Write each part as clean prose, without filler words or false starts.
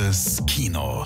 Großes Kino.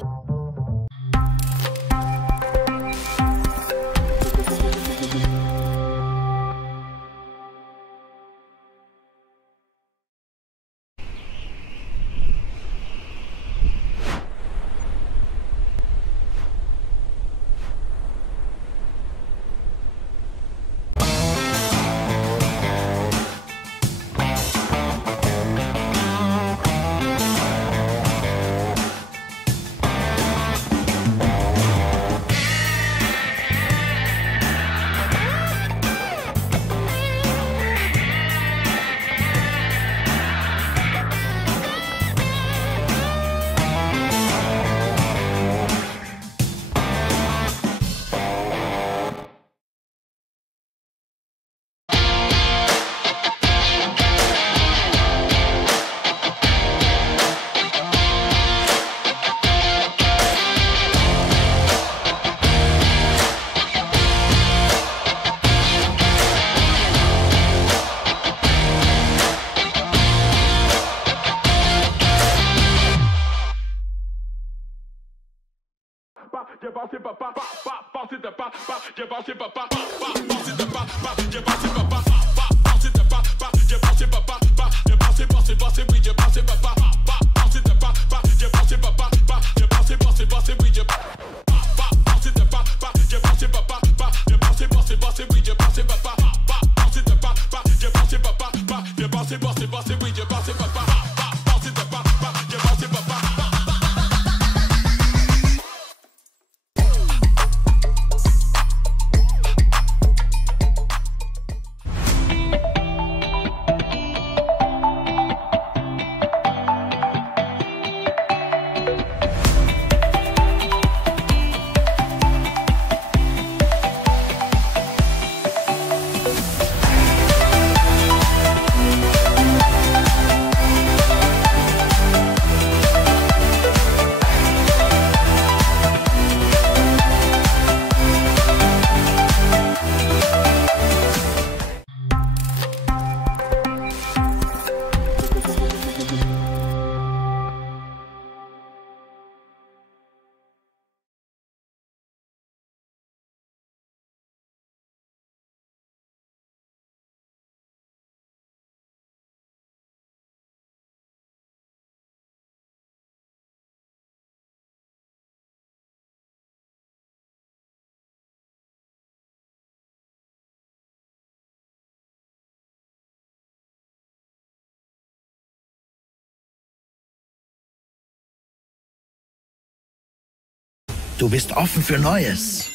Du bist offen für Neues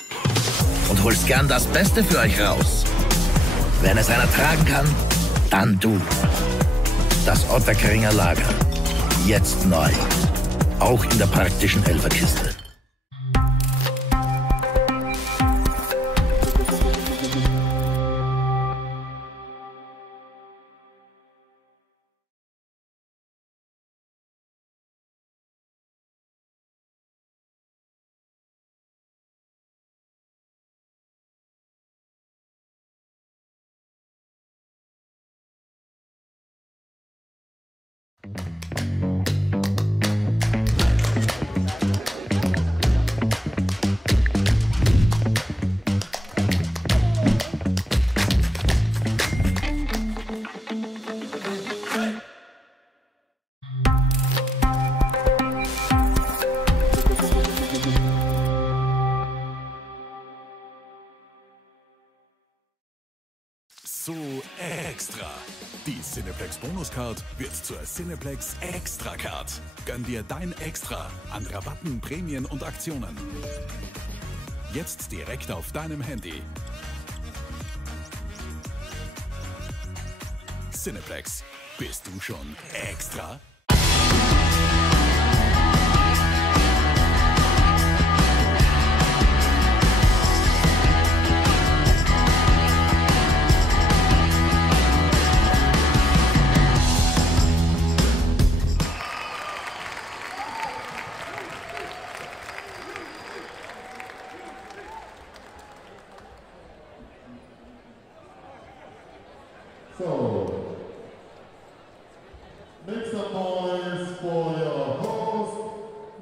und holst gern das Beste für euch raus. Wenn es einer tragen kann, dann du. Das Otterkringer Lager. Jetzt neu. Auch in der praktischen Elferkiste. So extra. Die Cineplex Bonuscard wird zur Cineplex Extra Card. Gönn dir dein Extra an Rabatten, Prämien und Aktionen. Jetzt direkt auf deinem Handy. Cineplex, bist du schon extra? So, make some noise for your host,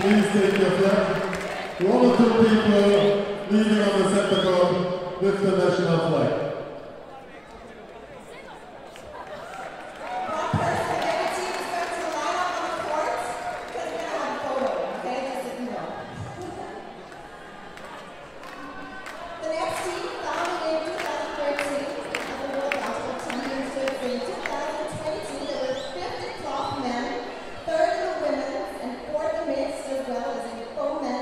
Please take your flag. One or two people leaving on the center court with the national flag. Third in the women's and fourth in the mixed, as well as in the pro men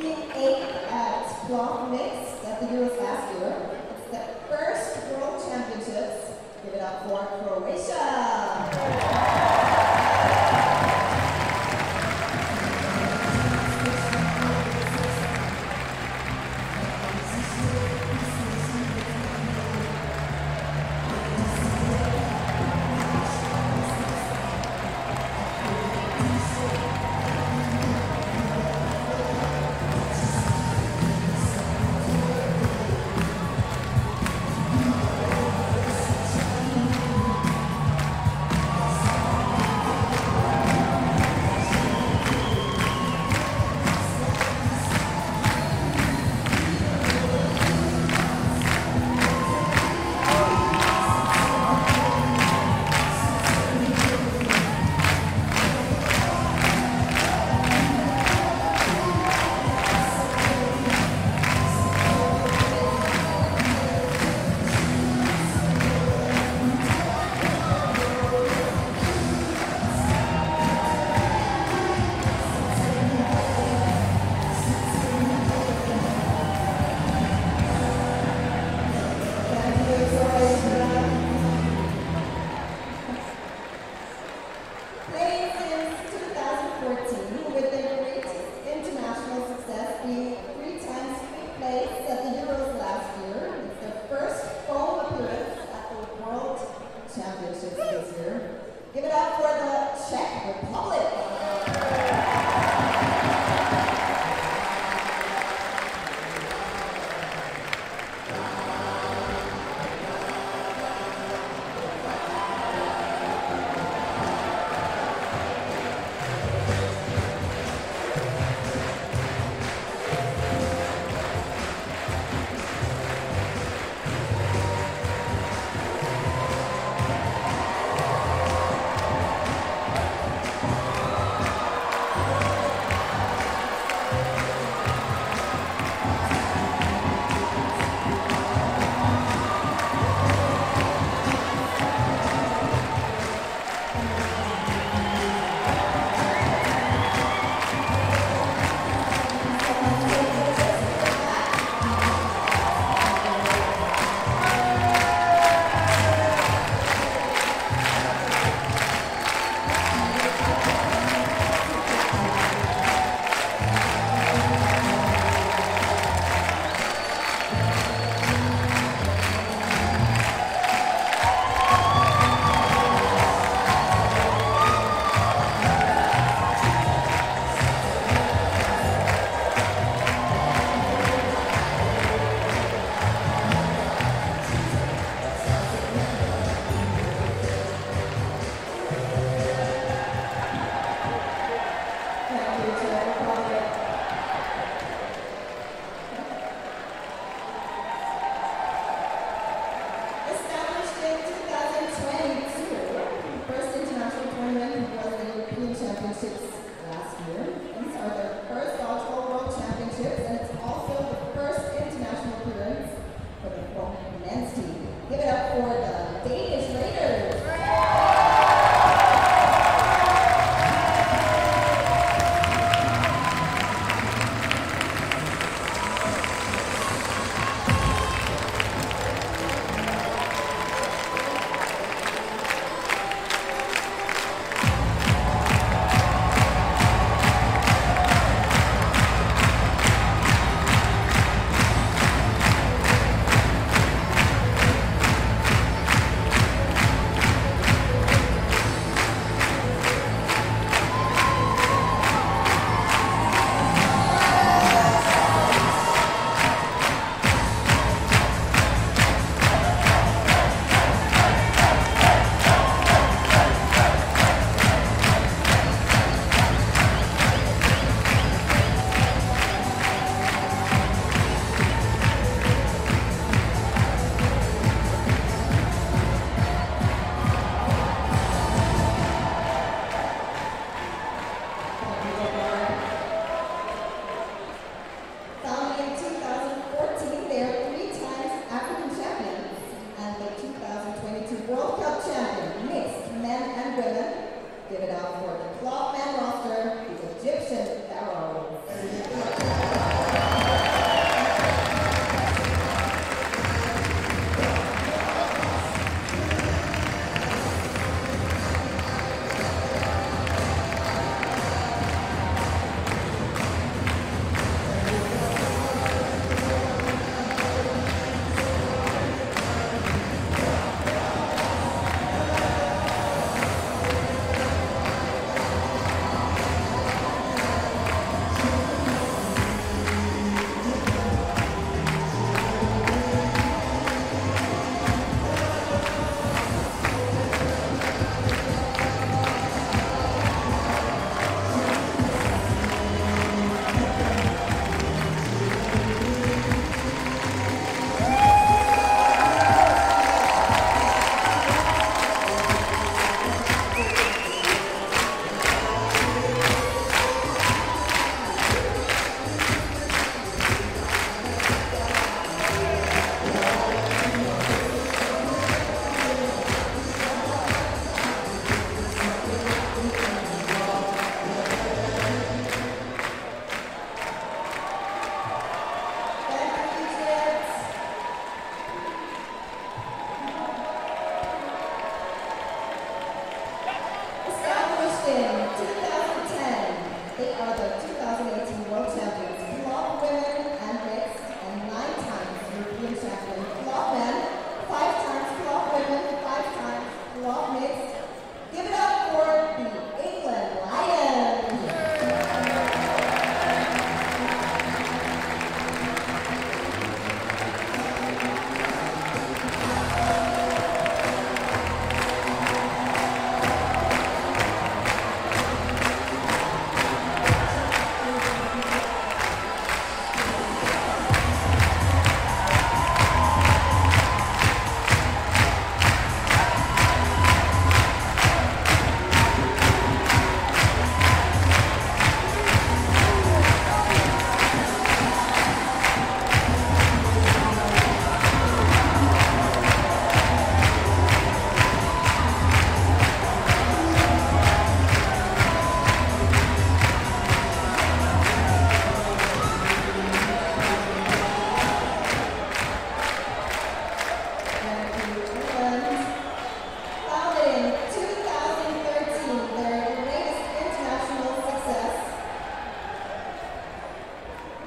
being 8th at cloth mixed at the Euros last year. It's the first World Championships. Give it up for Croatia.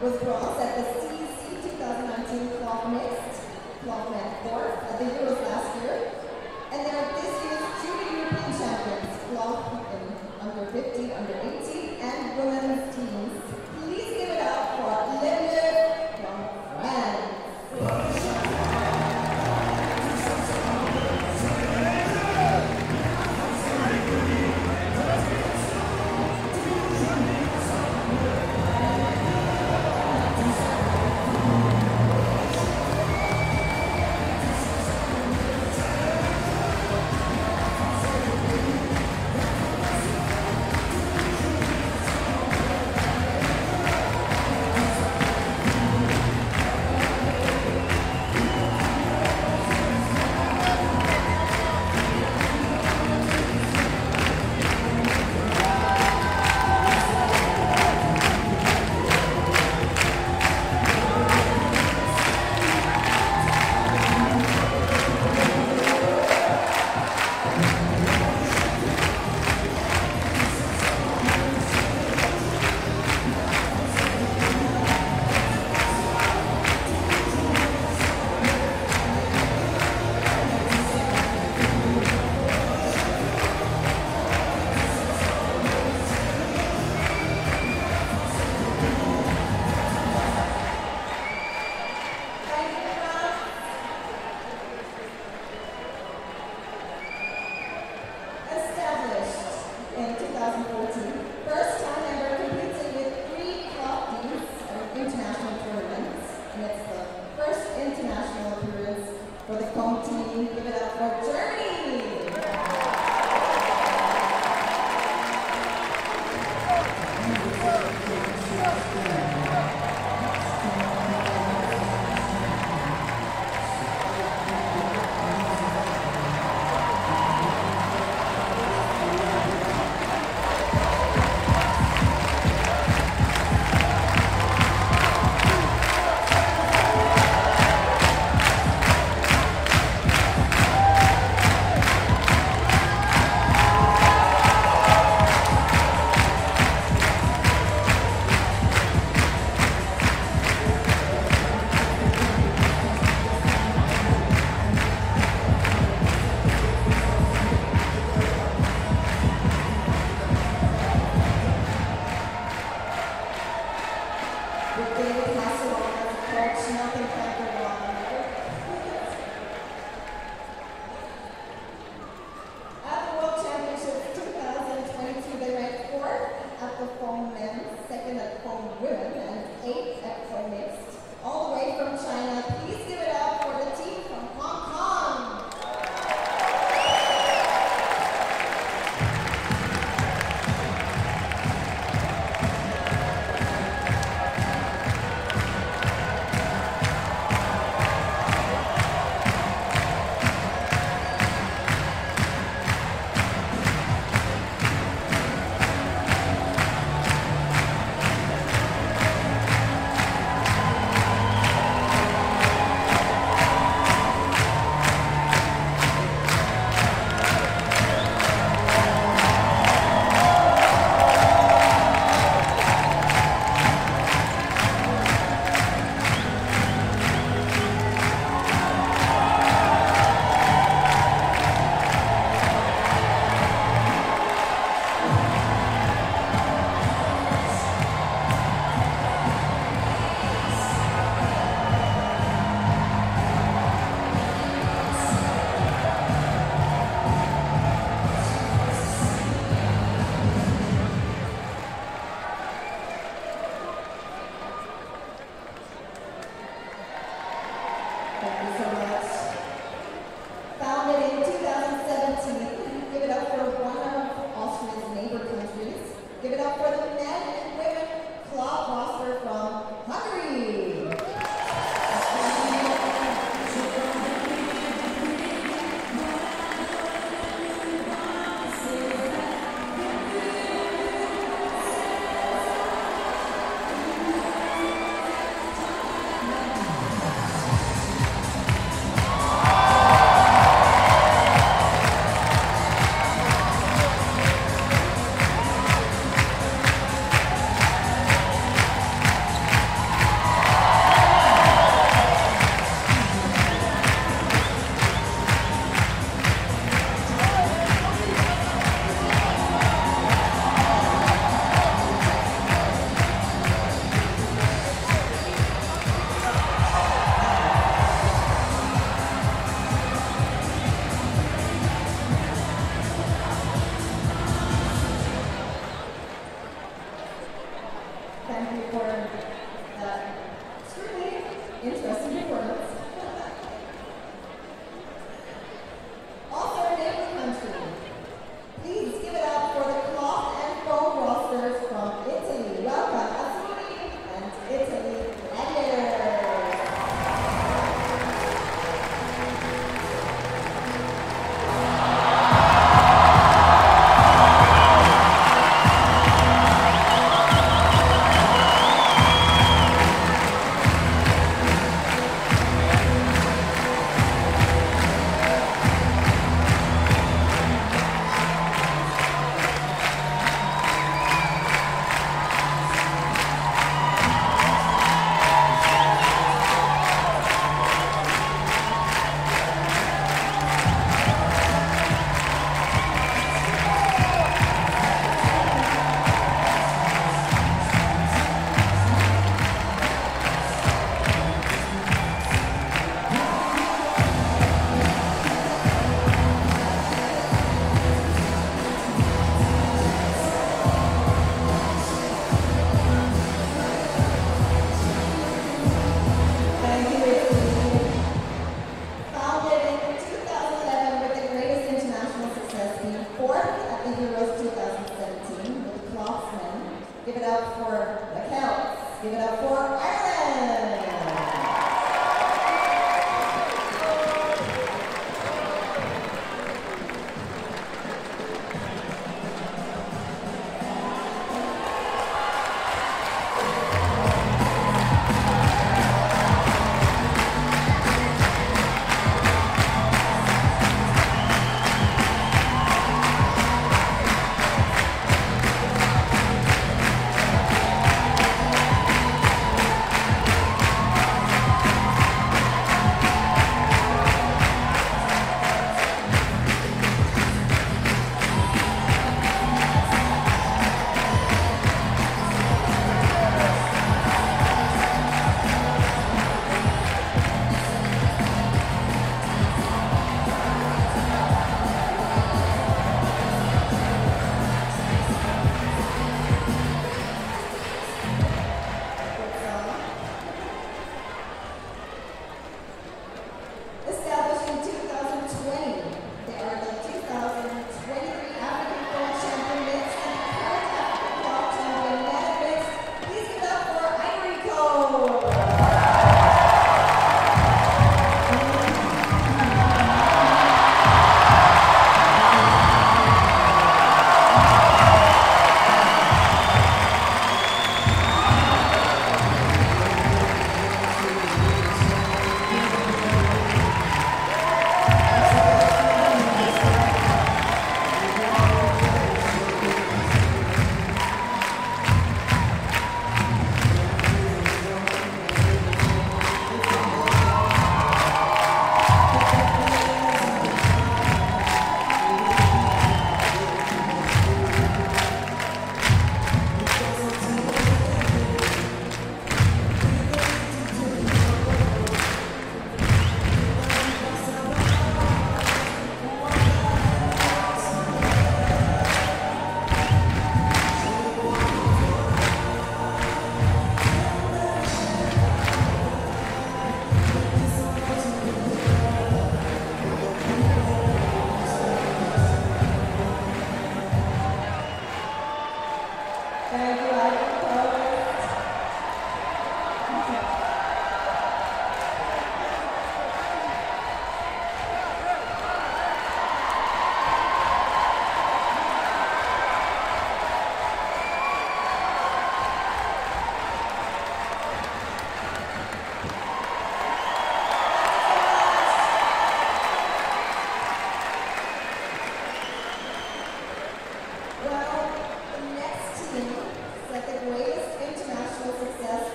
was bronze at the CEC 2019 cloth mixed, cloth man fourth at the Euros last year, and they are this year's Junior European champions, cloth in under 50, under 80, and women's teams. Please give it up for Lille from France. it up for Ireland.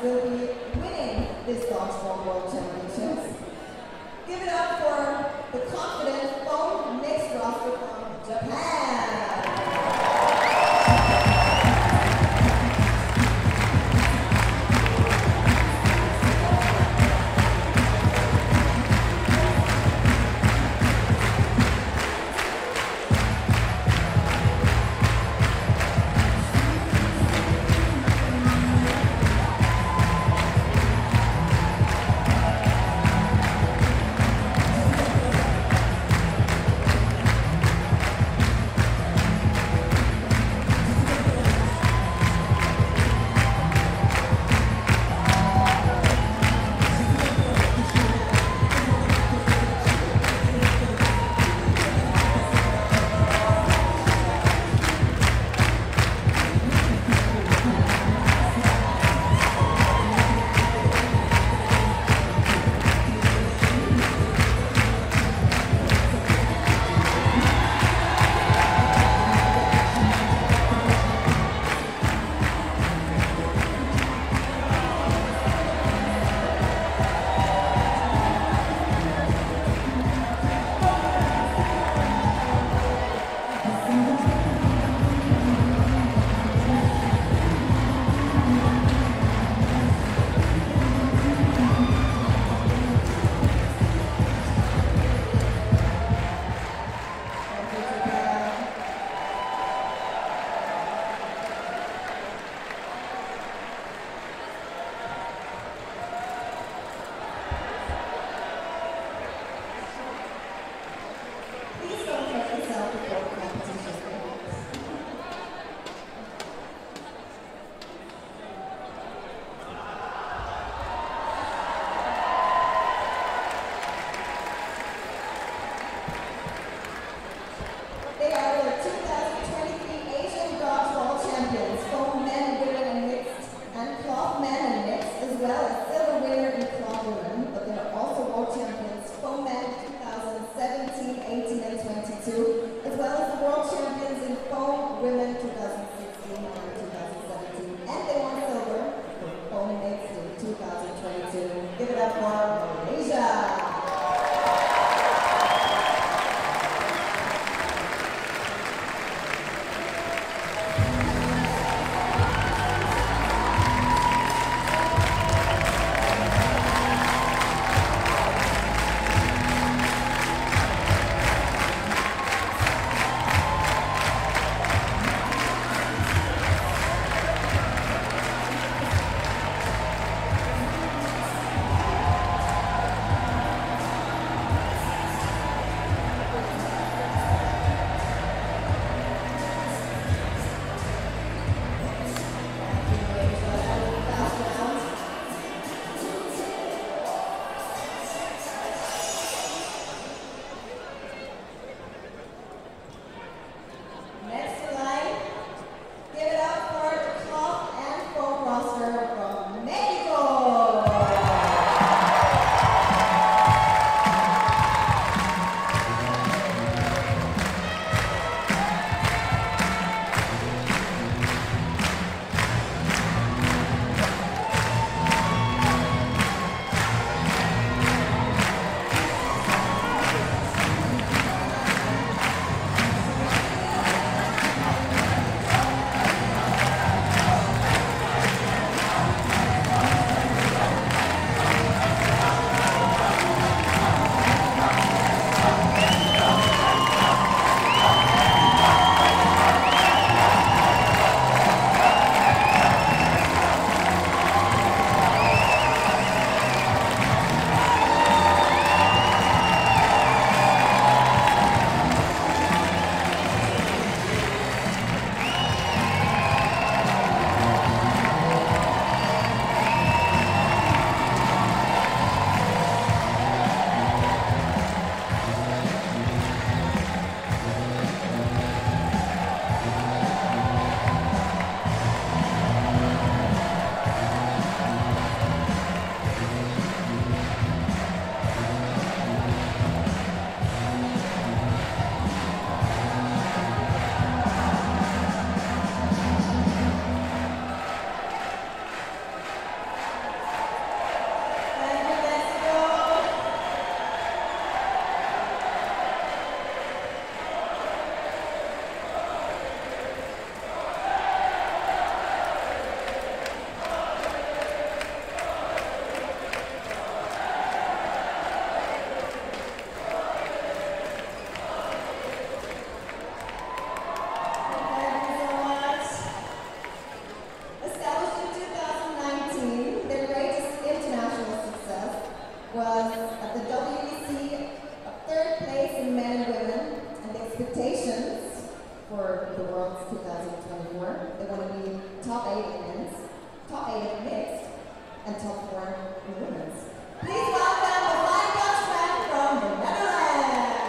Will be winning this Dodgeball World Championships. Give it up for the confident foam mixed roster from Japan. medal for Malaysia. Was at the WDC third place in men and women, and the expectations for the Worlds 2024, they want to be top 8 in men's, top 8 in mixed, and top 4 in women's. Please welcome the Flying Dutchman from the Netherlands!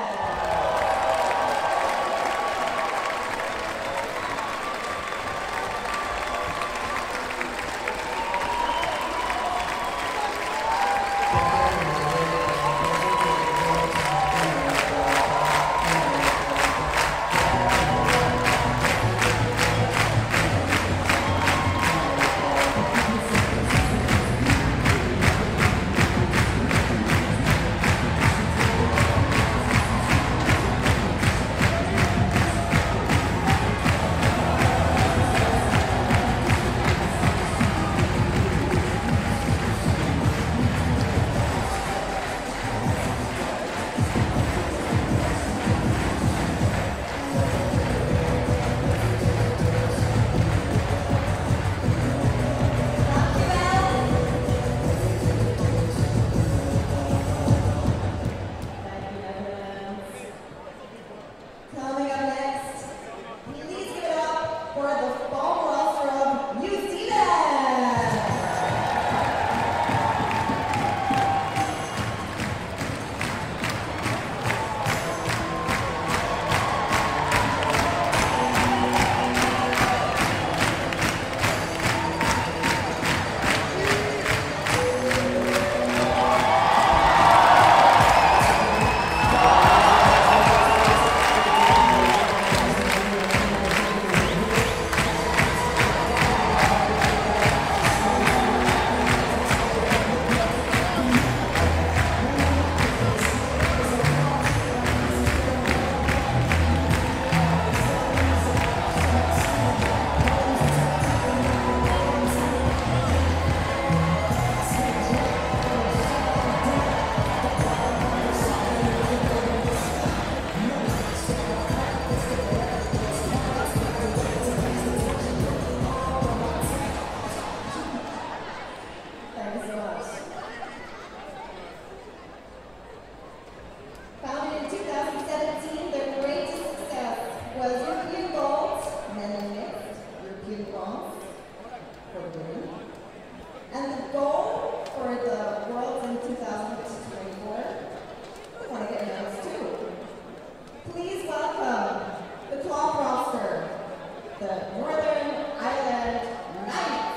the Worlds in 2024. We want to get noticed too. Please welcome the cloth roster, the Northern Ireland Knights.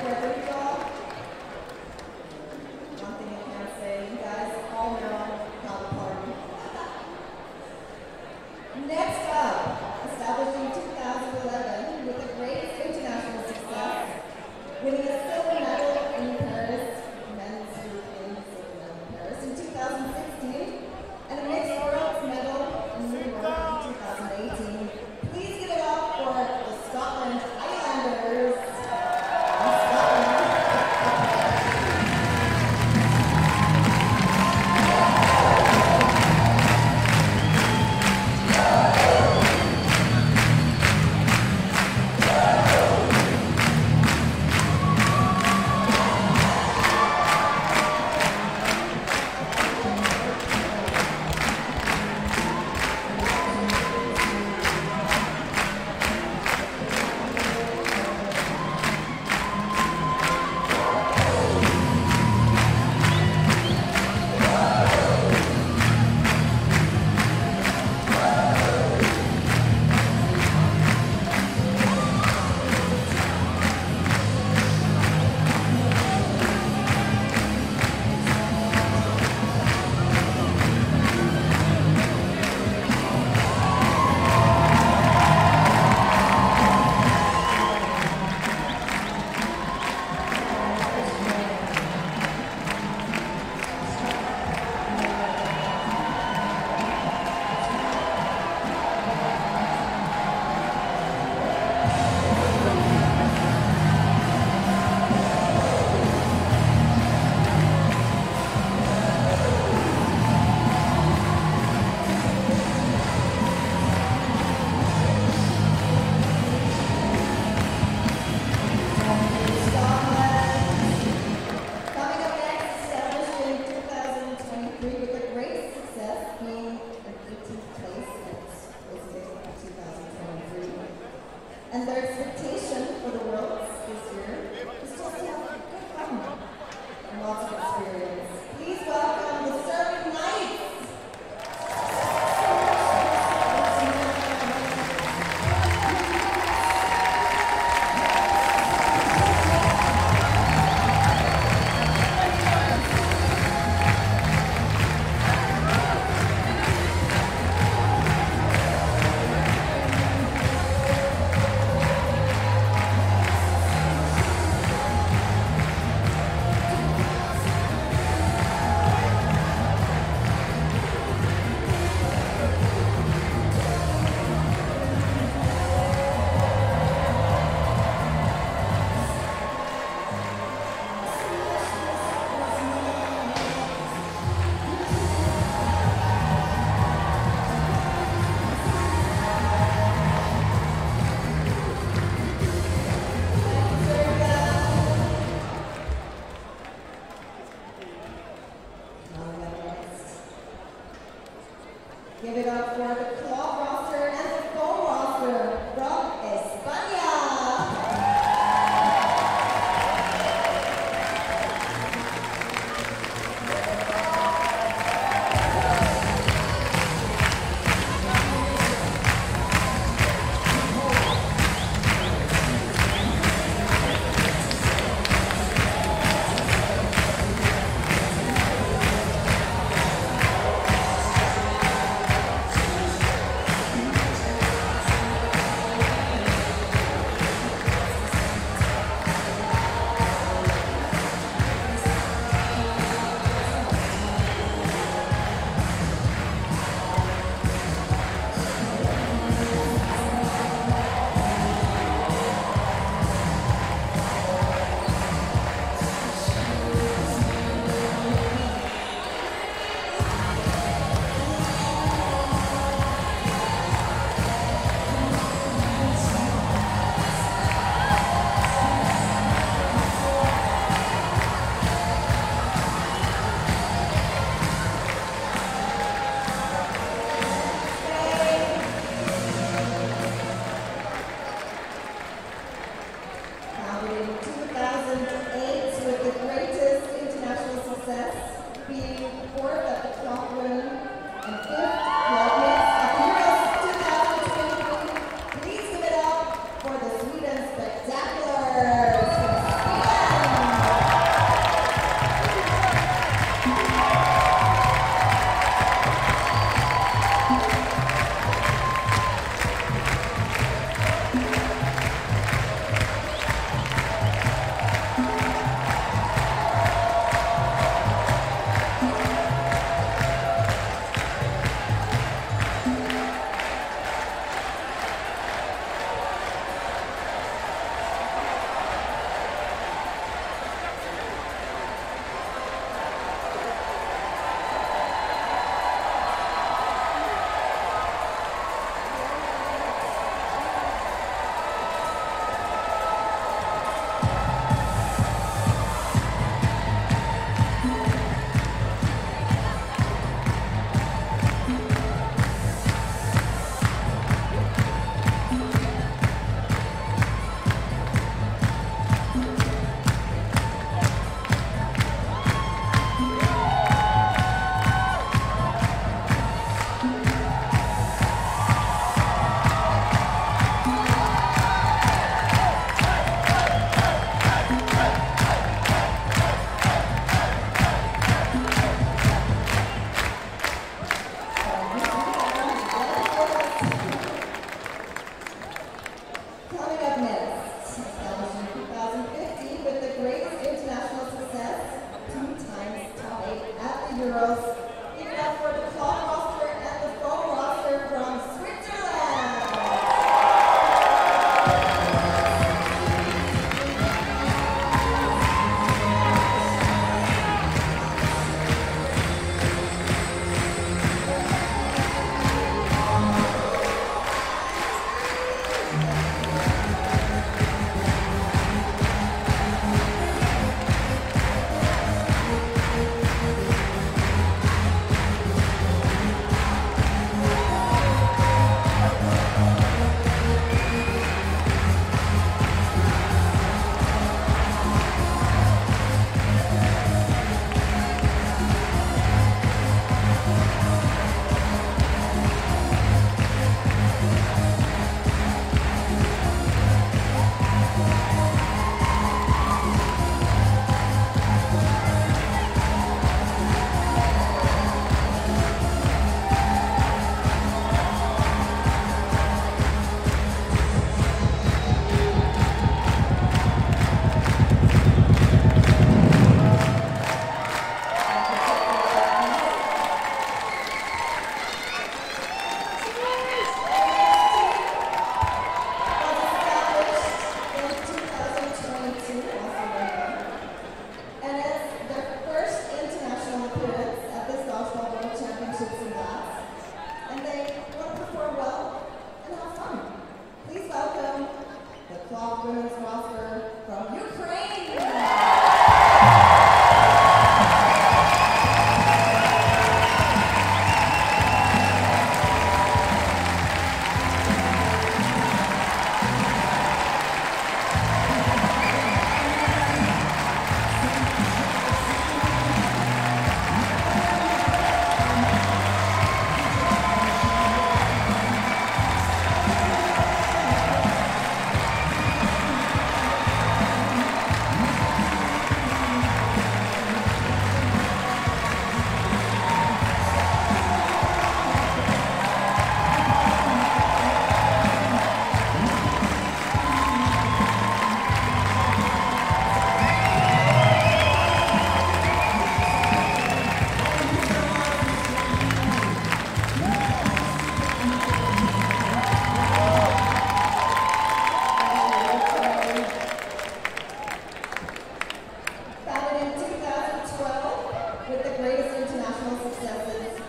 for everybody, y'all. One thing I can say, you guys all know how to party. Next up, established in 2011 with the greatest international success, winning a silver medal in Paris, men's European silver medal in Paris in 2016, and a mixed world medal in New York in 2018. Please give it up for the Scotland Highlanders. Scotland.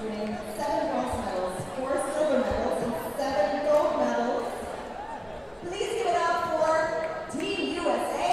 winning 7 bronze medals, 4 silver medals, and 7 gold medals. Please give it up for Team USA!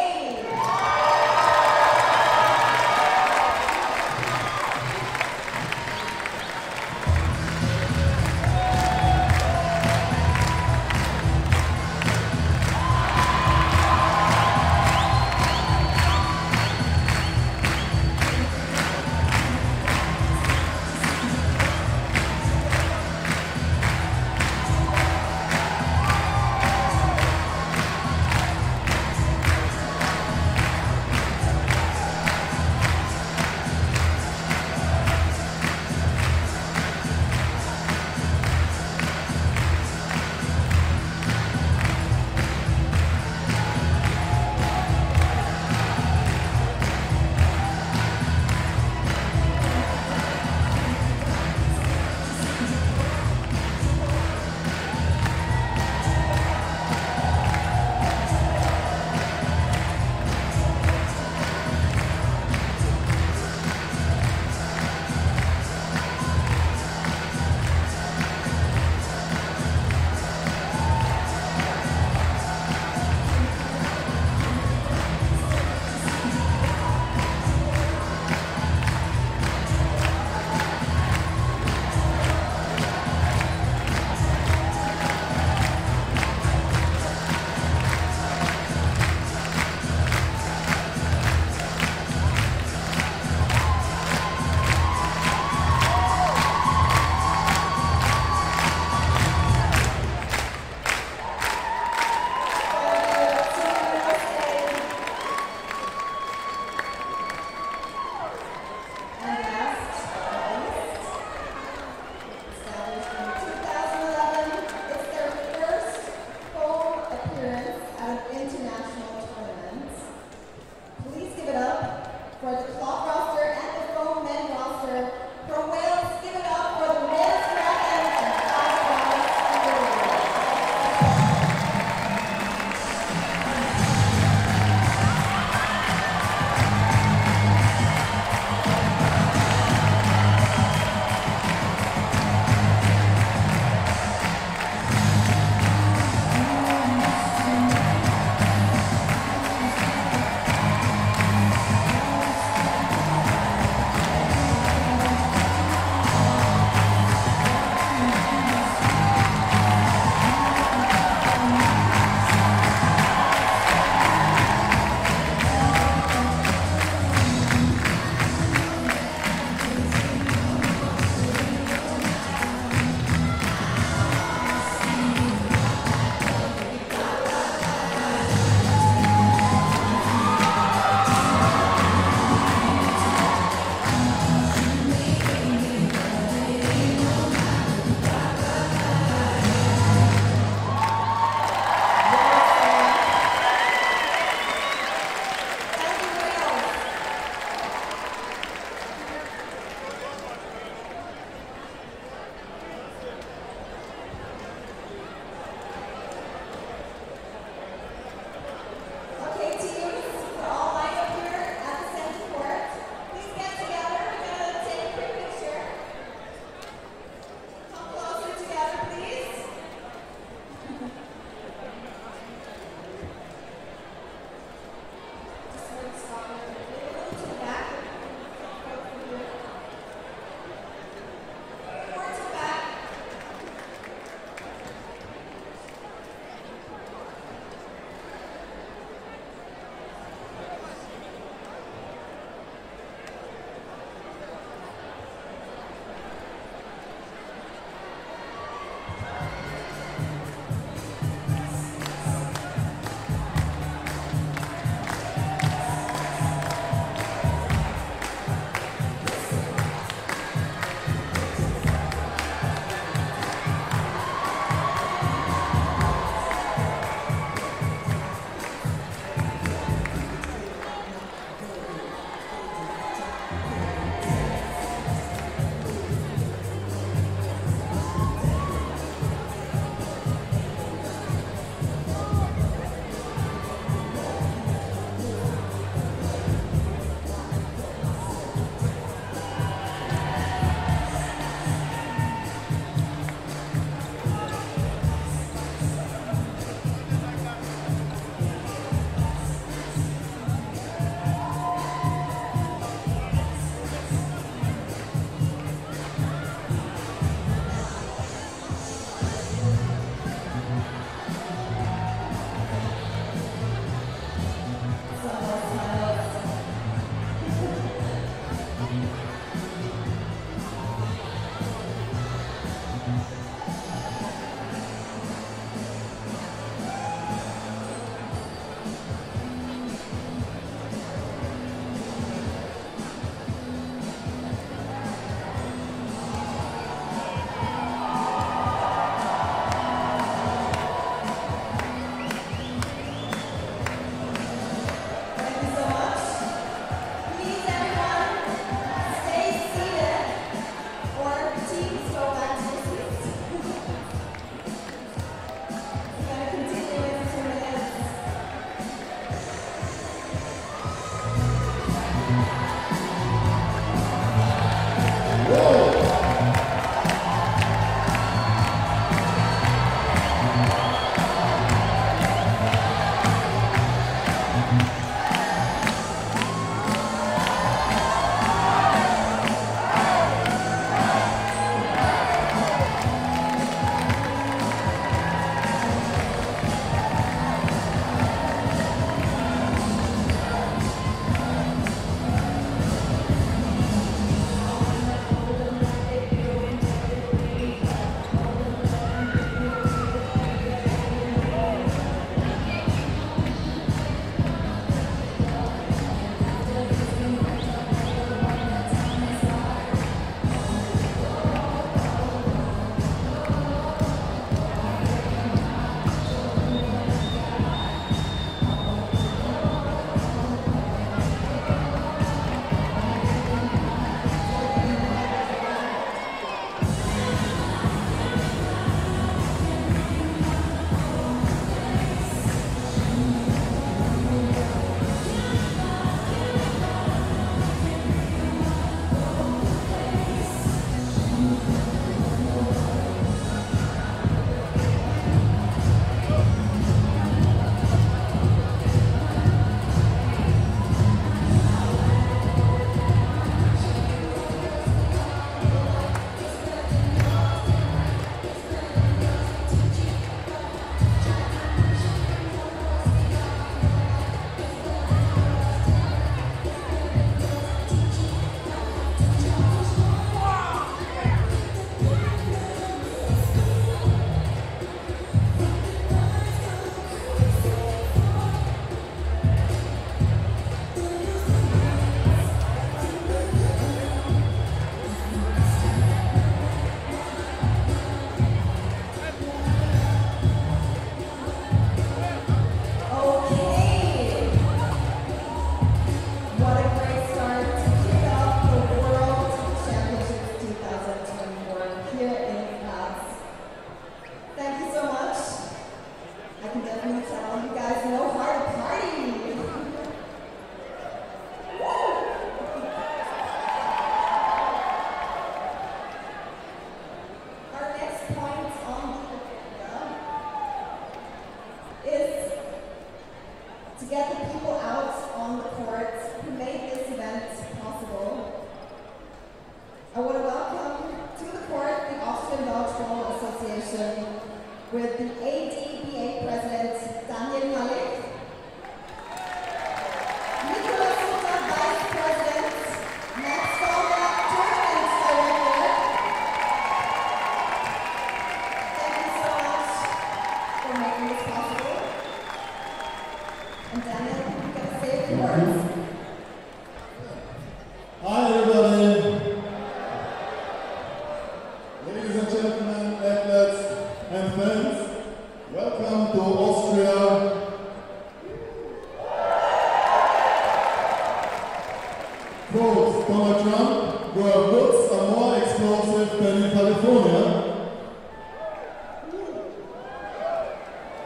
Quote Donald Trump, where woods are more explosive than in California.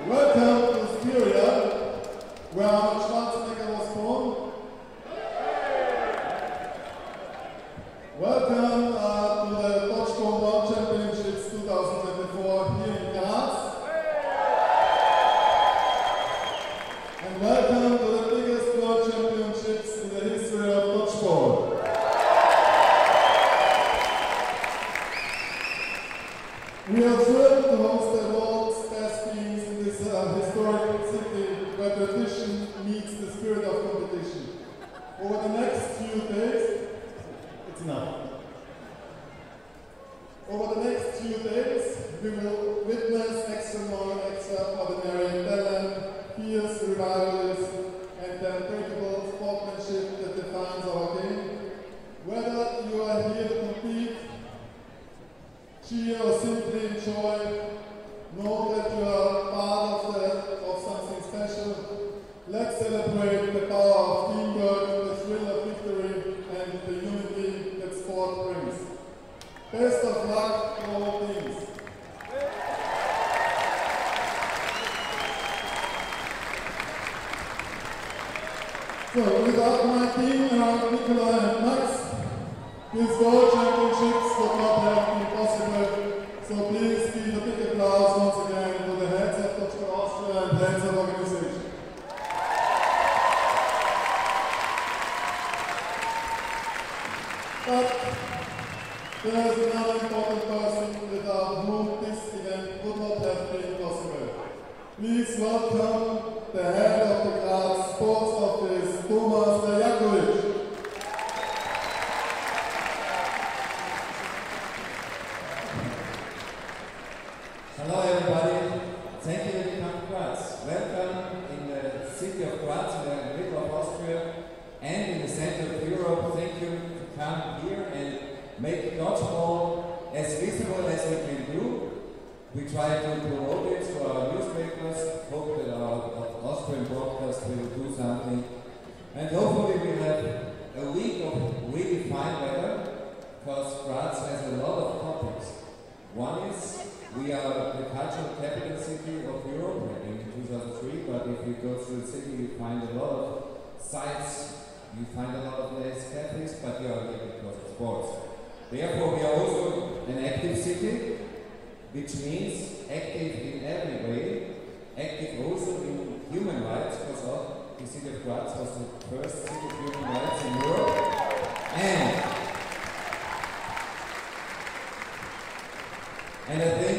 Welcome to Austria, where Arnold Schwarzenegger was born. Welcome to the Dodgeball World Championships 2024 here in Graz. And welcome to the biggest World Championships in the history of Dodgeball. We are thrilled to host the world's best teams in this historic city where tradition meets the spirit of competition. Over the next few days, it's enough. Over the next few days, we will witness extraordinary talent, fierce rivalries, and the unbreakable sportsmanship that defines our game. Whether you are here to compete, cheer, or simply enjoy, know that you are part of something special. Let's celebrate the power of teamwork, the thrill of victory, and the unity that sport brings. Best of luck to all teams. So, without my team around Nikolai and Max, this World Championships would not have been possible. So please give a big applause once again to the heads of Dodgeball Austria and heads of organization. But there is another important person without whom this event would not have been possible. Please welcome the head of the Graz Sports Office, Thomas Rajakovic. Hello everybody, thank you that you come to Graz. Welcome in the city of Graz, in the middle of Austria and in the center of Europe. Thank you to come here and make dodgeball as visible as we can do. We try to promote it to our newspapers, hope that our Austrian broadcast will do something. And hopefully we have a week of really fine weather, because Graz has a lot of topics. One is, we are the cultural capital city of Europe, maybe in 2003, but if you go through the city you find a lot of sites, you find a lot of less cafes, but you are here because of sports. Therefore we are also an active city, which means active in every way, active also in human rights, because the city of Graz was the first city of human rights in Europe. And I think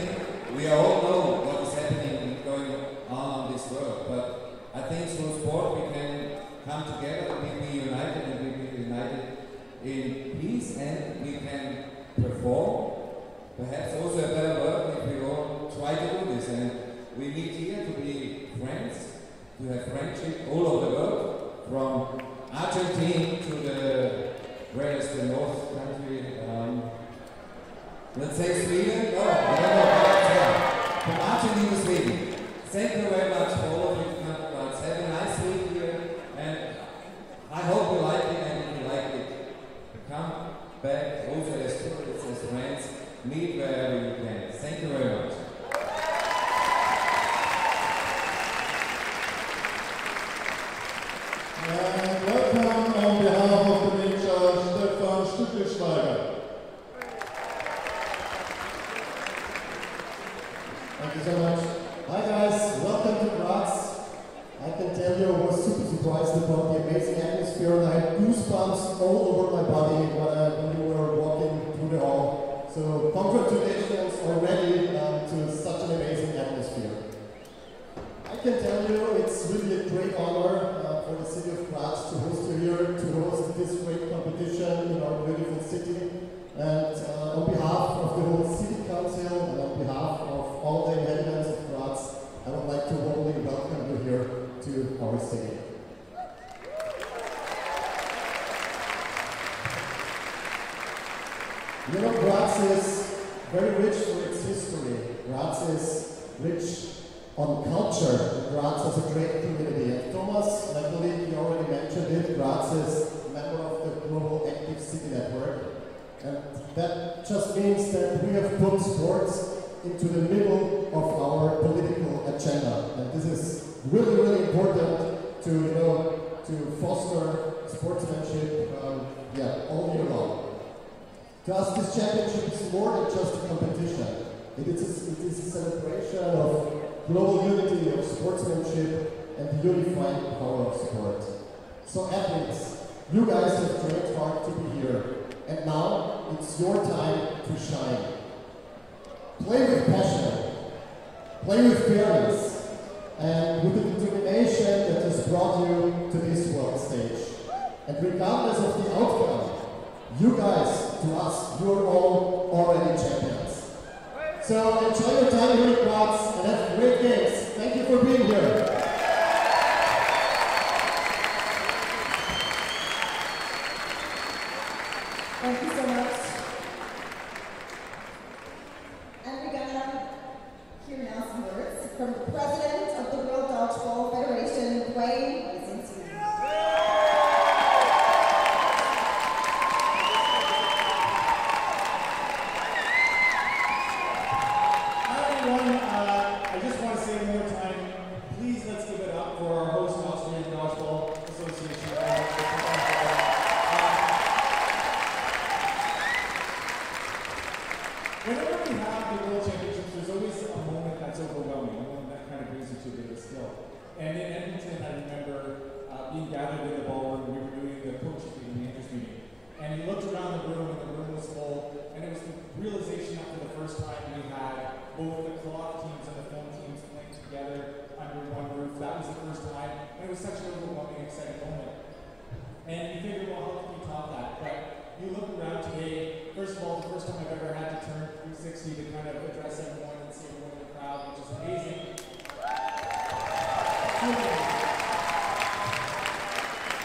we all know what is happening and going on in this world, but I think through sport we can come together, we be united, and we be united in peace, and we can perform. Perhaps also a better world if we all try to do this, and we meet here to be friends, to have friendship all over the world, from Argentina to where is the north country? Let's say Sweden? No, I don't know. From Argentina to Sweden. Thank you very much for all of you to come to Graz. Have a nice week here, and I hope you like it, and if you like it, come back also as tourists, as friends, meet wherever you can. Thank you very much. And welcome on behalf of the nature, Stefan Stückelschweiger. Thank you so much. Hi guys, welcome to Graz. I can tell you I was super surprised about the amazing atmosphere, and I had goosebumps all over my body when we were walking through the hall. So congratulations already to such an amazing atmosphere. I can tell you it's really a great honor for the city of Graz to host you here, to host this great competition in our beautiful city. And on behalf of the whole City Council and on behalf of all the inhabitants of Graz, I would like to warmly welcome you here to our city. You know, Graz is very rich for its history. Graz is rich on culture. Graz has a great community. And Thomas, my colleague, he already mentioned it. Graz is a member of the Global put sports into the middle of our political agenda. And this is really, really important to, to foster sportsmanship, all year long. To us, this championship is more than just a competition. It is a celebration of global unity, of sportsmanship, and the unifying power of sport. So athletes, you guys have trained hard to be here, and now it's your time to shine. Play with passion, play with fairness, and with the determination that has brought you to this world stage. And regardless of the outcome, you guys, to us, you are all already champions. So enjoy your time here in Graz and have great games. Thank you for being here. Thank you so much. And we're gonna hear now some words from the president of the World Dodgeball Federation, Dwayne. I just want to say one more time, please let's give it up for our host Austrian Dodgeball Association. Whenever we have the World Championships, there's always a moment that's overwhelming, a moment that kind of brings you to a bit of skill. And in Edmonton, I remember being gathered in the ballroom, we were doing the coaches meeting, the interest meeting. And you looked around the room, and the room was full, and it was the realization after the first time we had both the cloth teams and the foam teams playing together under one roof. That was the first time, and it was such an overwhelming, exciting moment. And you figure, well, how can we top that? But you look around today, first of all, the first time I've ever had to turn 360 to kind of address everyone and see everyone in the crowd, which is amazing.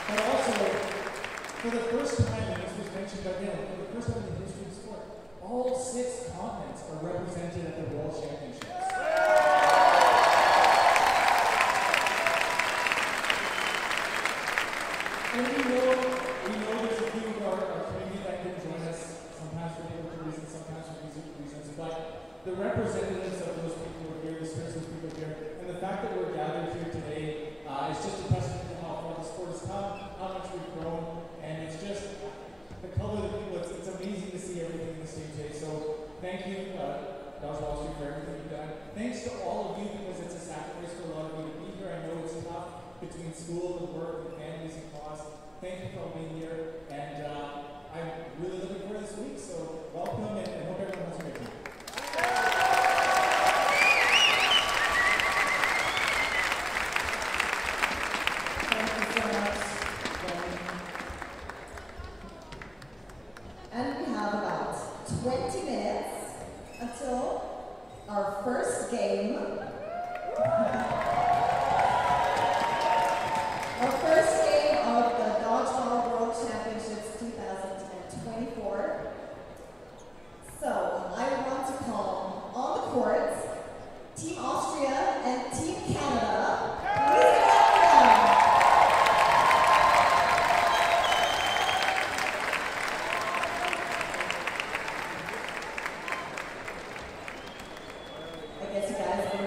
But also, for the first time, and this was mentioned by Dale, for the first time in the history of sport, all 6 continents are represented at the World Championships. And we know there's a few of our community that can join us, sometimes for political reasons, sometimes for music reasons, but the representatives of those people are here, the spirits of those people are here, and the fact that we're gathered here today is just a testament to how far the sport has come, how much we've grown, and it's just the color of the people. It's amazing to see everything in the same day. So thank you, Dodgeball Austria, for everything you've done. Thanks to all of you, because it's a sacrifice for a lot of you to be here. I know it's tough between school and work and families and costs. Thank you for being here, and I'm really looking forward to this week. So welcome, and I hope everyone has a great time. And we have about 20 minutes until our first game. Our first game of the Dodgeball World Championships 2024. So I want to call on the courts Team Austria and Team Canada. Please welcome them. I guess you guys are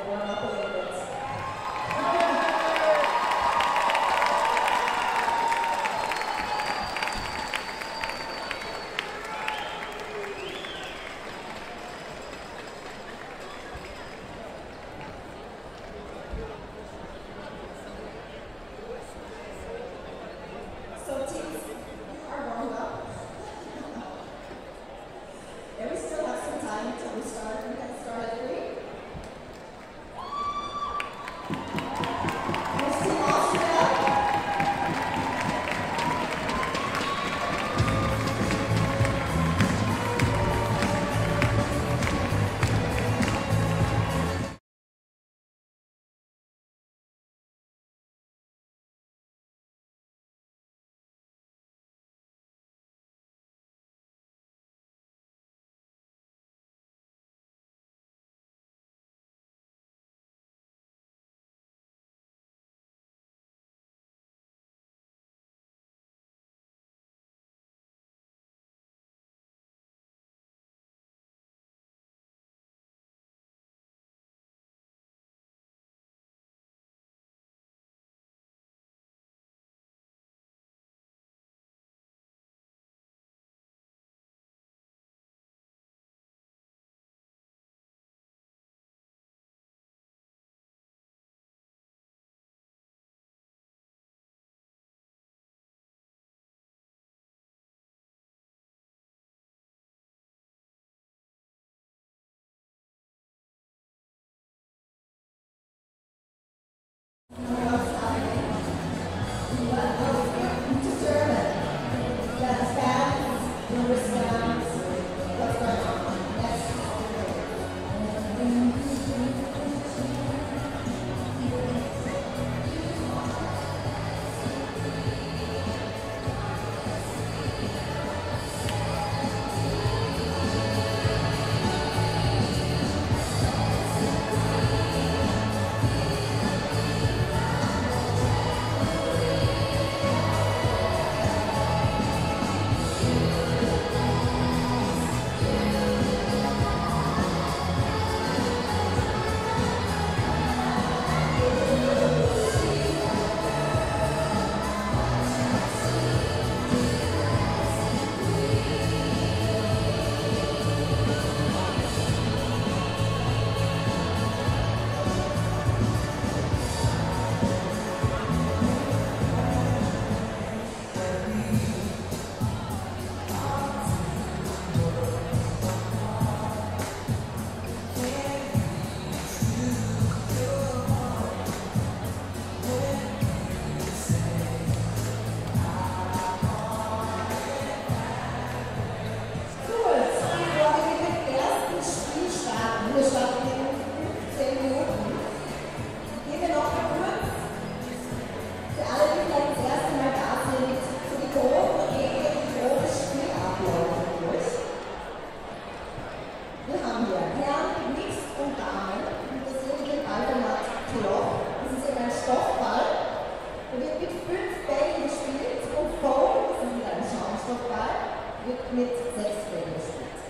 mit 6 Regeln spielt.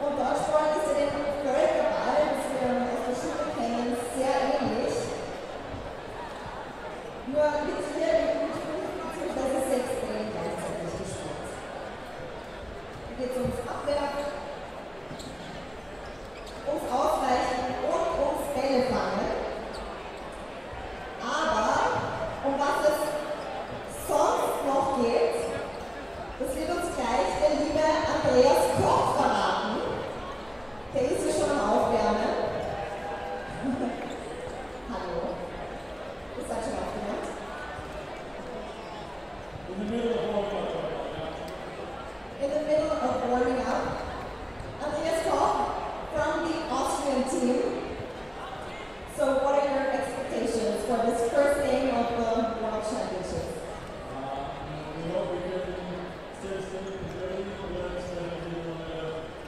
Und Dodgeball ist ja dem Völkerball, das wir aus der Schule kennen, sehr ähnlich. Nur mit 4 Regeln bzw. 6 Regeln gleichzeitig gespielt. Hier geht es ums Abwerfen, ums Ausweichen und ums Bälle fangen. Aber um was es sonst noch geht, das wird uns gleich der liebe Andreas Koch verraten. Der ist ja schon am Aufwärmen. Hallo. Ihr seid schon aufgewärmt? In the middle of warming up. In the middle of warming up, Andreas Koch from the Austrian team. So what are your expectations for this first game of the World Championships? We hope we can stay steady and ready for the next we want to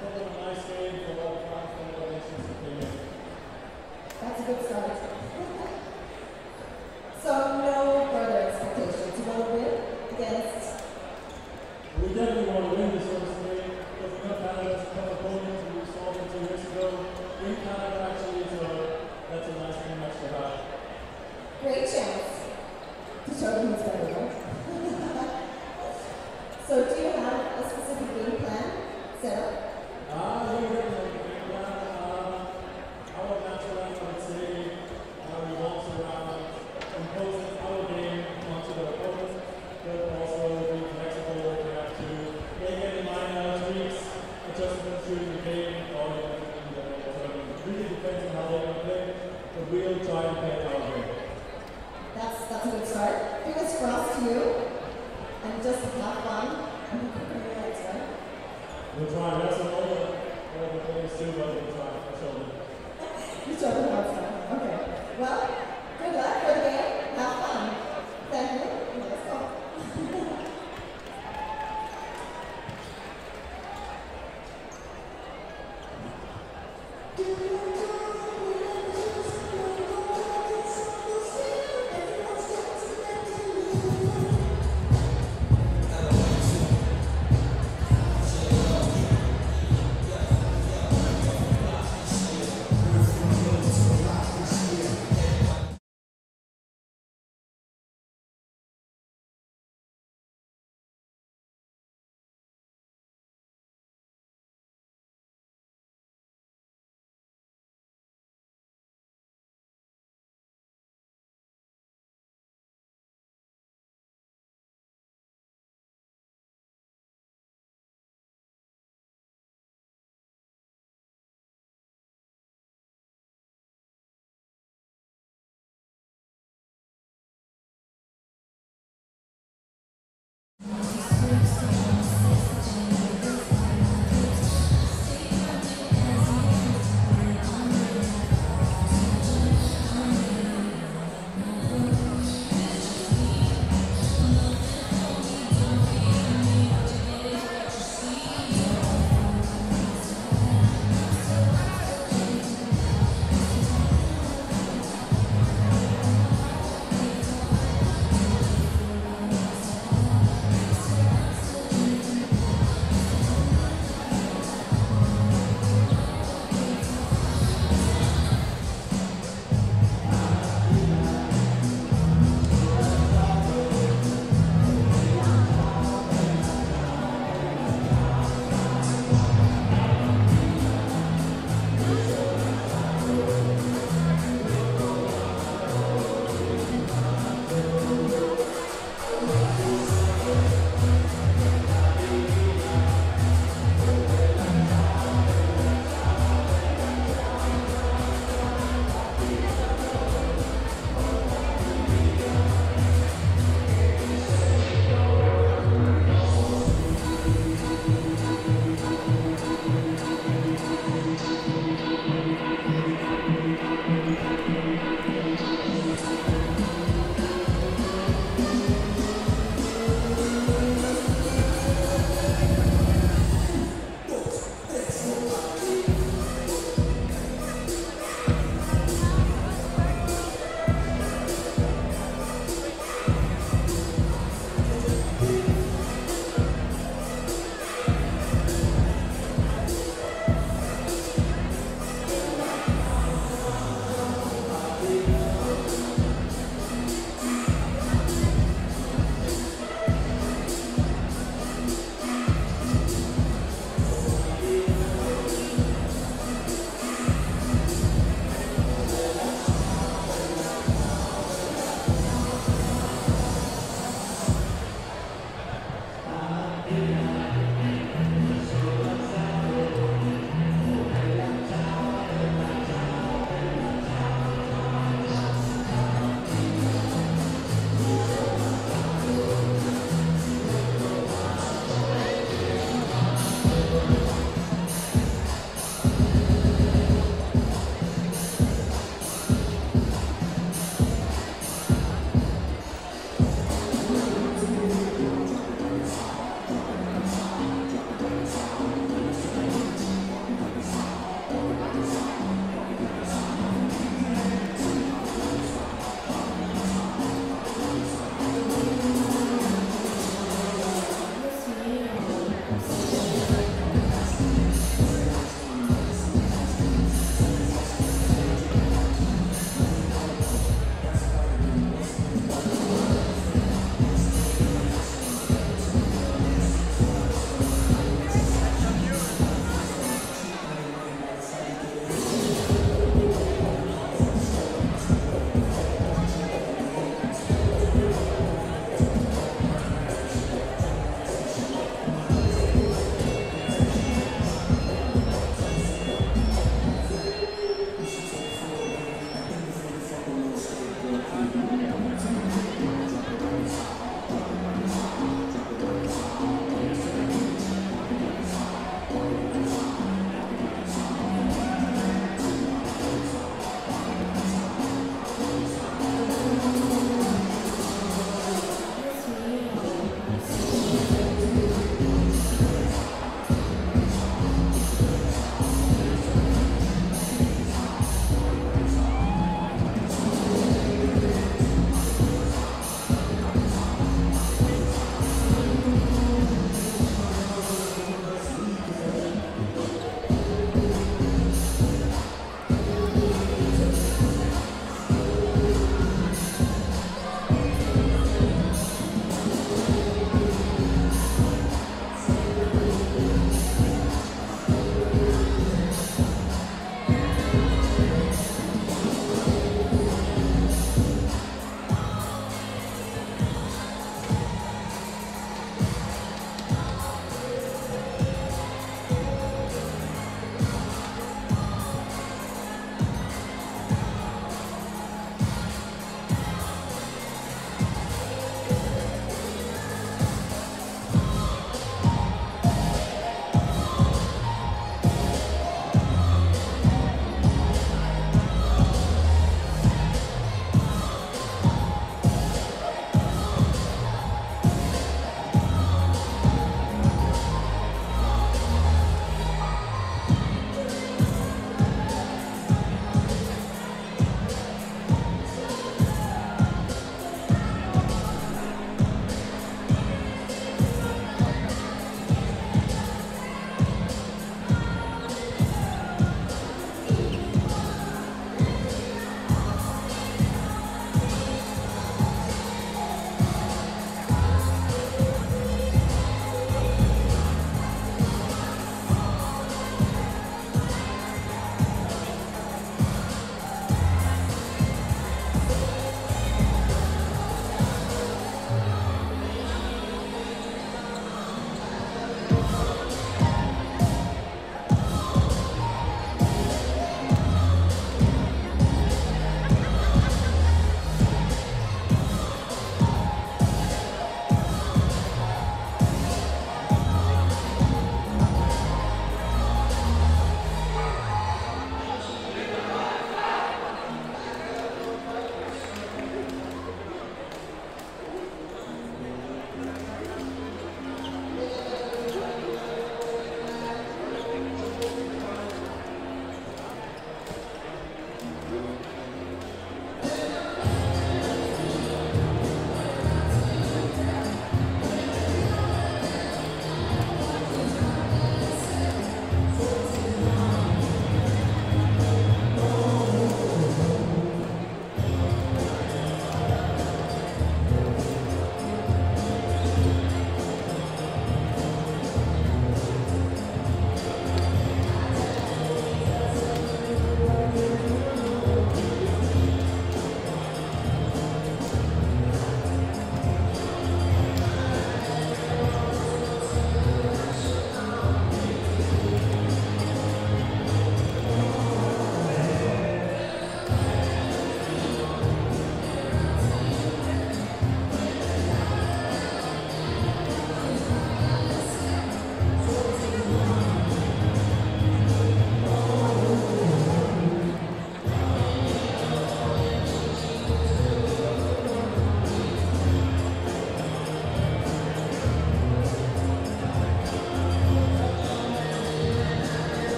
put on a nice game for all fans and all nations to play in. That's a good start. So no further expectations. You want to win against? We definitely want to win this first game because we know Canada's a tough opponent. We saw them 2 years ago in Canada actually, so that's a nice game match to have. Great chance to show them who's better, right? So do you have a specific game plan set up? We have a game plan. Our match plan, I would say, revolves around imposing our game onto the opponent, but also being flexible. We have to make any minor tweaks, adjustments during the game, or in the tournament. It really depends on how they want to play, but we'll try and play our game. That's a good start. Fingers crossed to you. And just have fun. Right? We'll try. We have some other players too, but we'll try for sure. You show them how it's done. Okay. Well, good luck for the game. Have fun. Thank you. Let's go.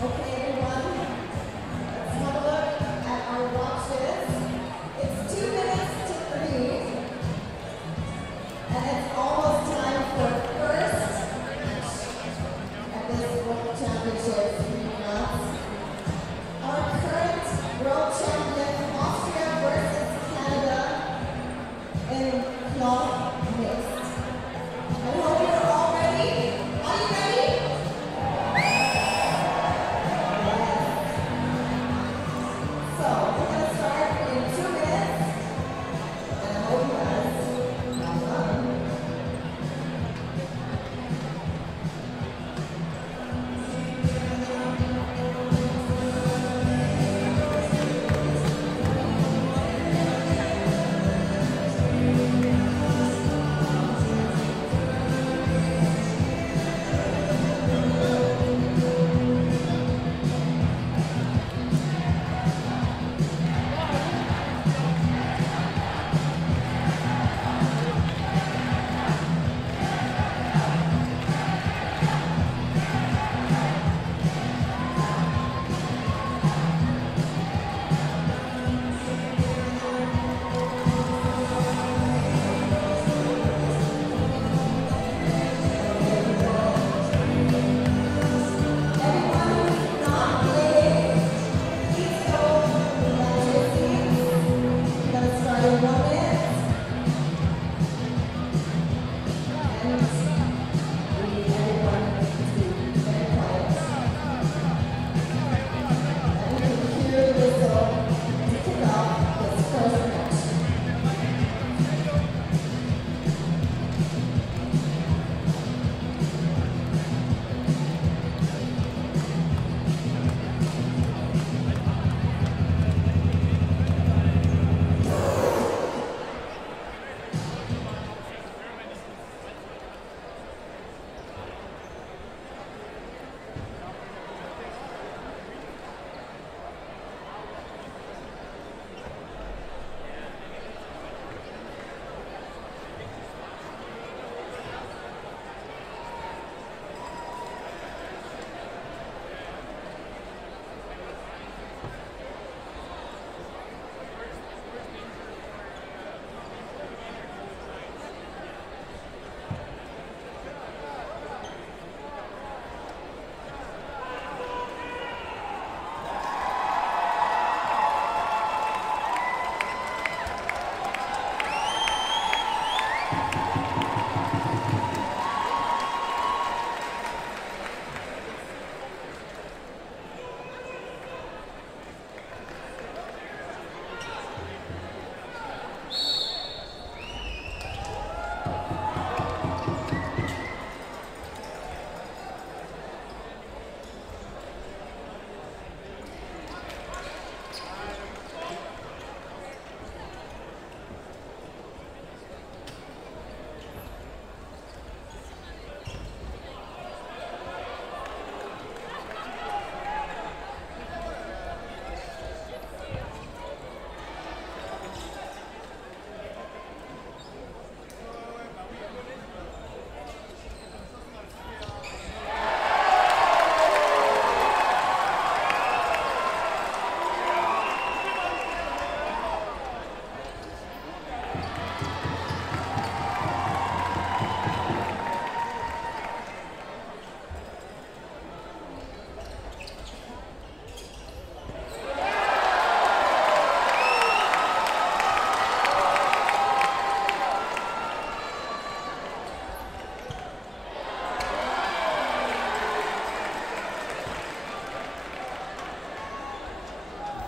Okay, everyone, let's have a look at our watches. It's 2 minutes to 3, and it's almost time for the first match at this World Championships. Our current world champion, Austria versus Canada in cloth mixed. I hope you're all ready. Are you ready? So, we're going to start in 2 minutes, and I hope you guys have fun.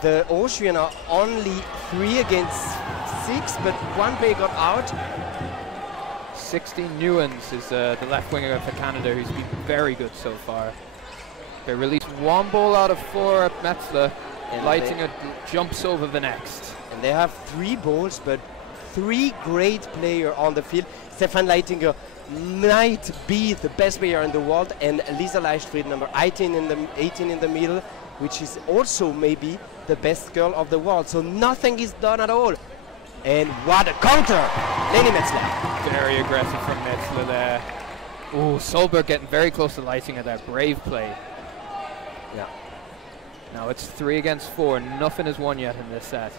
The Austrian are only 3 against 6, but one player got out. 16 Newens is the left winger for Canada, who's been very good so far. They released 1 ball out of 4 at Metzler, and Leitinger jumps over the next. And they have 3 balls, but 3 great players on the field. Stefan Leitinger might be the best player in the world, and Lisa Leichtfried, number 18 in the middle, which is also maybe the best girl of the world. So nothing is done at all. And what a counter! Leni Metzler. Very aggressive from Metzler there. Oh, Solberg getting very close to Leitinger there. Brave play. Yeah. Now it's 3 against 4. Nothing is won yet in this set.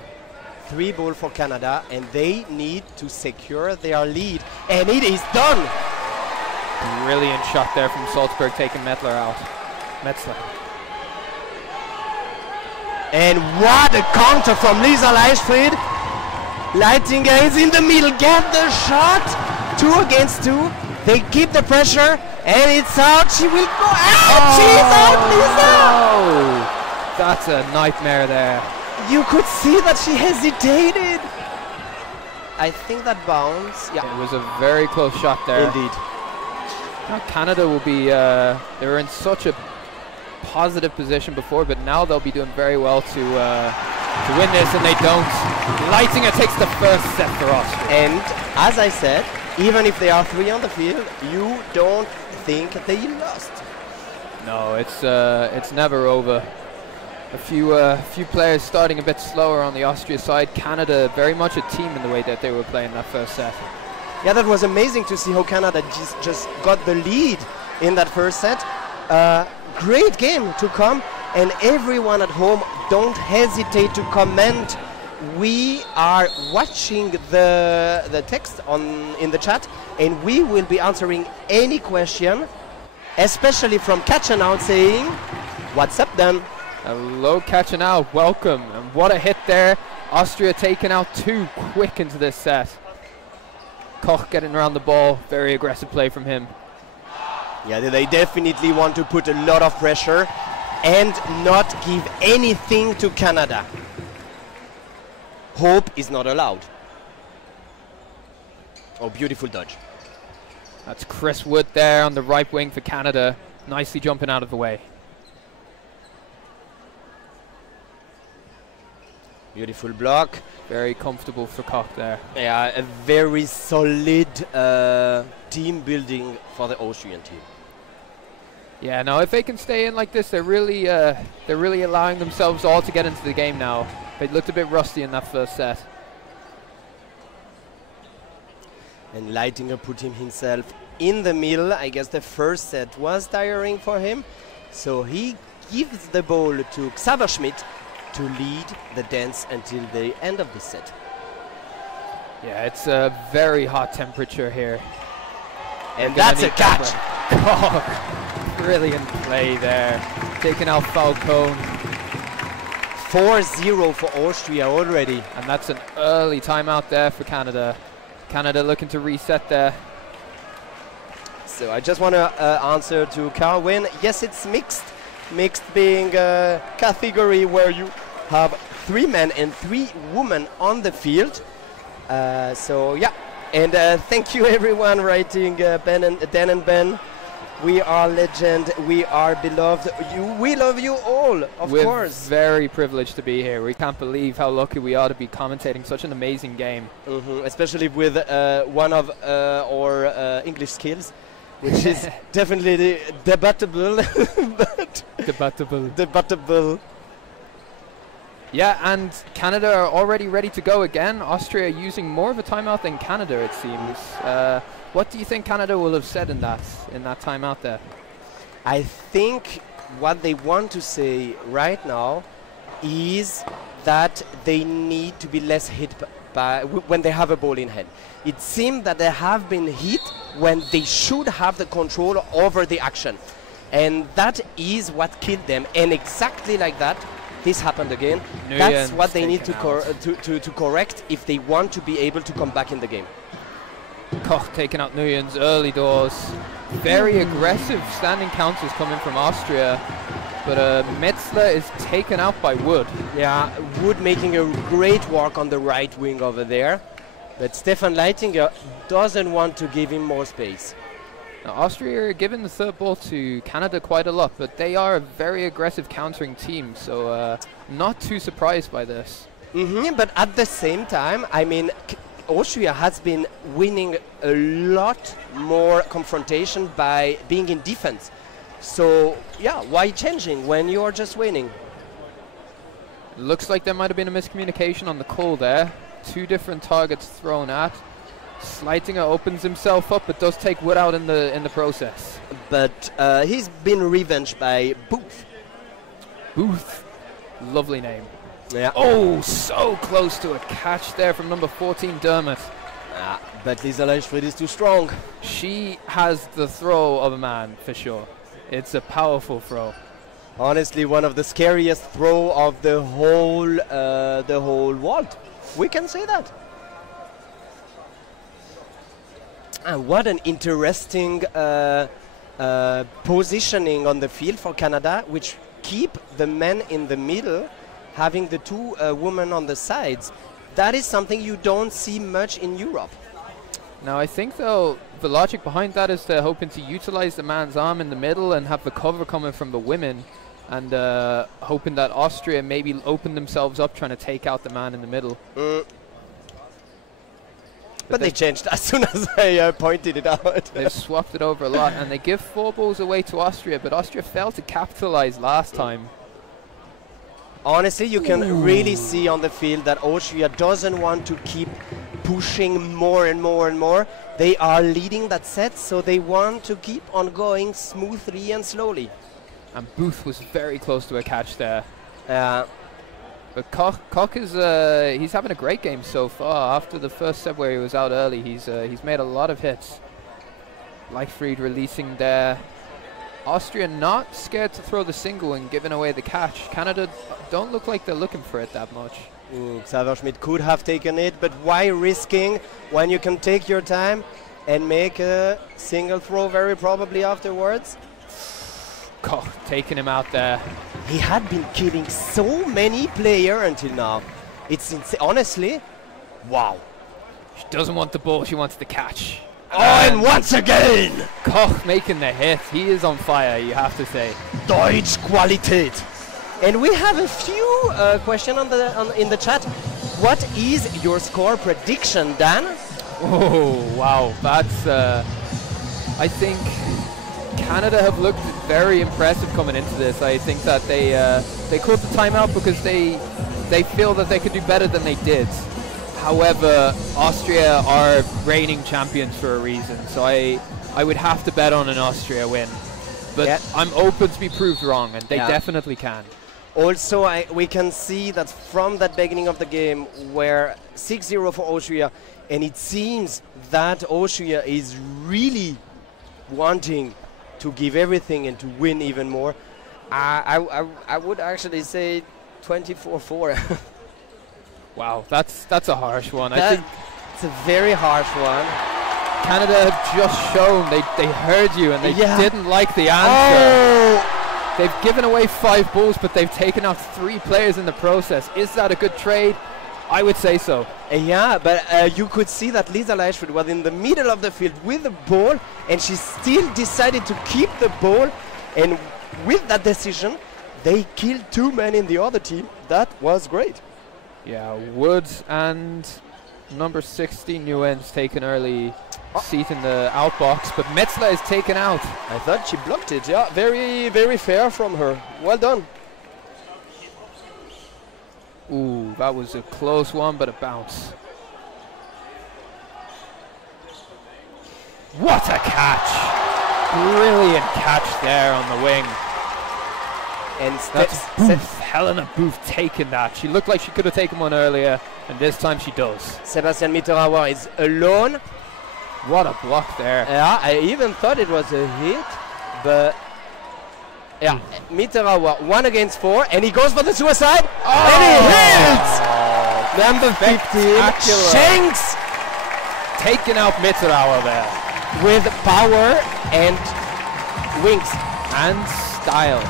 3 ball for Canada, and they need to secure their lead, and it is done. Brilliant shot there from Salzburg, taking Metzler out. And what a counter from Lisa Leichtfried. Leitinger is in the middle, get the shot. 2 against 2. They keep the pressure, and it's out. She will go out. She's out, Lisa. Oh, that's a nightmare there. You could see that she hesitated. I think that bounce. Yeah, it was a very close shot there. Indeed. Now Canada will be. They were in such a positive position before, but now they'll be doing very well to win this, and they don't. Leitinger takes the first set for Austria. And as I said, even if they are 3 on the field, you don't think they lost. No, it's never over. A few players starting a bit slower on the Austria side. Canada very much a team in the way that they were playing that first set. Yeah, that was amazing to see how Canada just got the lead in that first set. Great game to come, and everyone at home, don't hesitate to comment. We are watching the text in the chat, and we will be answering any question, especially from Katchenau saying, "What's up, Dan?" Hello, Katchenau, welcome. And what a hit there. Austria taken out 2 quick into this set. Koch getting around the ball, very aggressive play from him. Yeah, they definitely want to put a lot of pressure and not give anything to Canada. Hope is not allowed. Oh, beautiful dodge. That's Chris Wood there on the right wing for Canada, nicely jumping out of the way. Beautiful block. Very comfortable for Koch there. Yeah, a very solid team building for the Austrian team. Yeah, now if they can stay in like this, they're really allowing themselves all to get into the game now. They looked a bit rusty in that first set. And Leitinger put himself in the middle. I guess the first set was tiring for him. So he gives the ball to Xaver Schmidt to lead the dance until the end of the set. Yeah, it's a very hot temperature here. And that's a catch! Oh, brilliant play there. Taking out Falcone. 4-0 for Austria already. And that's an early timeout there for Canada. Canada looking to reset there. So I just want to answer to Carwin. Yes, it's mixed. Mixed being a category where you have 3 men and 3 women on the field. So yeah, and thank you everyone writing Dan and Ben. We are legend, we are beloved. We love you all, of course. We're very privileged to be here. We can't believe how lucky we are to be commentating such an amazing game. Especially with one of our English skills, which is definitely debatable. But debatable. Yeah, and Canada are already ready to go again. Austria using more of a timeout than Canada, it seems. What do you think Canada will have said in that timeout there? I think what they want to say right now is that they need to be less hit by when they have a ball in hand. It seemed that they have been hit when they should have the control over the action. And that is what killed them. And exactly like that, this happened again. That's what they need to correct if they want to be able to come back in the game. Koch taking out Nguyens early doors. Very aggressive standing counters coming from Austria. But Metzler is taken out by Wood. Yeah, Wood making a great work on the right wing over there. But Stefan Leitinger doesn't want to give him more space. Now, Austria are giving the third ball to Canada quite a lot, but they are a very aggressive countering team, so not too surprised by this. But at the same time, I mean, Austria has been winning a lot more confrontation by being in defense. So, yeah, why changing when you are just winning? Looks like there might have been a miscommunication on the call there. 2 different targets thrown at. Leitinger opens himself up, but does take Wood out in the process. But he's been revenged by Booth. Booth. Lovely name. Yeah. Oh, so close to a catch there from number 14, Dermot. But Lisa Leichtfried is too strong. She has the throw of a man, for sure. It's a powerful throw. Honestly, one of the scariest throw of the whole world. We can say that. And what an interesting positioning on the field for Canada, which keep the men in the middle, having the two women on the sides. That is something you don't see much in Europe. Now, I think, though, the logic behind that is they're hoping to utilize the man's arm in the middle and have the cover coming from the women, and hoping that Austria maybe open themselves up trying to take out the man in the middle. But they changed as soon as I pointed it out. They've swapped it over a lot, and they give 4 balls away to Austria, but Austria failed to capitalize last time. Honestly, you can really see on the field that Austria doesn't want to keep pushing more and more and more. They are leading that set, so they want to keep on going smoothly and slowly. And Booth was very close to a catch there. But Koch is he's having a great game so far. After the first set where he was out early, he's made a lot of hits. Leichtfried releasing there. Austria not scared to throw the single and giving away the catch. Canada don't look like they're looking for it that much. Xaver Schmidt could have taken it, but why risking when you can take your time and make a single throw very probably afterwards? Koch taking him out there. He had been killing so many players until now. It's honestly, wow. She doesn't want the ball, she wants the catch. And once again! Koch making the hit. He is on fire, you have to say. Deutsch Qualität. And we have a few questions in the chat. What is your score prediction, Dan? Oh, wow. That's, I think Canada have looked very impressive coming into this. I think that they called the timeout because they feel that they could do better than they did. However, Austria are reigning champions for a reason, so I would have to bet on an Austria win. But I'm open to be proved wrong, and they definitely can. Also, we can see that from that beginning of the game, where 6-0 for Austria, and it seems that Austria is really wanting to give everything and to win even more. I would actually say 24-4. Wow, that's a harsh one. I think it's a very harsh one. Canada have just shown they heard you and they didn't like the answer. They've given away 5 balls, but they've taken out 3 players in the process. Is that a good trade? I would say so. Yeah, but you could see that Lisa Leichtfried was in the middle of the field with the ball, and she still decided to keep the ball. And with that decision, they killed 2 men in the other team. That was great. Yeah, Woods and number 16 Nguyen's taken early seat in the outbox, but Metzler is taken out. I thought she blocked it. Yeah, very, very fair from her. Well done. Ooh, that was a close one, but a bounce. What a catch! Brilliant catch there on the wing. And that's Booth. Helena Booth taking that. She looked like she could have taken one earlier, and this time she does. Sebastian Mitterauer is alone. What a block there. Yeah, I even thought it was a hit, but yeah, Mitterauer 1 against 4, and he goes for the suicide, and he hits! Number 15, Shanks! Taking out Mitterauer there. With power and wings. And style.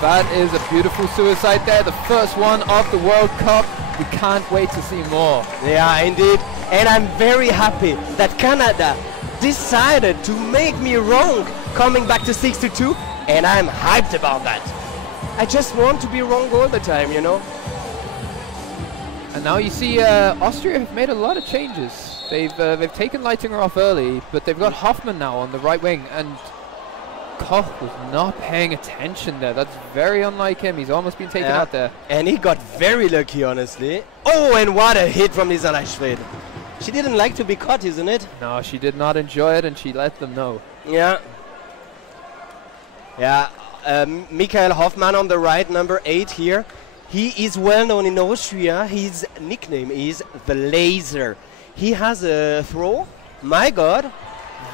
That is a beautiful suicide there, the first one of the World Cup. We can't wait to see more. Yeah, indeed. And I'm very happy that Canada decided to make me wrong, coming back to 6-2, and I'm hyped about that. I just want to be wrong all the time, you know. And now you see Austria have made a lot of changes. They've taken Leitinger off early, but they've got Hoffman now on the right wing, and Koch was not paying attention there. That's very unlike him. He's almost been taken out there. And he got very lucky, honestly. Oh, and what a hit from Lisa Leichtfried. She didn't like to be caught, isn't it? No, she did not enjoy it, and she let them know. Yeah. Yeah, Michael Hoffmann on the right, number 8 here. He is well known in Austria. His nickname is the Laser. He has a throw, my God,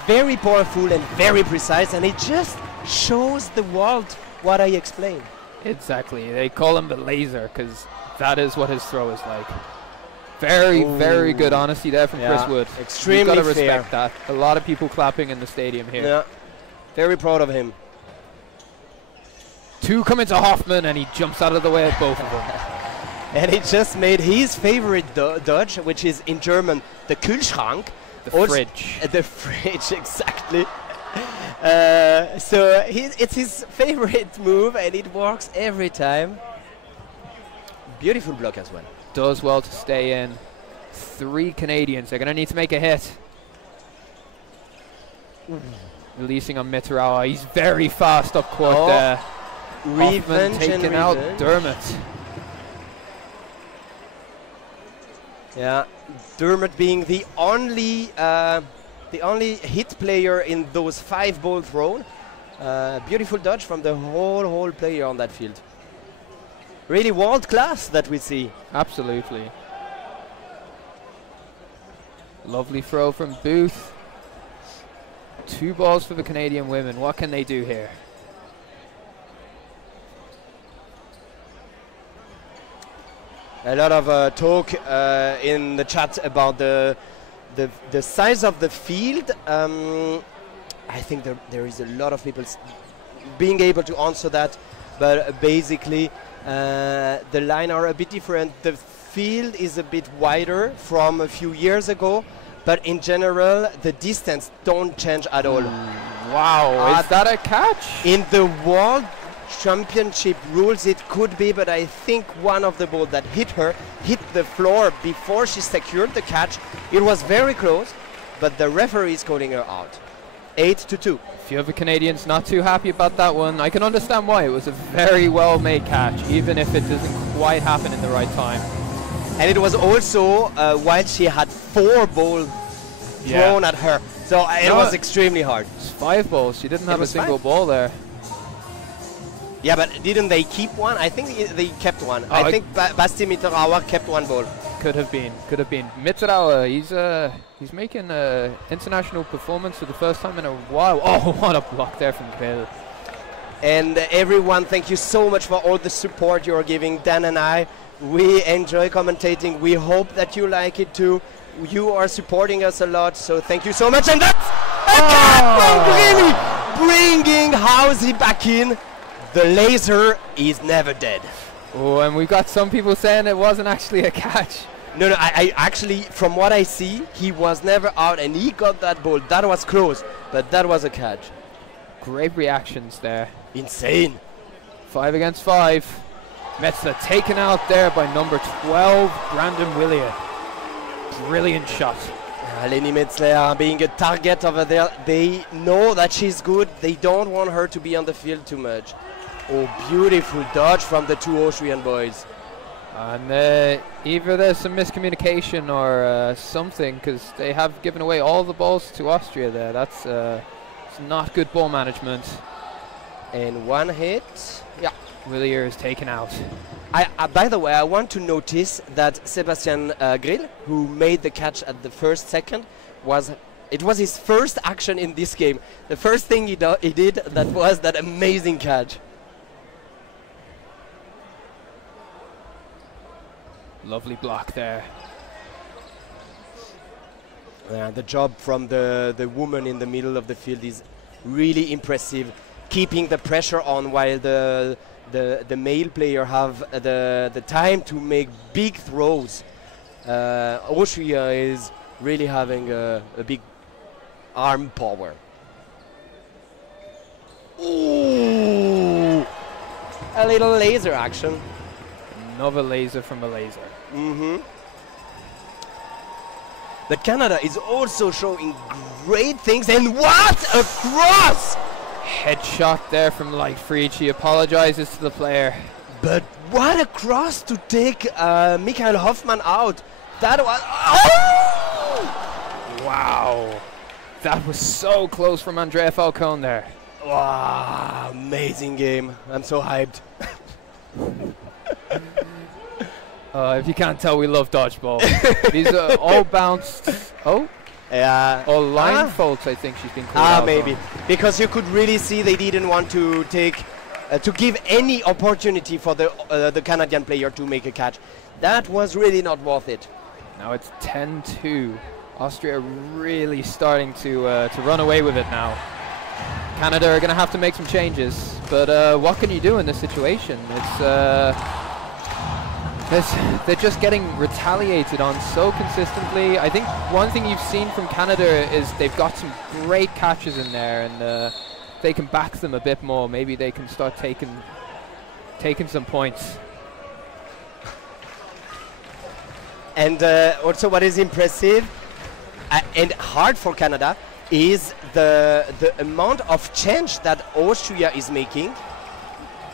very powerful and very precise, and it just shows the world what I explained. Exactly. They call him the Laser because that is what his throw is like. Very, very good honesty there from Chris Wood. Extremely You've got to fair. respect that. A lot of people clapping in the stadium here. Yeah, very proud of him. 2 come into Hoffman and he jumps out of the way of both of them. And he just made his favorite dodge, which is in German, the Kühlschrank. The fridge. The fridge, exactly. So it's his favorite move and it works every time. Beautiful block as well. Does well to stay in. 3 Canadians. They're going to need to make a hit. Releasing on Mitterauer. He's very fast up court there. Revenge taking out Dermot. Yeah, Dermot being the only hit player in those 5 ball thrown. Beautiful dodge from the whole player on that field. Really world class that we see. Absolutely. Lovely throw from Booth. 2 balls for the Canadian women. What can they do here? A lot of talk in the chat about the size of the field. I think there is a lot of people being able to answer that, but basically the line are a bit different. The field is a bit wider from a few years ago, but in general the distance don't change at all. Wow, is that a catch? In the World Championship rules it could be, but I think one of the balls that hit her hit the floor before she secured the catch. It was very close, but the referee is calling her out. 8-2. A few of the Canadians not too happy about that one. I can understand why. It was a very well made catch, even if it doesn't quite happen in the right time. And it was also while she had 4 balls thrown at her, so it was extremely hard. It's 5 balls. She didn't have a single ball there. Yeah, but didn't they keep one? I think they kept one. I think Basti Mitterauer kept 1 ball. Could have been. Mitterauer, he's making an international performance for the first time in a while. Oh, what a block there from Bill. And everyone, thank you so much for all the support you're giving. Dan and I, we enjoy commentating. We hope that you like it too. You are supporting us a lot, so thank you so much. And that's a catch from Brini, bringing Housey back in. The Laser is never dead. Oh, and we've got some people saying it wasn't actually a catch. No, I actually, from what I see, he was never out and he got that ball. That was close, but that was a catch. Great reactions there. Insane. 5 against 5. Metzler taken out there by number 12, Brandon Willier. Brilliant shot. Leni Metzler being a target over there. They know that she's good. They don't want her to be on the field too much. Oh, beautiful dodge from the 2 Austrian boys. And either there's some miscommunication or something, because they have given away all the balls to Austria there. That's it's not good ball management. And 1 hit. Yeah. Willier is taken out. By the way, I want to notice that Sebastian Grill, who made the catch at the first second, it was his first action in this game. The first thing he did, that was that amazing catch. Lovely block there. The job from the woman in the middle of the field is really impressive, keeping the pressure on while the male player have the time to make big throws. Austria is really having a big arm power. Ooh! A little laser action. Another laser from a laser. But Canada is also showing great things, and what a cross! Headshot there from Lightfried. She apologizes to the player. But what a cross to take Michael Hoffmann out. That was... Oh! Wow. That was so close from Andrea Falcone there. Wow, amazing game. I'm so hyped. If you can't tell, we love dodgeball. These are all bounced. Oh? Yeah. Or line faults, I think she's been called out maybe. on. Because you could really see they didn't want to take, to give any opportunity for the Canadian player to make a catch. That was really not worth it. Now it's 10-2. Austria really starting to run away with it now. Canada are going to have to make some changes, but what can you do in this situation? They're just getting retaliated on so consistently. I think one thing you've seen from Canada is they've got some great catches in there, and if they can back them a bit more, maybe they can start taking some points. And also what is impressive and hard for Canada is the amount of change that Austria is making,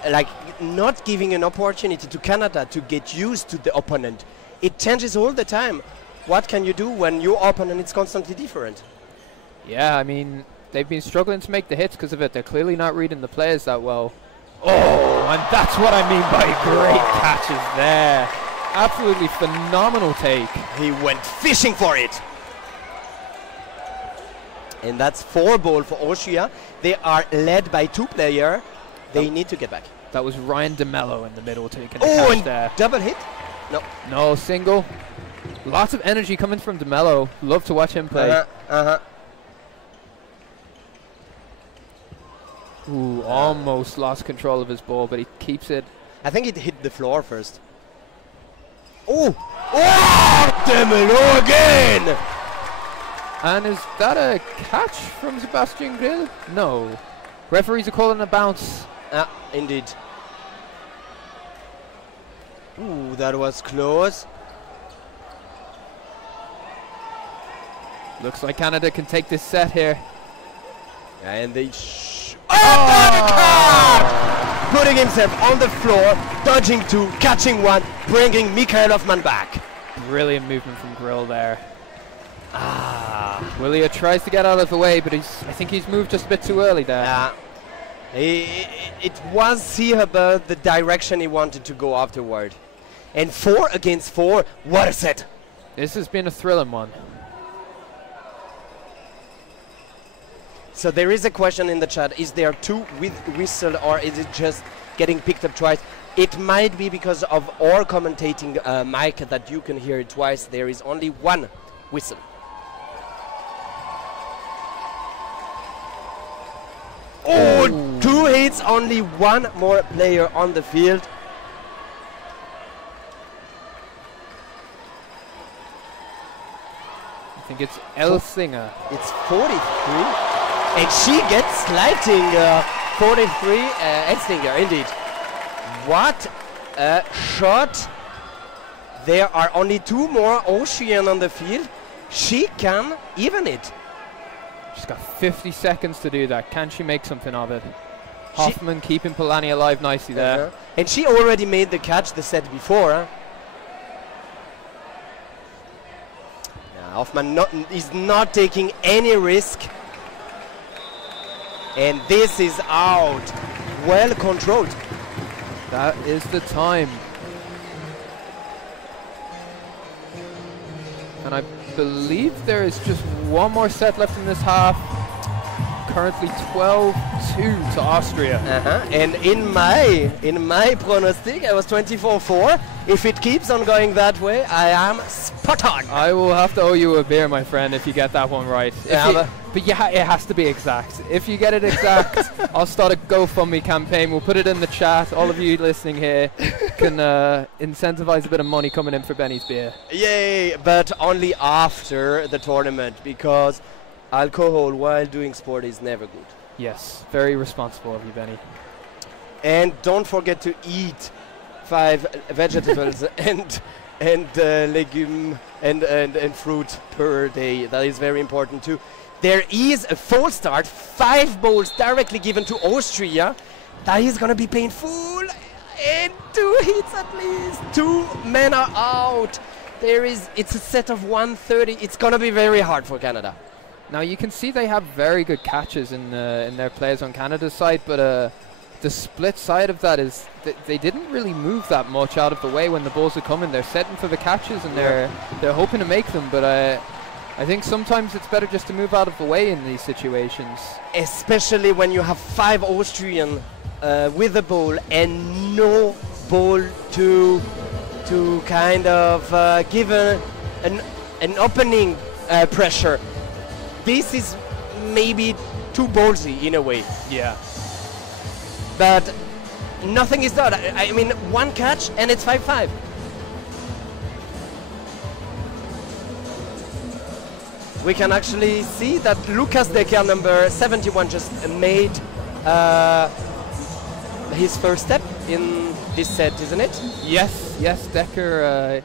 like not giving an opportunity to Canada to get used to the opponent. It changes all the time. What can you do when your opponent is constantly different? Yeah, I mean, they've been struggling to make the hits because of it. They're clearly not reading the players that well. Oh, and that's what I mean by great catches there. Absolutely phenomenal take. He went fishing for it. And that's 4 ball for Austria. They are led by 2 players. They need to get back. That was Ryan DeMello in the middle taking the catch there. Double hit? No. No, single. Lots of energy coming from DeMello. Love to watch him play. Ooh, almost lost control of his ball, but he keeps it. I think it hit the floor first. Oh! Oh! DeMello again! And is that a catch from Sebastian Grill? No. Referees are calling a bounce. Indeed. Ooh, that was close. Looks like Canada can take this set here. And they putting himself on the floor, dodging 2, catching 1, bringing Mikhail Hoffman back. Brilliant movement from Grill there. Willia tries to get out of the way, but I think he's moved just a bit too early there. It was seeable the direction he wanted to go afterward. And 4 against 4, what a set. This has been a thrilling one. So there is a question in the chat, is there 2 with whistle or is it just getting picked up twice? It might be because of our commentating mic that you can hear it twice. There is only 1 whistle. Oh, 2 hits, only 1 more player on the field. I think it's Elsinger. It's 43. And she gets sliding 43 Elsinger, indeed. What a shot. There are only 2 more Austrian on the field. She can even it. She's got 50 seconds to do that. Can she make something of it? Hoffman keeping Polanyi alive nicely there. And she already made the catch the set before. Hoffman is not taking any risk. And this is out. Well controlled. That is the time. And I believe there is just 1 more set left in this half. Currently 12-2 to Austria. And in my pronostic, I was 24-4. If it keeps on going that way, I am spot on. I will have to owe you a beer, my friend, if you get that one right. But yeah, it has to be exact. If you get it exact, I'll start a GoFundMe campaign. We'll put it in the chat. All of you listening here can incentivize a bit of money coming in for Benny's beer. Yay, but only after the tournament, because alcohol while doing sport is never good. Yes, very responsible of you, Benny. And don't forget to eat 5 vegetables and legume and fruit per day. That is very important too. There is a false start, 5 balls directly given to Austria. That is gonna be painful. And 2 hits at least. 2 men are out. It's a set of 130. It's gonna be very hard for Canada. Now you can see they have very good catches in their players on Canada's side, but the split side of that is they didn't really move that much out of the way when the balls are coming. They're setting for the catches and they're hoping to make them, but I think sometimes it's better just to move out of the way in these situations. Especially when you have 5 Austrian with the ball and no ball to kind of give an opening pressure. This is maybe too ballsy in a way. Yeah. But nothing is done. I mean, one catch and it's 5-5. We can actually see that Lucas Decker, number 71, just made his first step in this set, isn't it? Yes, Decker.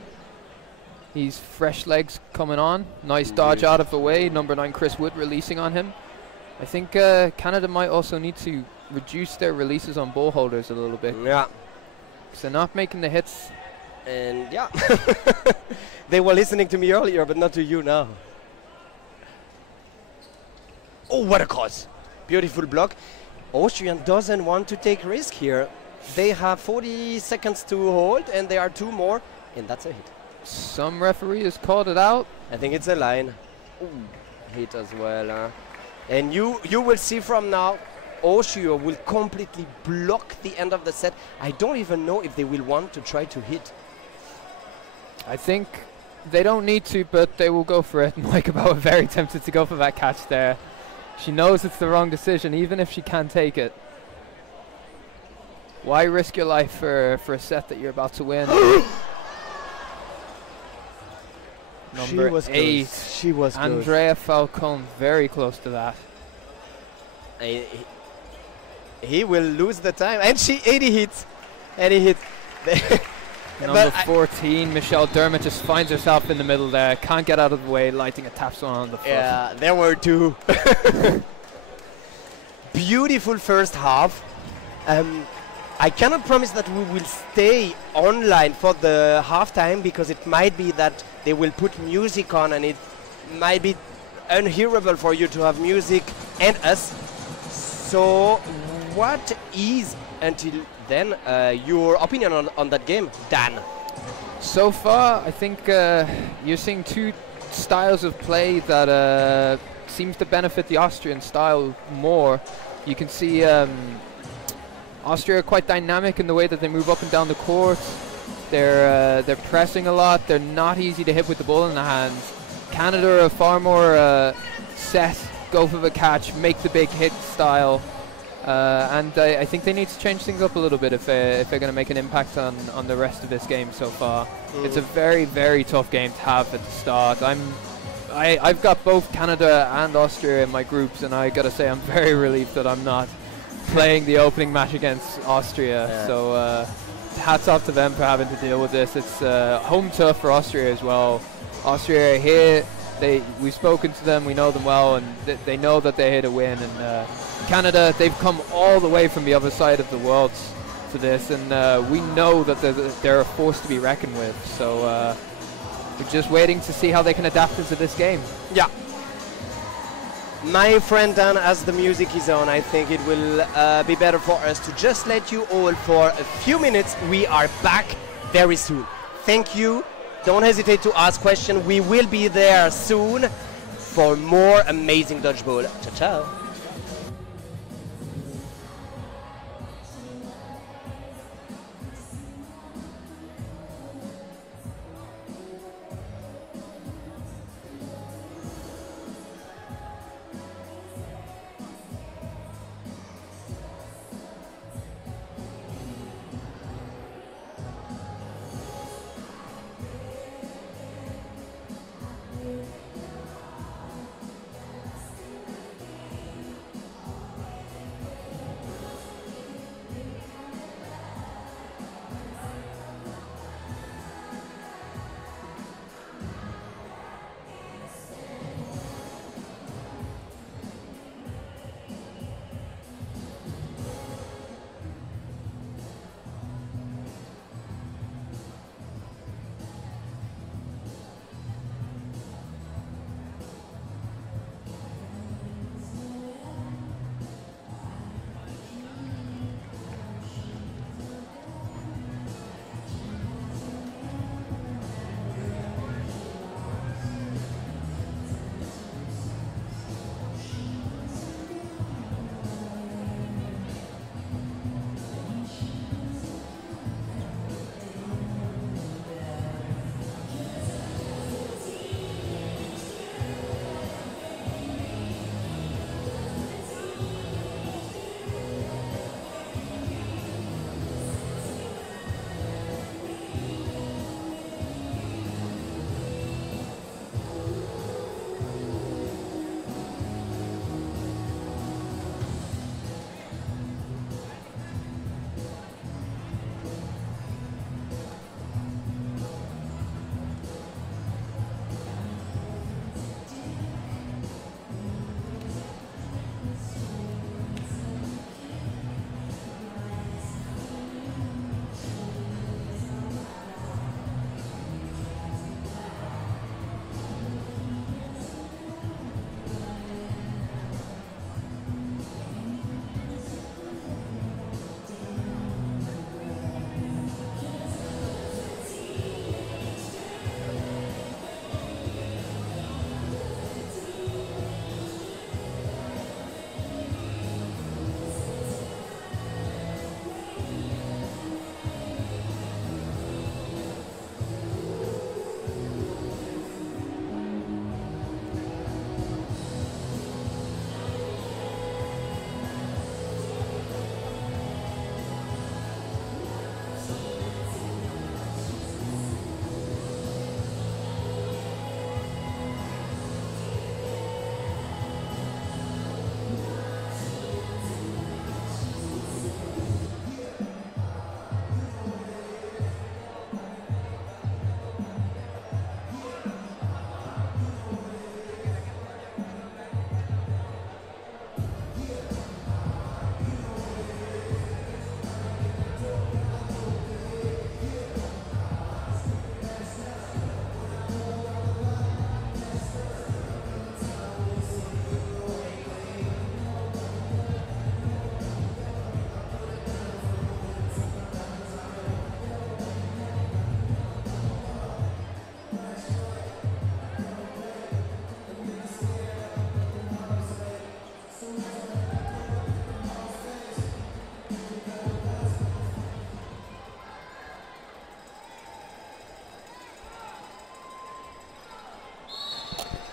He's fresh legs coming on. Nice dodge out of the way. Number 9, Chris Wood, releasing on him. I think Canada might also need to reduce their releases on ball holders a little bit. Yeah. Because they're not making the hits. And yeah, they were listening to me earlier, but not to you now. Oh, what a cross. Beautiful block. Austrian doesn't want to take risk here. They have 40 seconds to hold, and there are 2 more, and that's a hit. Some referee has called it out. I think it's a line. Ooh, hit as well. And you will see from now, Austria will completely block the end of the set. I don't even know if they will want to try to hit. I think they don't need to, but they will go for it. Mike about very tempted to go for that catch there. She knows it's the wrong decision, even if she can take it. Why risk your life for a set that you're about to win? Number 8. She was good. Andrea Falcone, very close to that. He will lose the time, and he hits. And he hits. Number 14, Michelle Dermott, just finds herself in the middle there. Can't get out of the way, lighting a tap stone on the foot. Yeah, there were 2. Beautiful first half. I cannot promise that we will stay online for the halftime, because it might be that they will put music on, and it might be unhearable for you to have music and us. So what is, until then, your opinion on that game, Dan? So far, I think you're seeing 2 styles of play that seems to benefit the Austrian style more. You can see Austria are quite dynamic in the way that they move up and down the court. They're pressing a lot. They're not easy to hit with the ball in the hands. Canada are far more set, go for the catch, make the big hit style. And I think they need to change things up a little bit if they're going to make an impact on the rest of this game so far. It's a very, very tough game to have at the start. I've got both Canada and Austria in my groups, and I got to say I'm very relieved that I'm not playing the opening match against Austria. Yeah. So hats off to them for having to deal with this. It's home turf for Austria as well. Austria are here. We've spoken to them, we know them well, and they know that they're here to win. And Canada, they've come all the way from the other side of the world to this, and we know that they're a force to be reckoned with. So we're just waiting to see how they can adapt into this game. Yeah. My friend Dan, as the music is on, I think it will be better for us to just let you all for a few minutes. We are back very soon. Thank you. Don't hesitate to ask questions. We will be there soon for more amazing dodgeball. Ciao, ciao.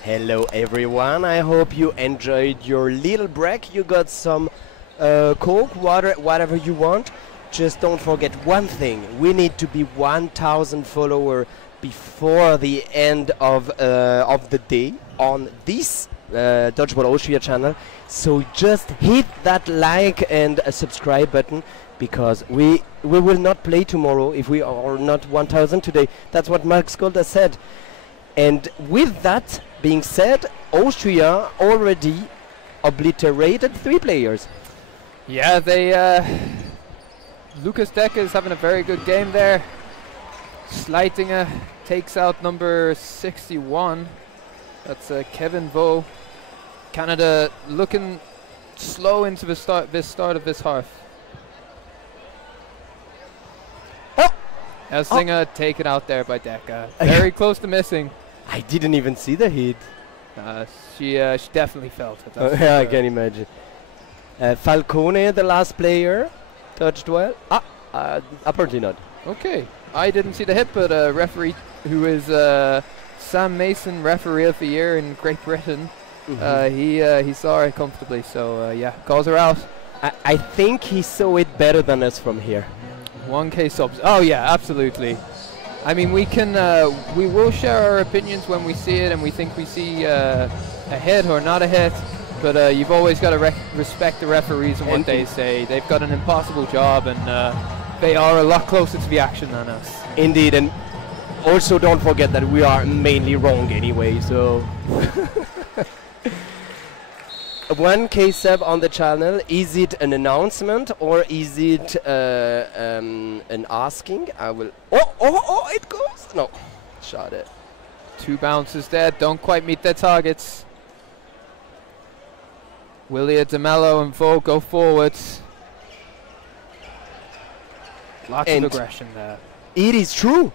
Hello everyone, I hope you enjoyed your little break. You got some Coke, water, whatever you want. Just don't forget one thing, we need to be 1,000 followers before the end of the day on this Dodgeball Austria channel. So just hit that like and a subscribe button, because we will not play tomorrow if we are not 1,000 today. That's what Max Golda said. And with that being said, Austria already obliterated 3 players. Yeah, they Lucas Decker is having a very good game there. Sleitinger takes out number 61. That's Kevin Vo. Canada looking slow into the start of this half. Elsinger taken out there by Decker. Very close to missing. I didn't even see the hit. She definitely felt it. Yeah, I can imagine. Falcone, the last player, touched well. Apparently not. Okay, I didn't see the hit, but a referee who is Sam Mason, referee of the year in Great Britain, he saw it comfortably. So yeah, calls her out. I think he saw it better than us from here. 1K subs. Oh yeah, absolutely. I mean, we will share our opinions when we see it, and we think we see a hit or not a hit. But you've always got to respect the referees and what they say. They've got an impossible job, and they are a lot closer to the action than us. Indeed, and also don't forget that we are mainly wrong anyway. So 1K sub on the channel. Is it an announcement or is it an asking? I will. Oh! It goes. No, shot it. 2 bounces there. Don't quite meet their targets. Willia, DeMello and Vo go forwards. Lots of aggression there. It is true.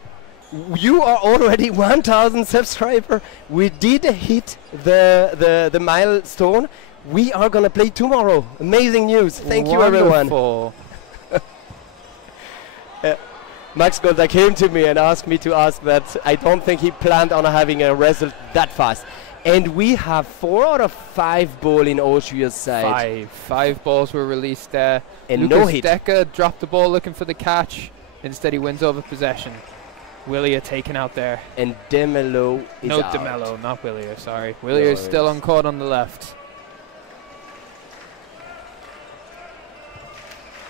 You are already 1,000 subscribers. We did hit the milestone. We are gonna play tomorrow. Amazing news. Thank you, everyone. Max Golda came to me and asked me to ask that. I don't think he planned on having a result that fast. And we have 4 out of 5 ball in Austria's side. 5 balls were released there. And Lucas no hit. Decker dropped the ball looking for the catch. Instead he wins over possession. Willia taken out there. And DeMello is out. No, DeMello, not Willia, sorry. Willia is still on court on the left.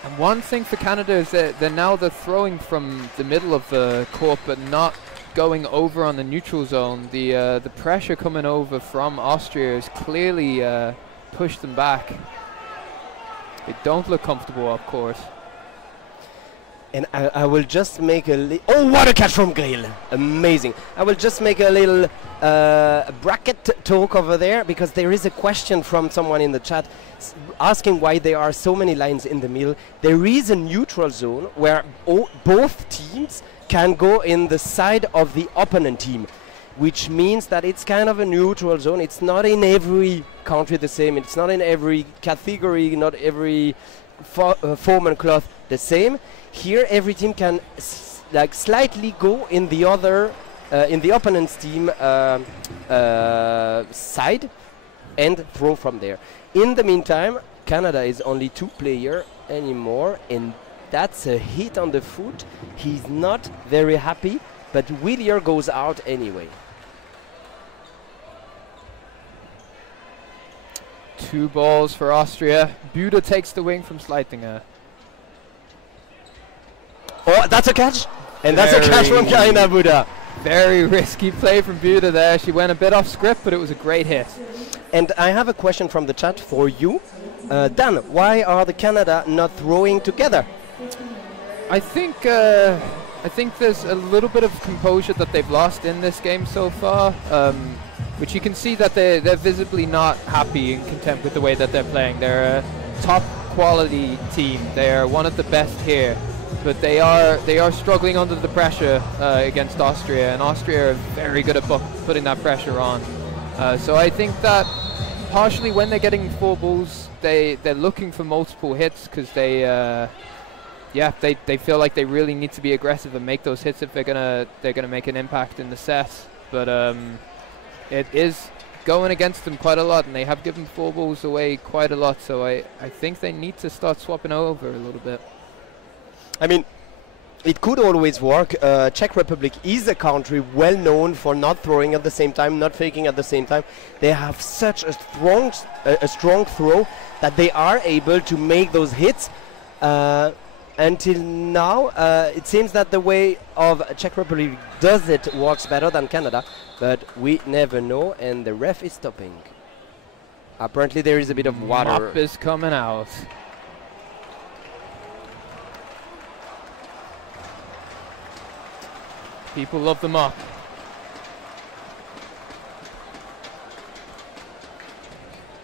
And one thing for Canada is that they're throwing from the middle of the court, but not going over on the neutral zone. The pressure coming over from Austria has clearly pushed them back. They don't look comfortable up court. And I will just make a oh, what a catch from Grill! Amazing. I will just make a little bracket talk over there, because there is a question from someone in the chat asking why there are so many lines in the middle. There is a neutral zone where both teams can go in the side of the opponent team, which means that it's kind of a neutral zone. It's not in every country the same. It's not in every category, not every form and cloth the same. Here, every team can like slightly go in the other, in the opponent's team side, and throw from there. In the meantime, Canada is only 2 players anymore, and that's a hit on the foot. He's not very happy, but Willier goes out anyway. 2 balls for Austria. Buda takes the wing from Sleitinger. Oh, that's a catch! And that's a catch from Karina Buda. Very risky play from Buda there. She went a bit off script, but it was a great hit. And I have a question from the chat for you. Dan, why are the Canada not throwing together? I think there's a little bit of composure that they've lost in this game so far, which you can see that they're visibly not happy and content with the way that they're playing. They're a top quality team. They are one of the best here, but they are struggling under the pressure against Austria, and Austria are very good at putting that pressure on. So I think that partially when they're getting 4 balls, they're looking for multiple hits, because they feel like they really need to be aggressive and make those hits if they're gonna make an impact in the set. But it is going against them quite a lot, and they have given 4 balls away quite a lot, so I think they need to start swapping over a little bit. I mean, it could always work. Czech Republic is a country well known for not throwing at the same time, not faking at the same time. They have such a strong throw that they are able to make those hits. Until now, it seems that the way of Czech Republic does it works better than Canada, but we never know, and the ref is stopping. Apparently there is a bit of water. Mop is coming out. People love the mop.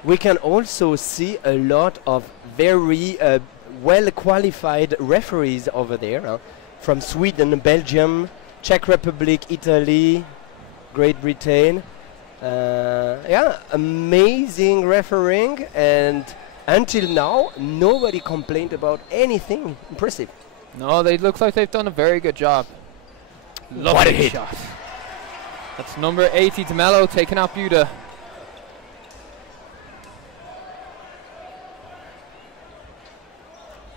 We can also see a lot of very well-qualified referees over there, from Sweden, Belgium, Czech Republic, Italy, Great Britain. Yeah, amazing refereeing, and until now, nobody complained about anything impressive. No, they look like they've done a very good job. What a hit. Shot. That's number 80, DeMello, taking out Buda.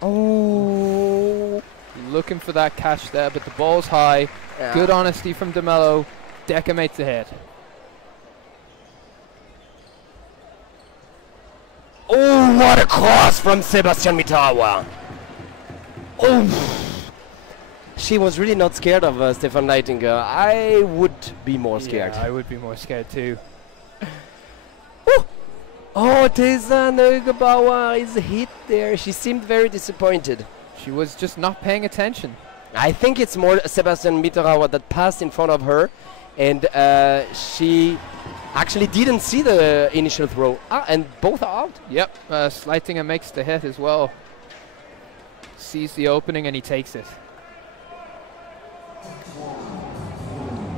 Oh. Looking for that catch there, but the ball's high. Yeah. Good honesty from DeMello. Decker makes the hit. Oh, what a cross from Sebastian Mitterauer. Oh. She was really not scared of Stefan Leitinger. I would be more scared. Yeah, I would be more scared too. Oh, Tessa Neugebauer is hit there. She seemed very disappointed. She was just not paying attention. I think it's more Sebastian Mitterauer that passed in front of her, and she actually didn't see the initial throw. And both are out. Yep, Sleitinger makes the hit as well. Sees the opening and he takes it.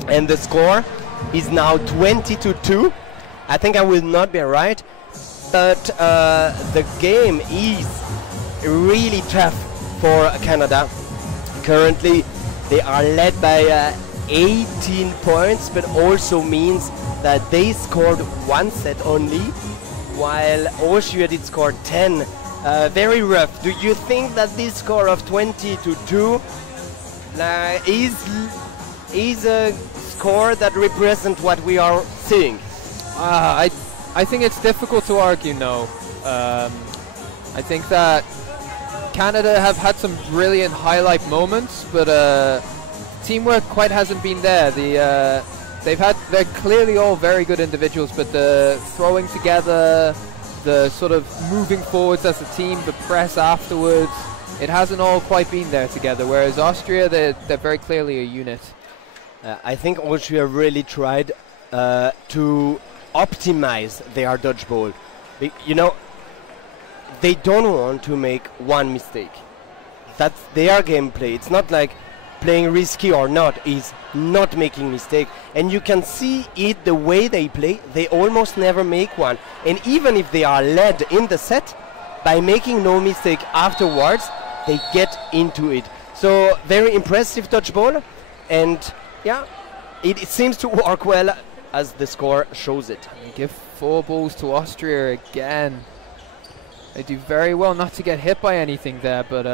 And the score is now 20-2. I think I will not be right, but the game is really tough for Canada. Currently, they are led by 18 points, but also means that they scored 1 set only, while Austria did score 10. Very rough. Do you think that this score of 20-2 is a score that represents what we are seeing? I think it's difficult to argue, no. I think that Canada have had some brilliant highlight moments, but teamwork quite hasn't been there. They're clearly all very good individuals, but the throwing together, the sort of moving forwards as a team, the press afterwards, it hasn't all quite been there together, whereas Austria, they're very clearly a unit. I think Austria really tried to optimize their dodgeball. You know, they don't want to make one mistake. That's their gameplay. It's not like playing risky or not, it's not making mistake. And you can see it the way they play, they almost never make one. And even if they are led in the set, by making no mistake afterwards, they get into it. So very impressive dodgeball, and yeah, it seems to work well as the score shows it. Give 4 balls to Austria again. They do very well not to get hit by anything there, but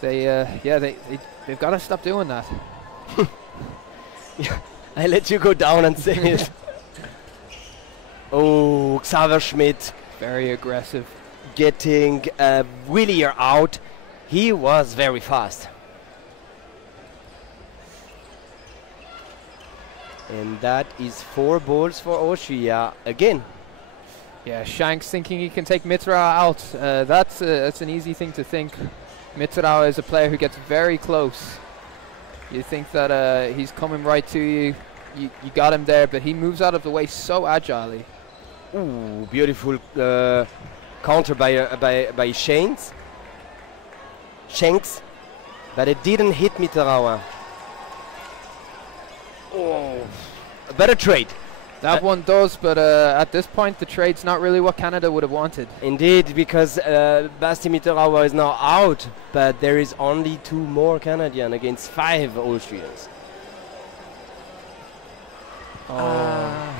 they've got to stop doing that. Yeah, I let you go down and say it. Oh, Xaver Schmidt. Very aggressive. Getting Willier out. He was very fast. And that is 4 balls for Austria again. Yeah, Shanks thinking he can take Mitterauer out. That's an easy thing to think. Mitterauer is a player who gets very close. You think that he's coming right to you. You got him there, but he moves out of the way so agilely. Ooh, beautiful counter by Shanks, but it didn't hit Mitterauer. Oh, a better trade. That one does, but at this point the trade's not really what Canada would have wanted. Indeed, because Basti Mitterauer is now out, but there is only 2 more Canadians against 5 Austrians.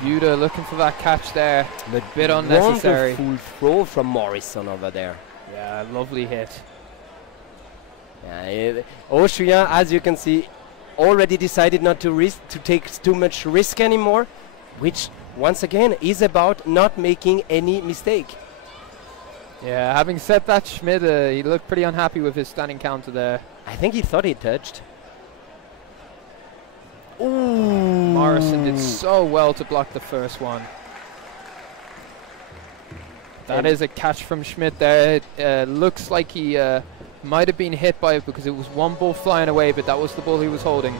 Buda looking for that catch there. A bit unnecessary. Wonderful throw from Morrison over there. Yeah, lovely hit. Austria, as you can see, already decided not to take too much risk anymore, which once again is about not making any mistake. Yeah, having said that, Schmidt, he looked pretty unhappy with his standing counter there. I think he thought he touched. Ooh. Morrison did so well to block the first one. That is a catch from Schmidt there. It looks like he might have been hit by it because it was one ball flying away, but that was the ball he was holding.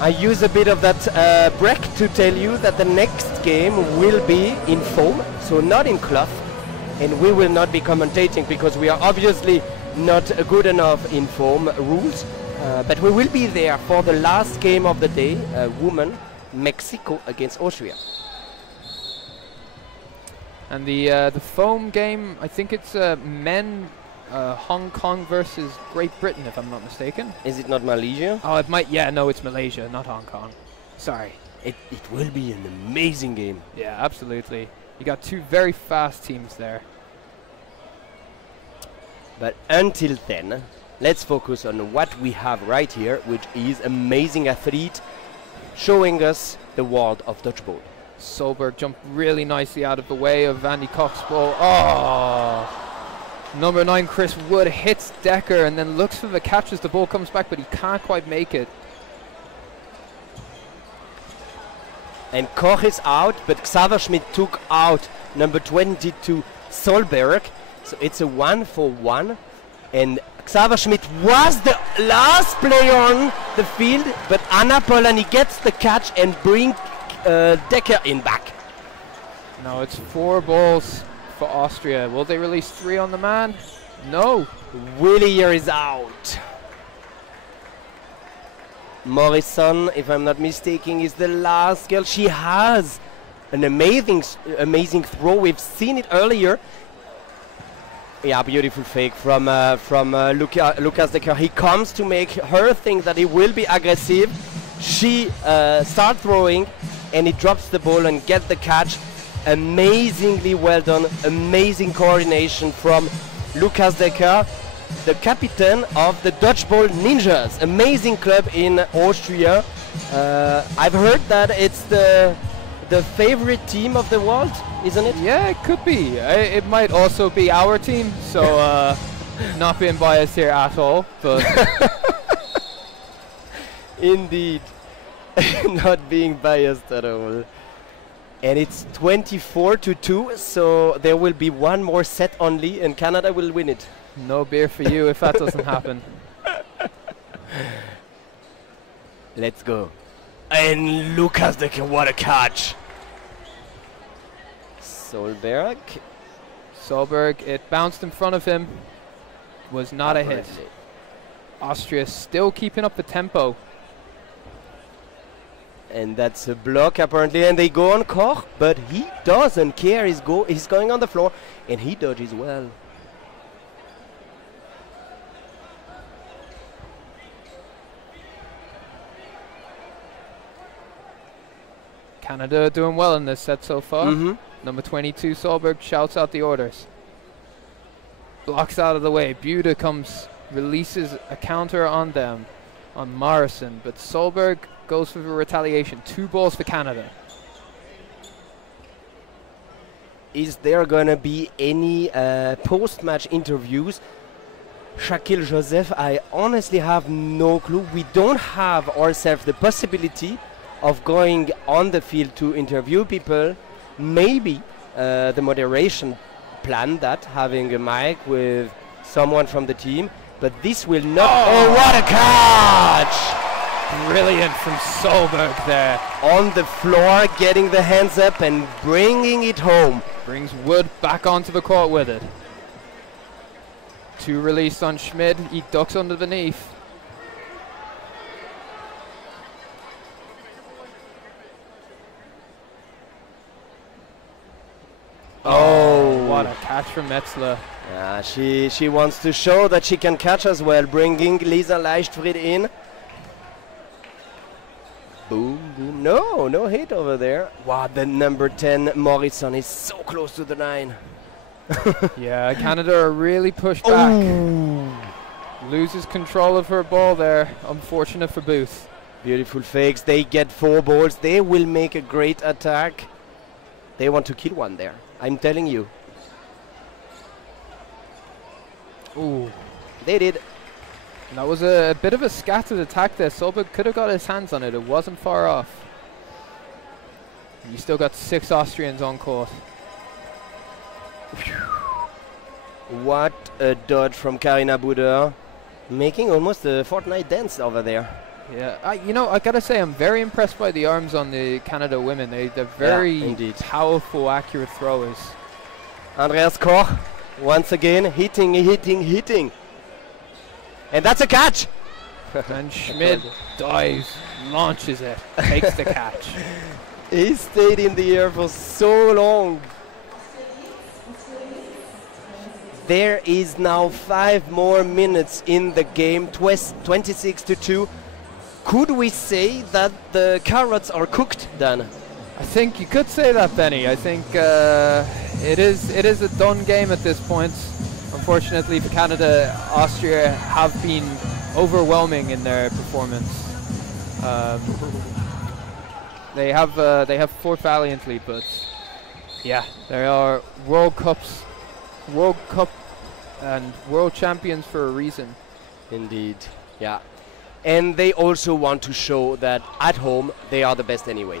I use a bit of that break to tell you that the next game will be in foam, so not in cloth, and we will not be commentating because we are obviously not good enough in foam rules, but we will be there for the last game of the day, women, Mexico against Austria. And the foam game, I think it's men Hong Kong versus Great Britain, if I'm not mistaken. Is it not Malaysia? Oh, it might. Yeah, no, it's Malaysia, not Hong Kong. Sorry. It will be an amazing game. Yeah, absolutely. You got two very fast teams there. But until then, let's focus on what we have right here, which is amazing athlete showing us the world of dodgeball. Solberg jumped really nicely out of the way of Andy Koch's ball. Oh! Number 9, Chris Wood, hits Decker and then looks for the catch as the ball comes back, but he can't quite make it. And Koch is out, but Xaver Schmidt took out number 22, Solberg. So it's a 1-for-1. And Xaver Schmidt was the last player on the field, but Anna Polani gets the catch and brings Decker in back. No, it's 4 balls for Austria. Will they release 3 on the man? No. Willier is out. Morrison, if I'm not mistaken, is the last girl. She has an amazing throw. We've seen it earlier. Yeah, beautiful fake from Lucas Decker. He comes to make her think that he will be aggressive. She starts throwing, and he drops the ball and gets the catch. Amazingly well done. Amazing coordination from Lucas Decker, the captain of the Dodgeball Ninjas. Amazing club in Austria. I've heard that it's the favorite team of the world, isn't it? Yeah, it could be. It might also be our team, so not being biased here at all, but indeed, not being biased at all. And it's 24-2, so there will be one more set only, and Canada will win it. No beer for you if that doesn't happen. Let's go. And Lucas Decker, what a catch! Solberg, it bounced in front of him. Was not a hit. Austria still keeping up the tempo. And that's a block apparently, and they go on Koch, but he doesn't care. He's going on the floor, and he dodges well. Canada doing well in this set so far. Number 22, Solberg, shouts out the orders. Blocks out of the way. Buda comes, releases a counter on them, on Morrison, but Solberg goes for the retaliation. 2 balls for Canada. Is there gonna be any post-match interviews? Shaquille Joseph, I honestly have no clue. We don't have ourselves the possibility of going on the field to interview people. Maybe the moderation planned that, having a mic with someone from the team, but this will not. Oh, what a catch! Brilliant from Solberg there. On the floor, getting the hands up and bringing it home. Brings Wood back onto the court with it. 2 released on Schmidt. He ducks underneath. Oh, what a catch from Metzler. She wants to show that she can catch as well, bringing Lisa Leichtfried in. Boom, boom. No hit over there. Wow, the number 10 Morrison is so close to the 9. Yeah, Canada are really pushed back. Loses control of her ball there. Unfortunate for Booth. Beautiful fakes. They get 4 balls. They will make a great attack. They want to kill one there. I'm telling you. Ooh. They did. And that was a bit of a scattered attack there. Solberg could have got his hands on it. It wasn't far off. And you still got 6 Austrians on court. What a dodge from Karina Buder. Making almost a Fortnite dance over there. Yeah, you know, I gotta say, I'm very impressed by the arms on the Canada women. They're very powerful, accurate throwers. Andreas Koch, once again, hitting. And that's a catch! And Schmidt dives, launches it, takes the catch. He stayed in the air for so long. There is now 5 more minutes in the game, 26-2. Could we say that the carrots are cooked, Dan? I think you could say that, Benny. I think it is a done game at this point. Unfortunately for Canada, Austria have been overwhelming in their performance. They have fought valiantly, but yeah, they are World Cup and world champions for a reason. Indeed, yeah. And they also want to show that at home they are the best anyway.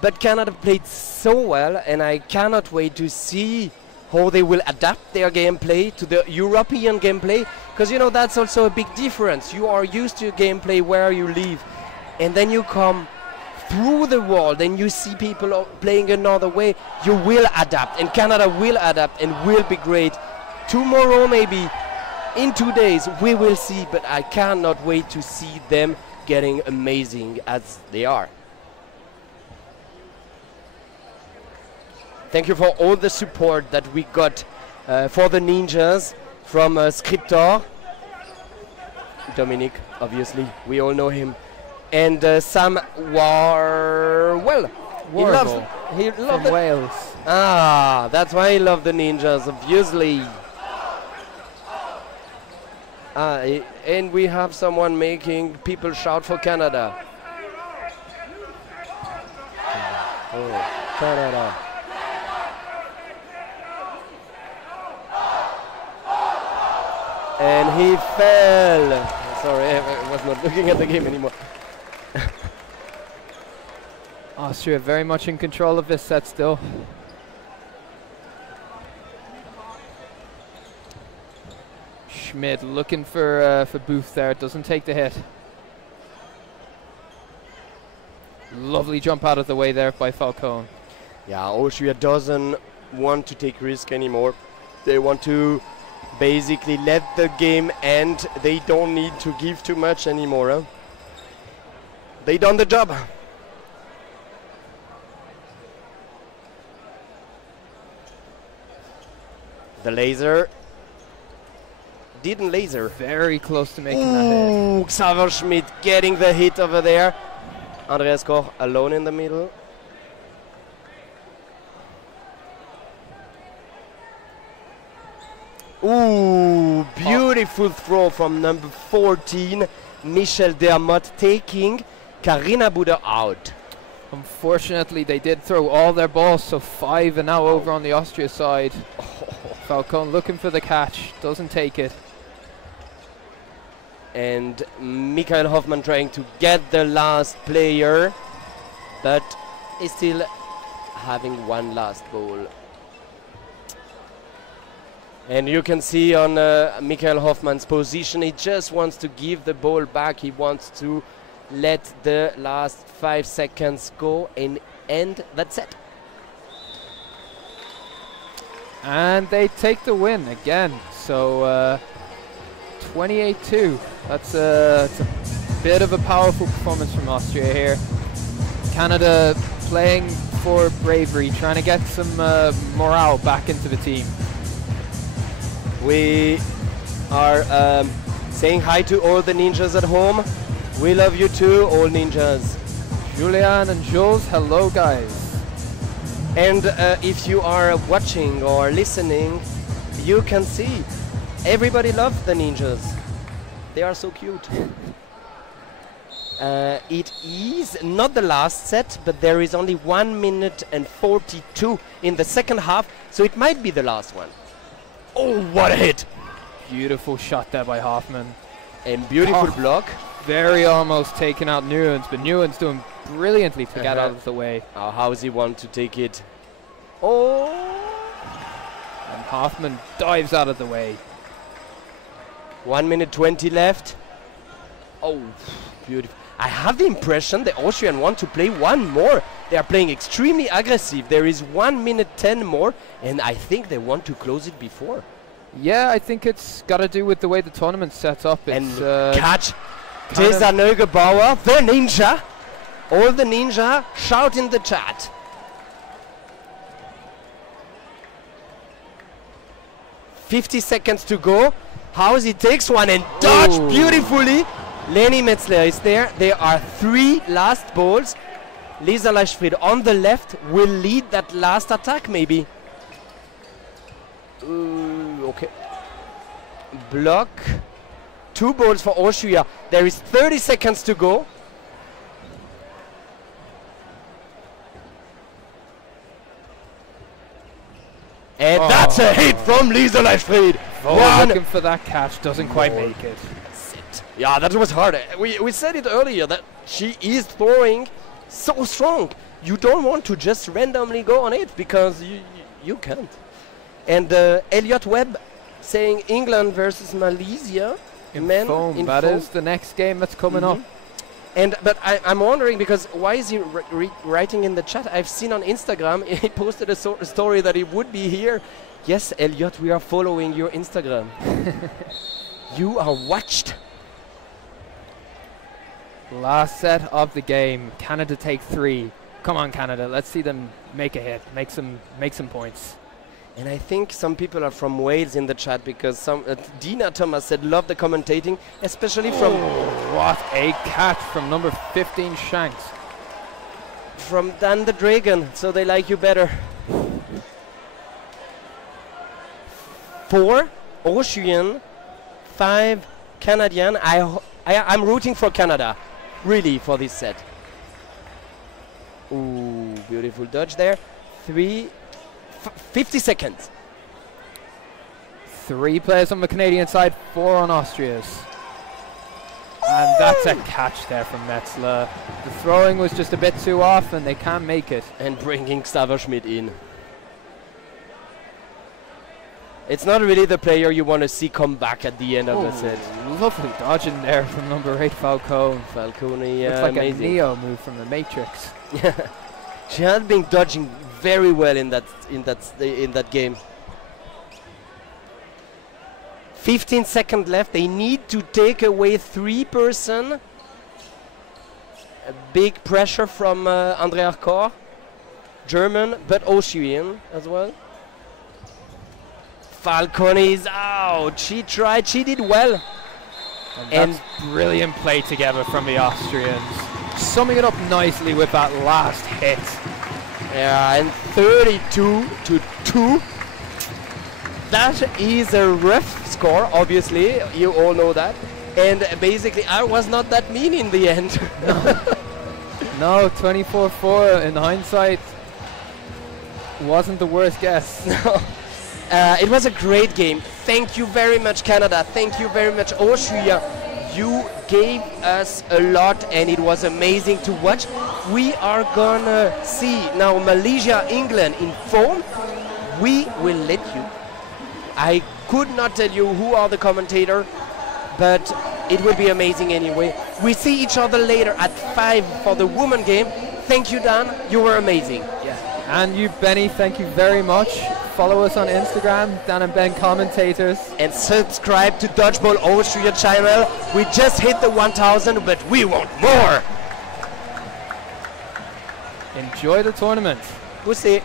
But Canada played so well, and I cannot wait to see how they will adapt their gameplay to the European gameplay, because you know that's also a big difference. You are used to gameplay where you live, and then you come through the world and you see people playing another way. You will adapt, and Canada will adapt and will be great. Tomorrow, maybe in 2 days, we will see, but I cannot wait to see them getting amazing as they are. Thank you for all the support that we got for the Ninjas from Scriptor. Dominic, obviously, we all know him. And Sam Warwell. He loves from Wales. Ah, that's why he loved the Ninjas, obviously. And we have someone making people shout for Canada. Oh, Canada. And he fell. Sorry, I was not looking at the game anymore. Austria very much in control of this set still. Schmidt looking for Booth there, doesn't take the hit. Lovely jump out of the way there by Falcone. Yeah, Austria doesn't want to take risk anymore. They want to basically let the game end. They don't need to give too much anymore. Huh? They done the job. The laser didn't laser. Very close to making that hit. Xaver Schmidt getting the hit over there. Andreas Koch alone in the middle. Ooh, beautiful throw from number 14, Michel Dermott, taking Karina Buder out. Unfortunately, they did throw all their balls, so 5 are now over on the Austria side. Falcone looking for the catch, doesn't take it. And Michael Hoffman trying to get the last player, but is still having one last ball. And you can see on Michael Hoffman's position, he just wants to give the ball back. He wants to let the last 5 seconds go and end that set. And they take the win again. So 28-2. That's a bit of a powerful performance from Austria here. Canada playing for bravery, trying to get some morale back into the team. We are saying hi to all the ninjas at home. We love you too, all ninjas. Julian and Jules, hello guys. And if you are watching or listening, you can see everybody loves the ninjas. They are so cute. It is not the last set, but there is only 1 minute and 42 in the second half, so it might be the last one. Oh, what a hit! Beautiful shot there by Hoffman. And beautiful block. Very almost taking out Nguyen's, but Nguyen's doing brilliantly to get out of the way. Oh, how's he want to take it? Oh! And Hoffman dives out of the way. 1 minute 20 left. Oh, beautiful. I have the impression the Austrian want to play one more. They are playing extremely aggressive. There is 1 minute 10 more, and I think they want to close it before. Yeah, I think it's got to do with the way the tournament sets up. It's, and catch Tessa Neugebauer, the ninja. All the ninja, shout in the chat. $50 seconds to go. House he takes one and dodge beautifully. Leni Metzler is there. There are 3 last balls. Lisa Leichtfried on the left will lead that last attack maybe. Okay. Block. 2 balls for Austria. There is 30 seconds to go. And that's a hit from Lisa Leichtfried. Looking for that catch, doesn't quite make it. Yeah, that was hard. We said it earlier that she is throwing so strong. You don't want to just randomly go on it because you can't. And Elliot Webb saying England versus Malaysia. Men in that is the next game that's coming up. And but I'm wondering because why is he writing in the chat? I've seen on Instagram he posted a story that he would be here. Yes, Elliot, we are following your Instagram. You are watched. Last set of the game. Canada take 3. Come on, Canada. Let's see them make a hit. Make some points. And I think some people are from Wales in the chat because some Dina Thomas said love the commentating, especially from what a catch from number 15 Shanks. From Dan the Dragon, so they like you better. 4 Austrian, 5 Canadian. I'm rooting for Canada, really, for this set. Ooh, beautiful dodge there. 50 seconds. 3 players on the Canadian side, 4 on Austria's. And that's a catch there from Metzler. The throwing was just a bit too off and they can't make it. And bringing Xaver in. It's not really the player you want to see come back at the end of the set. Lovely dodging there from number 8 Falcone. Falcone, looks like amazing. A Neo move from the Matrix. She had been dodging very well in that game. 15 seconds left. They need to take away 3%. A big pressure from Andrea Kor, German but Austrian as well. Falcone is out. She tried. She did well. And that's brilliant play together from the Austrians. Summing it up nicely with that last hit. Yeah, and 32-2. That is a rough score, obviously. You all know that. And basically, I was not that mean in the end. No, 24-4 in hindsight wasn't the worst guess. No. It was a great game. Thank you very much, Canada. Thank you very much, Austria. You gave us a lot and it was amazing to watch. We are gonna see now Malaysia, England in form. We will let you. I could not tell you who are the commentator, but it will be amazing anyway. We see each other later at 5 for the women game. Thank you, Dan. You were amazing. Yeah. And you, Benny, thank you very much. Follow us on Instagram, Dan and Ben Commentators. And subscribe to Dodgeball Austria channel. We just hit the 1,000, but we want more. Enjoy the tournament. We'll see.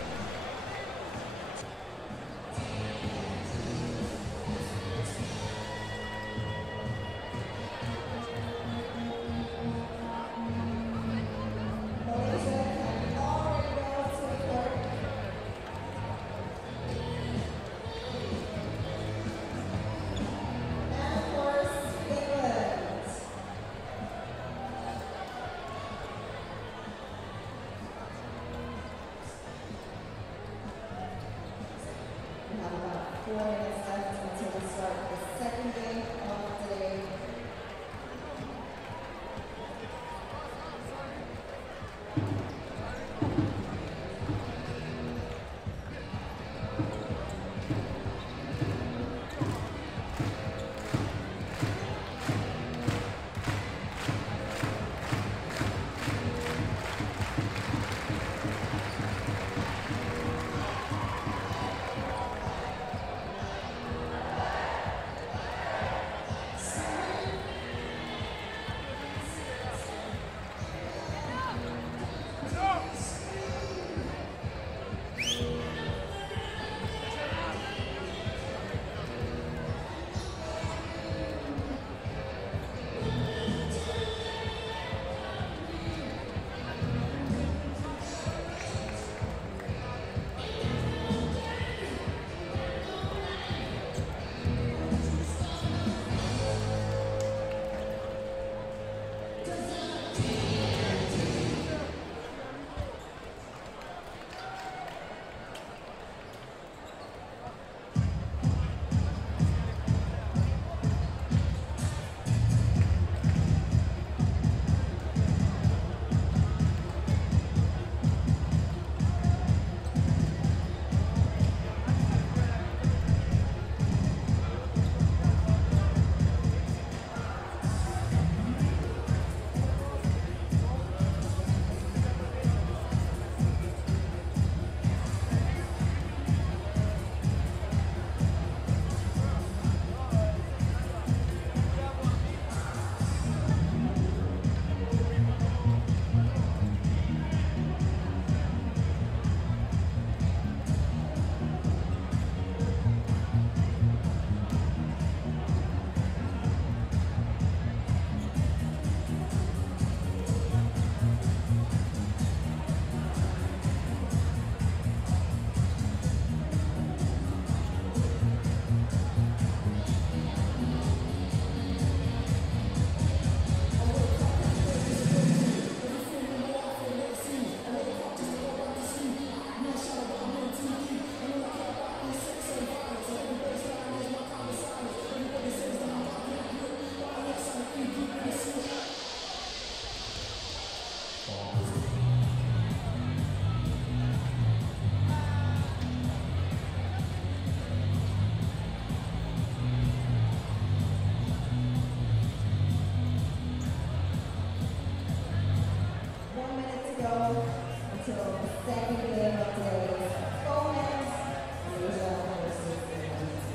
0 until the second game of today's Women's Malaysia versus England.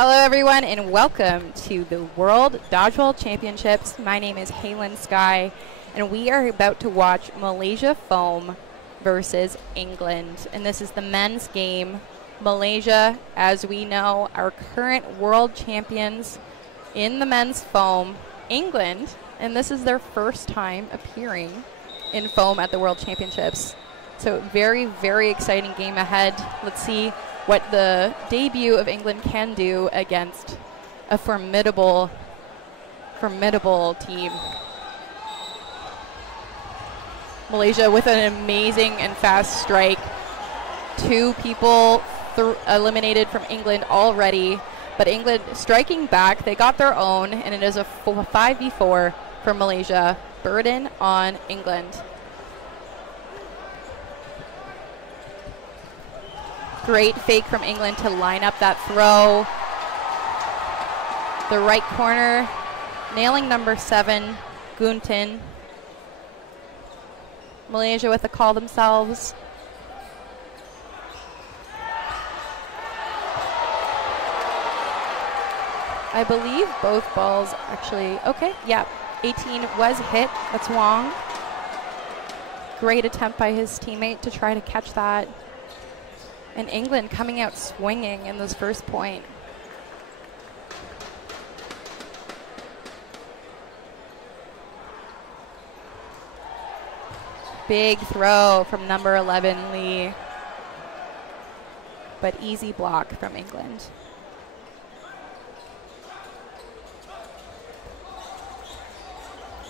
Hello everyone and welcome to the World Dodgeball Championships. My name is Halen Sky and we are about to watch Malaysia Foam versus England. And this is the men's game. Malaysia, as we know, are current world champions in the men's foam. England, and this is their first time appearing in foam at the World Championships. So very, very exciting game ahead. Let's see what the debut of England can do against a formidable, formidable team. Malaysia with an amazing and fast strike. 2 people eliminated from England already, but England striking back. They got their own, and it is a 5v4 for Malaysia. Burden on England. Great fake from England to line up that throw. The right corner, nailing number 7, Guntin. Malaysia with the call themselves. I believe both balls actually, okay, yeah, 18 was hit, that's Wong. Great attempt by his teammate to try to catch that. And England coming out swinging in this first point. Big throw from number 11, Lee. But easy block from England.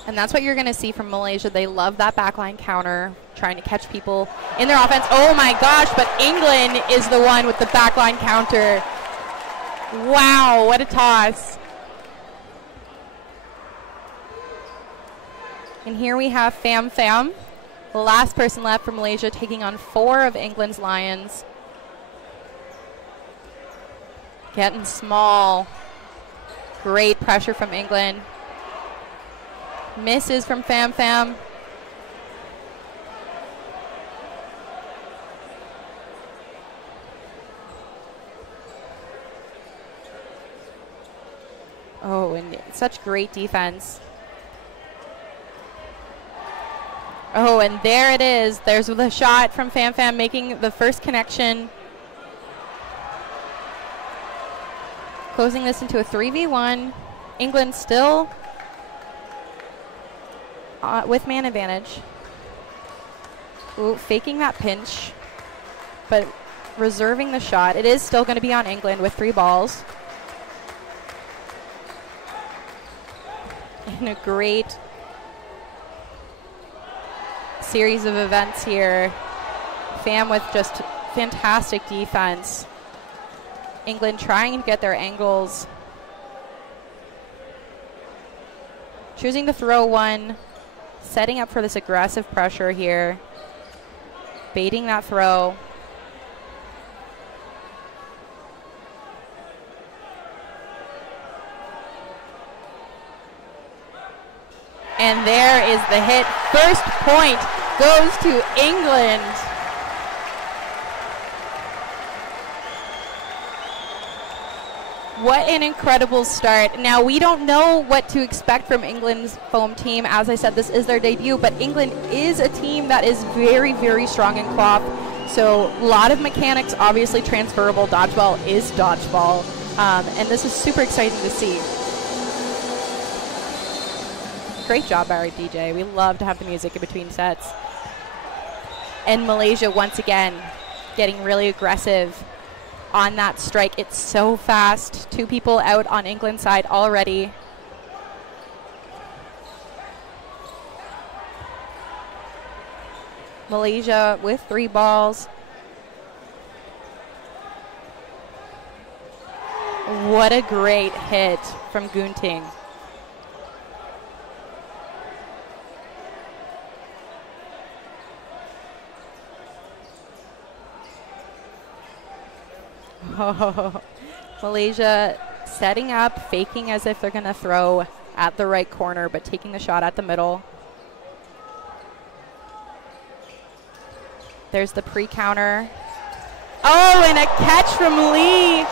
And that's what you're going to see from Malaysia. They love that backline counter, trying to catch people in their offense. Oh my gosh, but England is the one with the backline counter. Wow, what a toss. And here we have Pham Pham, the last person left for Malaysia, taking on 4 of England's Lions. Getting small. Great pressure from England. Misses from Pham Pham. Oh, and such great defense. Oh, and there it is. There's the shot from Pham Pham making the first connection. Closing this into a 3v1. England still with man advantage. Ooh, faking that pinch, but reserving the shot. It is still going to be on England with 3 balls. And a great series of events here. Pham with just fantastic defense. England trying to get their angles. Choosing to throw one. Setting up for this aggressive pressure here. Baiting that throw. And there is the hit. First point goes to England. What an incredible start. Now, we don't know what to expect from England's foam team. As I said, this is their debut, but England is a team that is very, very strong in cloth. So a lot of mechanics, obviously transferable. Dodgeball is dodgeball. And this is super exciting to see. Great job, Barry DJ. We love to have the music in between sets. And Malaysia, once again, getting really aggressive on that strike. It's so fast. 2 people out on England's side already. Malaysia with 3 balls. What a great hit from Gunting. Oh, Malaysia setting up, faking as if they're going to throw at the right corner, but taking the shot at the middle. There's the pre-counter. Oh, and a catch from Lee.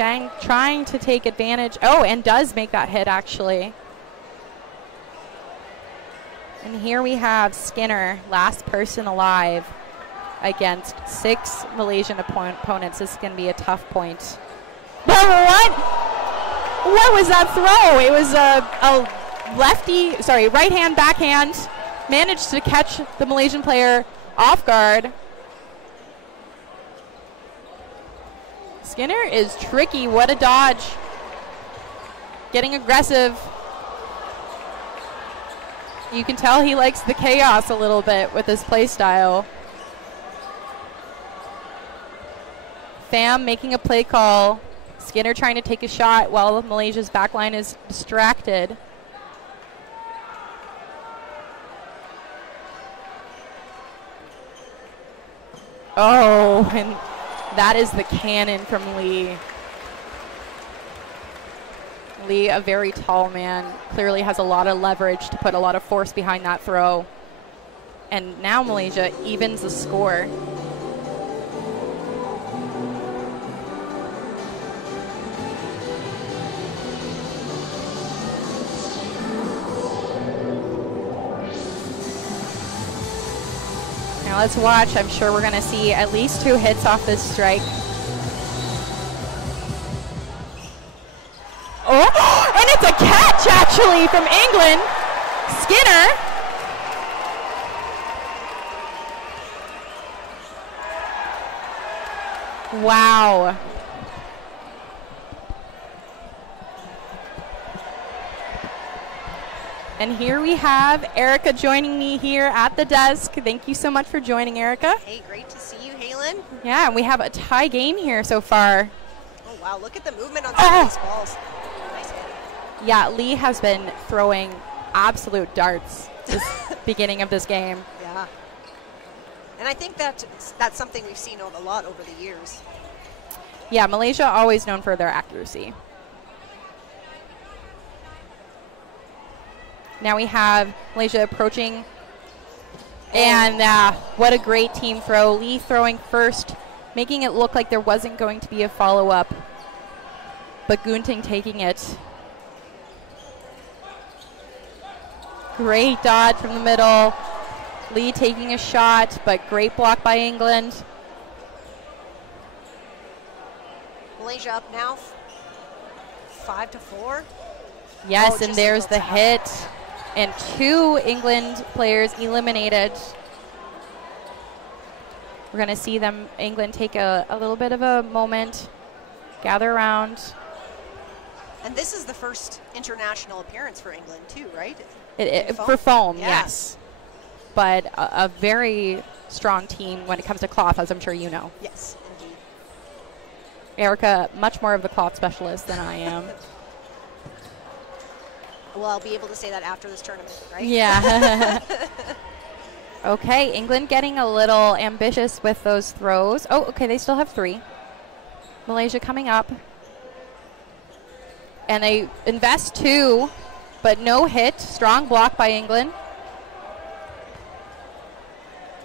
Zhang trying to take advantage. Oh, and does make that hit, actually. And here we have Skinner, last person alive against 6 Malaysian opponents. This is going to be a tough point. But what was that throw? It was a lefty, sorry, right hand, backhand. Managed to catch the Malaysian player off guard. Skinner is tricky. What a dodge. Getting aggressive. You can tell he likes the chaos a little bit with his play style. Pham making a play call. Skinner trying to take a shot while Malaysia's backline is distracted. Oh, and that is the cannon from Lee. Lee, a very tall man, clearly has a lot of leverage to put a lot of force behind that throw. And now Malaysia evens the score. Now let's watch. I'm sure we're going to see at least 2 hits off this strike. Oh, and it's a catch, actually, from England. Skinner. Wow. And here we have Erica joining me here at the desk. Thank you so much for joining, Erica. Hey, great to see you, Halen. Yeah, and we have a tie game here so far. Oh, wow, look at the movement on some of these balls. Nice hit. Yeah, Lee has been throwing absolute darts this beginning of this game. Yeah. And I think that's something we've seen a lot over the years. Yeah, Malaysia always known for their accuracy. Now we have Malaysia approaching. And what a great team throw. Lee throwing first, making it look like there wasn't going to be a follow-up. But Gunting taking it. Great dodge from the middle. Lee taking a shot, but great block by England. Malaysia up now, 5-4. Yes, Oh, and there's the hit. And 2 England players eliminated. We're going to see them, England, take a little bit of a moment, gather around. And this is the first international appearance for England, too, right? For foam, Yeah. yes. But a very strong team when it comes to cloth, as I'm sure you know. Yes, indeed. Erica, much more of the cloth specialist than I am. Well, I'll be able to say that after this tournament, right? Yeah. Okay, England getting a little ambitious with those throws. Oh, okay, they still have 3. Malaysia coming up. And they invest 2, but no hit. Strong block by England.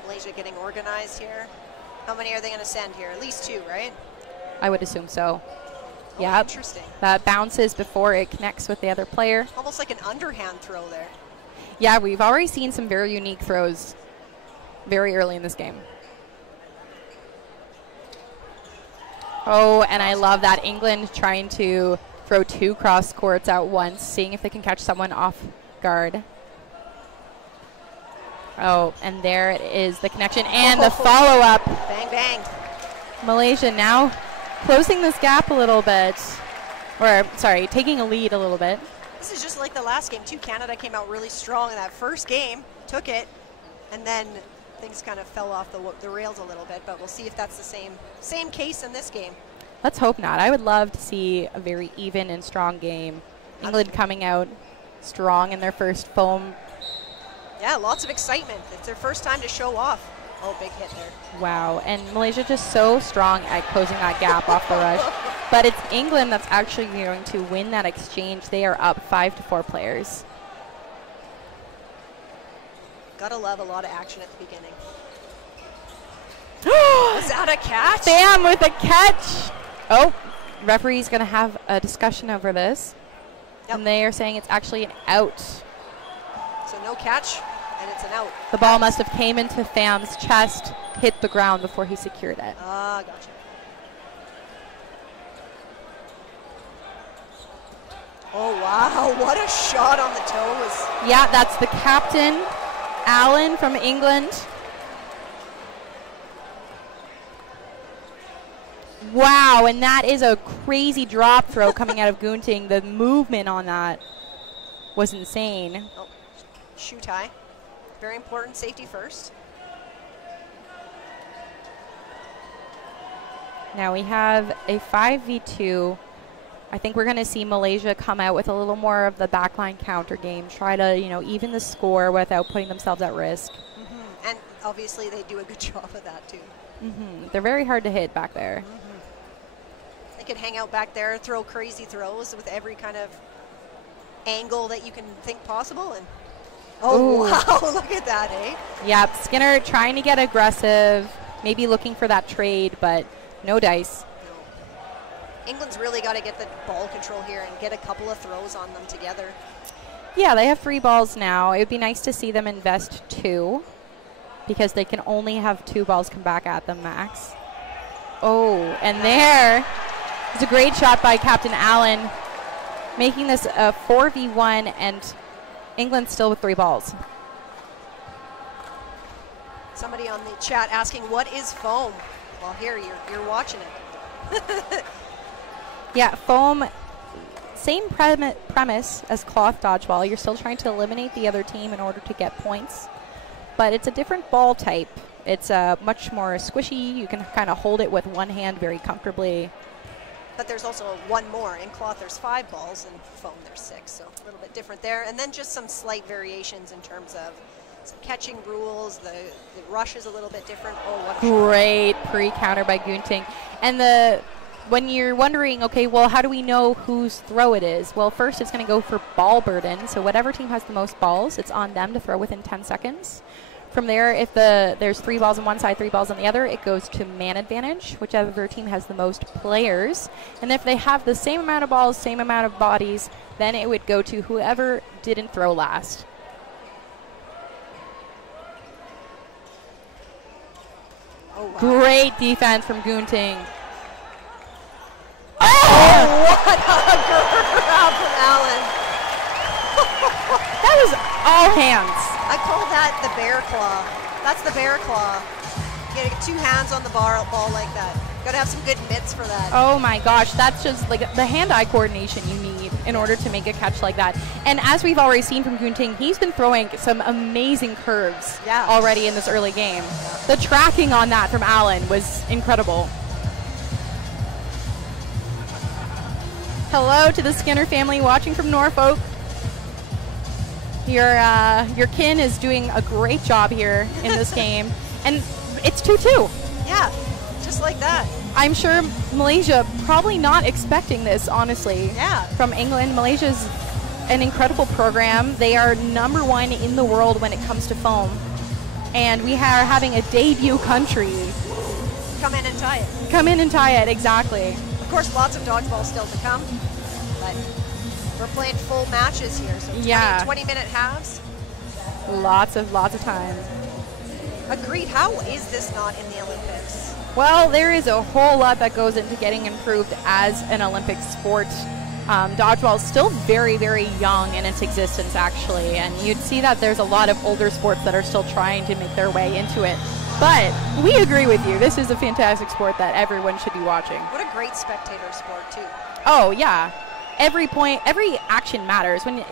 Malaysia getting organized here. How many are they going to send here? At least 2, right? I would assume so. Oh, Yeah. interesting. That bounces before it connects with the other player. Almost like an underhand throw there. Yeah, we've already seen some very unique throws very early in this game. Oh, and I love that England trying to throw 2 cross courts at once, seeing if they can catch someone off guard. Oh, and there it is, the connection and the follow-up. Bang, bang. Malaysia now closing this gap a little bit. Or, sorry, taking a lead a little bit. This is just like the last game, too. Canada came out really strong in that first game, took it, and then things kind of fell off the rails a little bit, but we'll see if that's the same case in this game. Let's hope not. I would love to see a very even and strong game. England coming out strong in their first foam. Yeah, lots of excitement. It's their first time to show off. Oh, big hit there. Wow, and Malaysia just so strong at closing that gap off the rush. But it's England that's actually going to win that exchange. They are up 5-4 players. Gotta love a lot of action at the beginning. Was that a catch? Pham with a catch. Oh, referee's going to have a discussion over this. Yep. And they are saying it's actually an out. So no catch, and it's an out. The ball must have came into Pham's chest, hit the ground before he secured it. Ah, gotcha. Oh, wow, what a shot on the toes. Yeah, that's the captain, Allen from England. Wow, and that is a crazy drop throw coming out of Gunting. The movement on that was insane. Oh, shoe tie. Very important, safety first. Now we have a 5v2. I think we're going to see Malaysia come out with a little more of the backline counter game, try to, you know, even the score without putting themselves at risk. Mm-hmm. And obviously they do a good job of that too. Mm-hmm. They're very hard to hit back there. Mm-hmm. They could hang out back there, throw crazy throws with every kind of angle that you can think possible. And oh, wow, look at that, eh? Yeah, Skinner trying to get aggressive, maybe looking for that trade, but no dice. England's really got to get the ball control here and get a couple of throws on them together. Yeah, they have 3 balls now. It would be nice to see them invest 2 because they can only have 2 balls come back at them max. Oh, and there is a great shot by Captain Allen, making this a 4v1 and England still with 3 balls. Somebody on the chat asking, what is foam? Well, here, you're watching it. Yeah, foam, same premise as cloth dodgeball. You're still trying to eliminate the other team in order to get points, but it's a different ball type. It's much more squishy. You can kind of hold it with one hand very comfortably. But there's also one more. In cloth, there's 5 balls, and foam, there's 6, so a little bit different there. And then just some slight variations in terms of some catching rules. The rush is a little bit different. Oh, what a great pre-counter by Gunting. And when you're wondering, okay, well, how do we know whose throw it is? Well, first it's going to go for ball burden. So whatever team has the most balls, it's on them to throw within 10 seconds. From there, if there's 3 balls on one side, 3 balls on the other, it goes to man advantage, whichever team has the most players. And if they have the same amount of balls, same amount of bodies, then it would go to whoever didn't throw last. Oh, wow. Great defense from Gunting. Oh, what a grab from Allen. That was all hands. I call that the bear claw. That's the bear claw. You get 2 hands on the ball like that. Got to have some good mitts for that. Oh my gosh, that's just like the hand-eye coordination you need in order to make a catch like that. And as we've already seen from Gunting, he's been throwing some amazing curves already in this early game. The tracking on that from Allen was incredible. Hello to the Skinner family watching from Norfolk. Your kin is doing a great job here in this game. And it's 2-2. Yeah, just like that. I'm sure Malaysia probably not expecting this, honestly. Yeah. From England. Malaysia's an incredible program. They are #1 in the world when it comes to foam. And we are having a debut country. Come in and tie it. Come in and tie it, exactly. Of course, lots of dodgeball still to come, but we're playing full matches here, so 20-minute halves. Lots of time. Agreed. How is this not in the Olympics? Well, there is a whole lot that goes into getting improved as an Olympic sport. Dodgeball is still very, very young in its existence, actually, and you'd see that there's a lot of older sports that are still trying to make their way into it. But we agree with you. This is a fantastic sport that everyone should be watching. What a great spectator sport, too. Oh, yeah. Every point, every action matters. When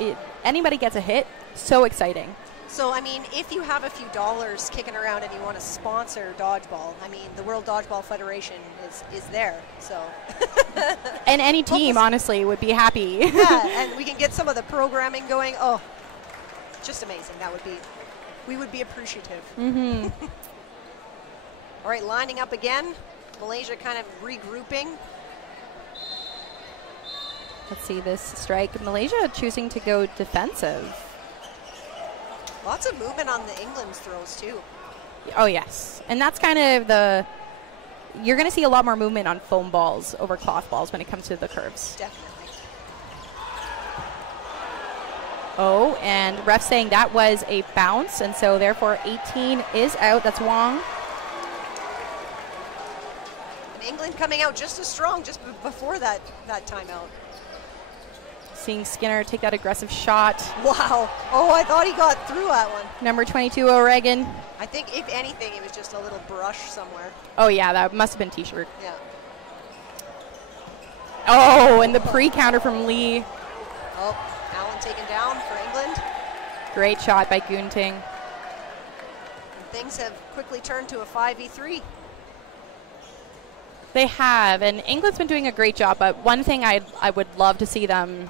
anybody gets a hit, so exciting. So, I mean, if you have a few dollars kicking around and you want to sponsor dodgeball, I mean, the World Dodgeball Federation is there, so. And any team, honestly, would be happy. Yeah, and we can get some of the programming going. Oh, just amazing. We would be appreciative. Mm-hmm. All right, lining up again. Malaysia kind of regrouping. Let's see this strike. Malaysia choosing to go defensive. Lots of movement on the England's throws, too. Oh, yes. And that's kind of you're going to see a lot more movement on foam balls over cloth balls when it comes to the curves. Definitely. Oh, and ref saying that was a bounce, and so therefore 18 is out. That's Wong. And England coming out just as strong just before that timeout. Seeing Skinner take that aggressive shot. Wow. Oh, I thought he got through that one. Number 22, O'Regan. I think, if anything, it was just a little brush somewhere. Oh, yeah, that must have been T-shirt. Yeah. Oh, and the pre-counter from Lee. Oh, Allen taken down for England. Great shot by Gunting. And things have quickly turned to a 5v3. They have, and England's been doing a great job, but one thing I would love to see them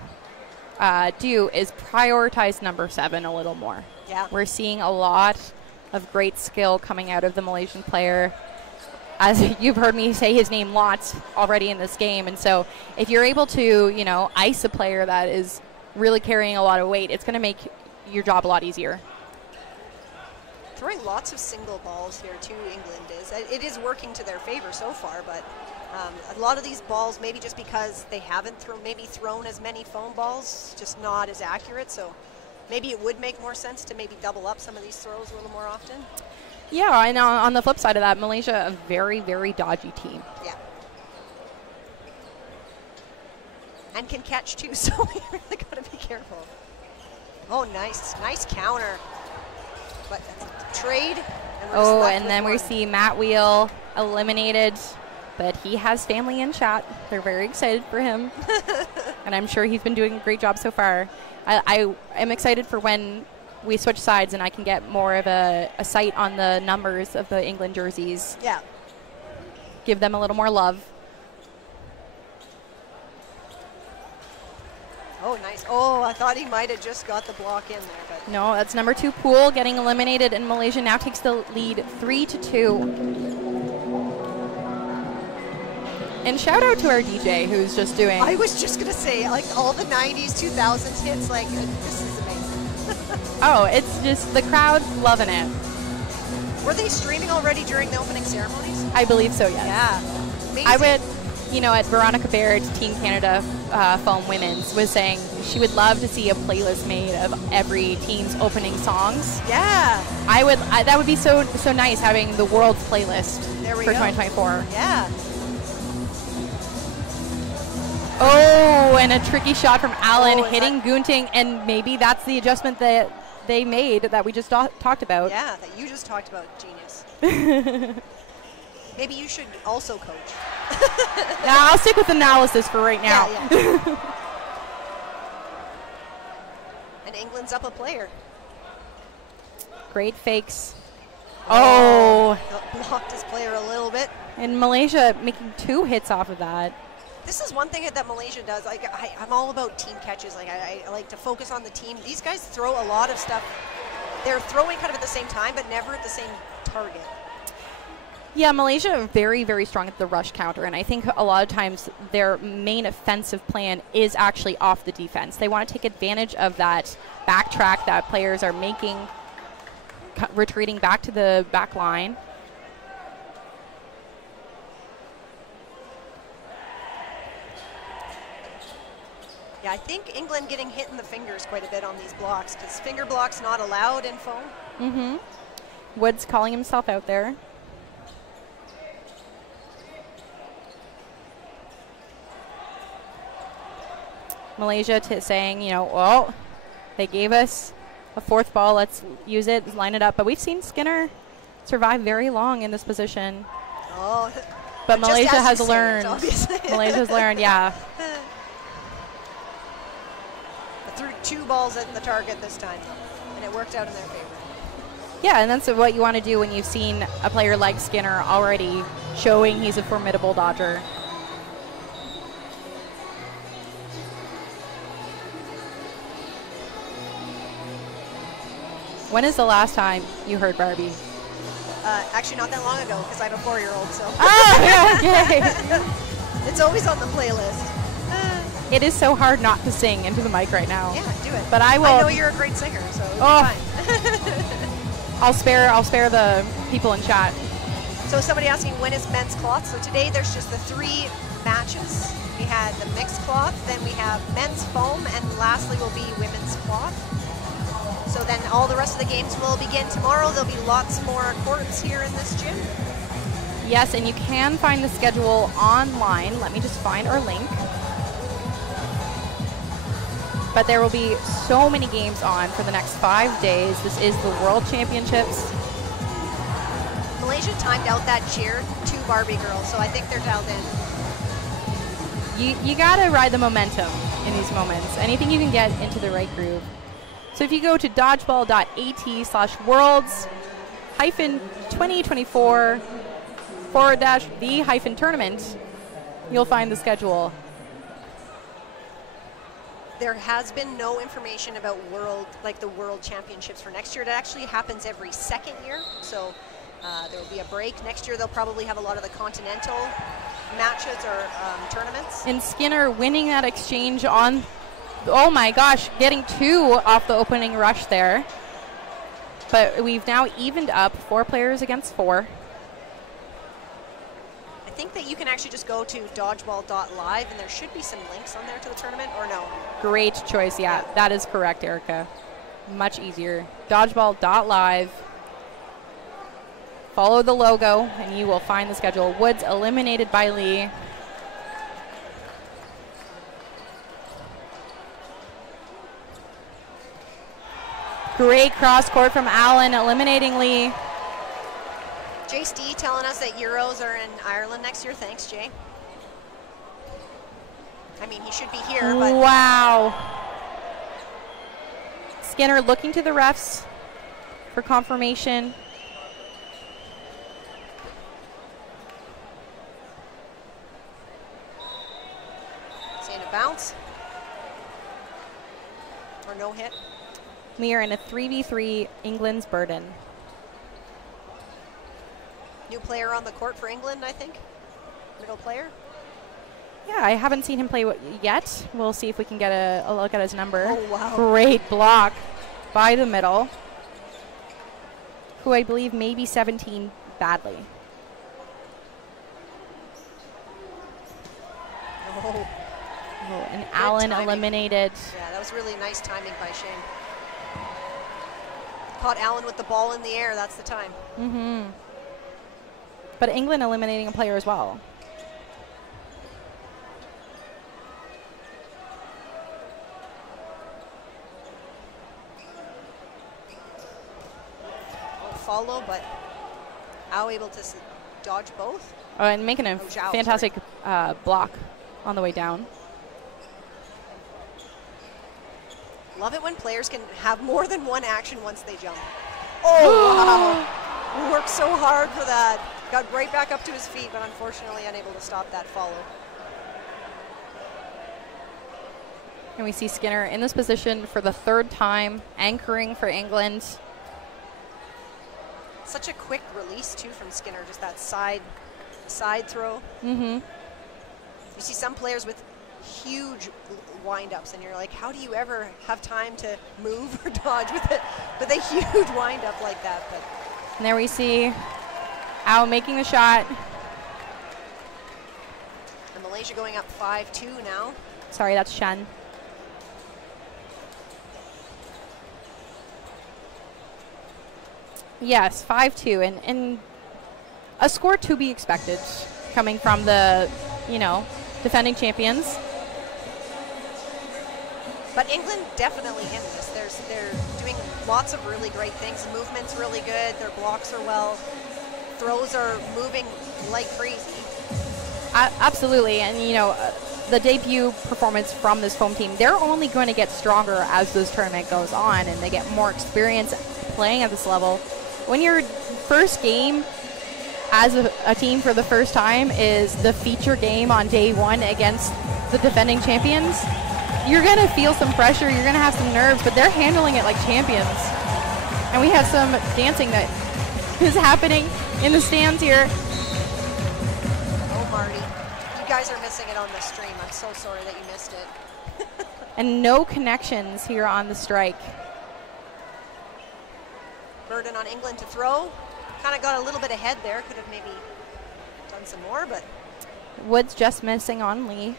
do is prioritize number 7 a little more. Yeah. We're seeing a lot of great skill coming out of the Malaysian player. As you've heard me say his name lots already in this game, and so if you're able to, you know, ice a player that is really carrying a lot of weight, it's going to make your job a lot easier. Throwing lots of single balls here too, England is. It is working to their favor so far, but a lot of these balls, maybe just because they haven't thrown as many foam balls, just not as accurate, so maybe it would make more sense to maybe double up some of these throws a little more often. Yeah, and on the flip side of that, Malaysia, a very, very dodgy team. Yeah. And can catch too, so we really got to be careful. Oh, nice counter. But that's a trade. And then we see Matt Wheel eliminated, but he has family in chat. They're very excited for him. And I'm sure he's been doing a great job so far. I am excited for when we switch sides and I can get more of a sight on the numbers of the England jerseys. Yeah. Give them a little more love. Oh, nice. Oh, I thought he might have just got the block in there. But No, that's number 2 Poole getting eliminated, and Malaysia now takes the lead 3-2. And shout out to our DJ who's just doing... I was just going to say, like, all the 90s, 2000s hits, like, this is amazing. Oh, it's just the crowd loving it. Were they streaming already during the opening ceremonies? I believe so, yes. Yeah. Amazing. I would, you know, at Veronica Baird, Team Canada Foam Women's, was saying she would love to see a playlist made of every team's opening songs. Yeah. That would be so nice, having the world's playlist for 2024. Yeah. Oh, and a tricky shot from Allen hitting Gunting, and maybe that's the adjustment that they made that we just talked about. Yeah, that you just talked about, genius. Maybe you should also coach. Now, I'll stick with analysis for right now. Yeah. And England's up a player. Great fakes. Oh. Blocked his player a little bit. And Malaysia making 2 hits off of that. This is one thing that Malaysia does. Like I'm all about team catches. Like I like to focus on the team. These guys throw a lot of stuff. They're throwing kind of at the same time, but never at the same target. Yeah, Malaysia are very, very strong at the rush counter, and I think a lot of times their main offensive plan is actually off the defense. They want to take advantage of that backtrack that players are making, retreating back to the back line. Yeah, I think England getting hit in the fingers quite a bit on these blocks, because finger blocks not allowed in foam. Mm-hmm. Woods calling himself out there. Malaysia saying, you know, well, they gave us a 4th ball. Let's use it, line it up. But we've seen Skinner survive very long in this position. Oh, but Malaysia has learned. Malaysia's learned, yeah. Threw 2 balls at the target this time, and it worked out in their favor. Yeah, and that's what you want to do when you've seen a player like Skinner already showing he's a formidable dodger. When is the last time you heard Barbie? Actually, not that long ago, because I have a 4-year-old, so. Oh, yeah, okay. It's always on the playlist. It is so hard not to sing into the mic right now. Yeah, do it. But I will. I know you're a great singer, so it'll be fine. I'll spare the people in chat. So somebody asking when is men's cloth? So today there's just the 3 matches. We had the mixed cloth, then we have men's foam, and lastly will be women's cloth. So then all the rest of the games will begin tomorrow. There'll be lots more courts here in this gym. Yes, and you can find the schedule online. Let me just find our link. But there will be so many games on for the next 5 days. This is the World Championships. Malaysia timed out that cheer to Barbie girls, so I think they're dialed in. You gotta ride the momentum in these moments. Anything you can get into the right groove. So if you go to dodgeball.at/worlds-2024/the-tournament, you'll find the schedule. There has been no information about the World Championships for next year. It actually happens every 2nd year, so there will be a break. Next year they'll probably have a lot of the continental matches or tournaments. And Skinner winning that exchange on, oh my gosh, getting 2 off the opening rush there. But we've now evened up 4 players against 4. I think that you can actually just go to dodgeball.live and there should be some links on there to the tournament, or no? Great choice, yeah, that is correct, Erica. Much easier. Dodgeball.live. Follow the logo and you will find the schedule. Woods eliminated by Lee. Great cross court from Allen, eliminating Lee. Jace D telling us that Euros are in Ireland next year. Thanks, Jay. I mean, he should be here, but... Wow. Skinner looking to the refs for confirmation. Saying a bounce. Or no hit. We are in a 3v3 England's burden. New player on the court for England, I think. Middle player. Yeah, I haven't seen him play yet. We'll see if we can get a look at his number. Oh, wow. Great block by the middle, who I believe may be 17 badly. Oh. Oh, and Allen eliminated. Yeah, that was really nice timing by Shane. Caught Allen with the ball in the air, that's the time. Mm-hmm. But England eliminating a player as well. Follow, but Ao able to dodge both. Oh, and making a fantastic block on the way down. Love it when players can have more than one action once they jump. Oh, wow. He worked so hard for that. Got right back up to his feet, but unfortunately unable to stop that follow. And we see Skinner in this position for the 3rd time, anchoring for England. Such a quick release, too, from Skinner, just that side throw. Mm-hmm. You see some players with huge wind-ups, and you're like, how do you ever have time to move or dodge with a huge wind-up like that? But and there we see Ao making the shot. And Malaysia going up 5-2 now. Sorry, that's Shen. Yes, 5-2, and a score to be expected coming from the, defending champions. But England definitely in this. They're doing lots of really great things. The movement's really good. Their blocks are well. Throws are moving like crazy. Absolutely, and the debut performance from this foam team, they're only going to get stronger as this tournament goes on and they get more experience playing at this level. When your first game as a team for the first time is the feature game on day 1 against the defending champions, you're going to feel some pressure, you're going to have some nerves, but they're handling it like champions. And we have some dancing that is happening in the stands here. Oh, Marty, you guys are missing it on the stream. I'm so sorry that you missed it. And no connections here on the strike. Burden on England to throw. kind of got a little bit ahead there. Could have maybe done some more, but Woods just missing on Lee.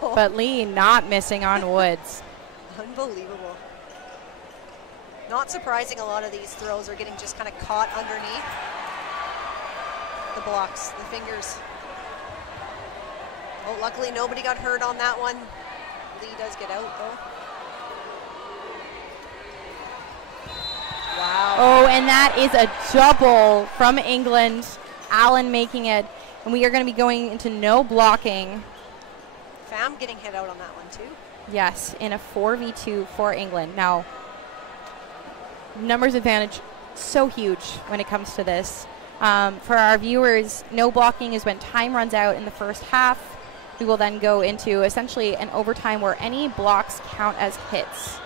But Lee not missing on Woods. Unbelievable. Not surprising, a lot of these throws are getting just kind of caught underneath the blocks, the fingers. Oh, luckily nobody got hurt on that one. Lee does get out though. Wow. Oh, and that is a double from England. Allen making it. And we are going to be going into no blocking. Pham getting hit out on that one too. Yes, in a 4v2 for England. Now, numbers advantage so huge when it comes to this. For our viewers, no blocking is when time runs out in the first half. We will then go into essentially an overtime where any blocks count as hits.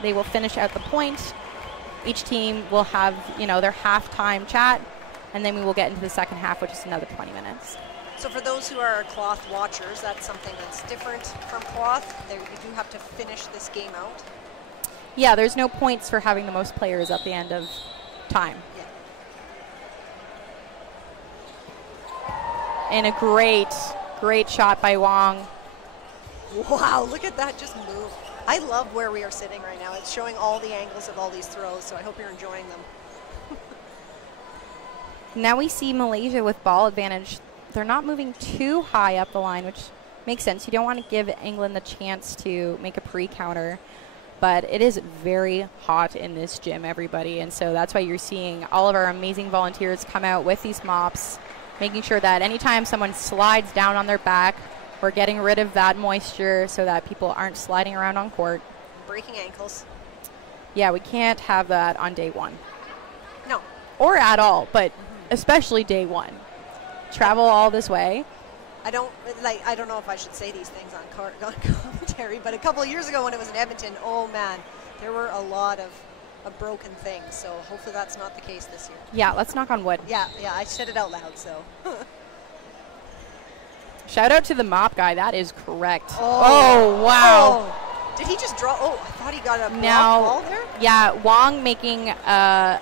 They will finish out the point. Each team will have, their halftime chat, and then we will get into the second half, which is another 20 minutes. So for those who are cloth watchers, that's something that's different from cloth. You do have to finish this game out. Yeah, there's no points for having the most players at the end of time. Yeah. And a great shot by Wong. Wow, look at that just move. I love where we are sitting right now. It's showing all the angles of all these throws, so I hope you're enjoying them. Now we see Malaysia with ball advantage. They're not moving too high up the line, which makes sense. You don't want to give England the chance to make a pre-counter, but it is very hot in this gym, everybody, and so that's why you're seeing all of our amazing volunteers come out with these mops, making sure that anytime someone slides down on their back, we're getting rid of that moisture so that people aren't sliding around on court. Breaking ankles. Yeah, we can't have that on day one. No. Or at all, but especially day one. Travel all this way. I don't know if I should say these things on commentary, but a couple of years ago when it was in Edmonton, oh man, there were a lot of broken things, so hopefully that's not the case this year. Yeah, let's knock on wood. Yeah, I said it out loud, so. Shout out to the mop guy. That is correct. Oh wow. Oh. Did he just draw? Oh, I thought he got a block now, ball there. Yeah, Wong making a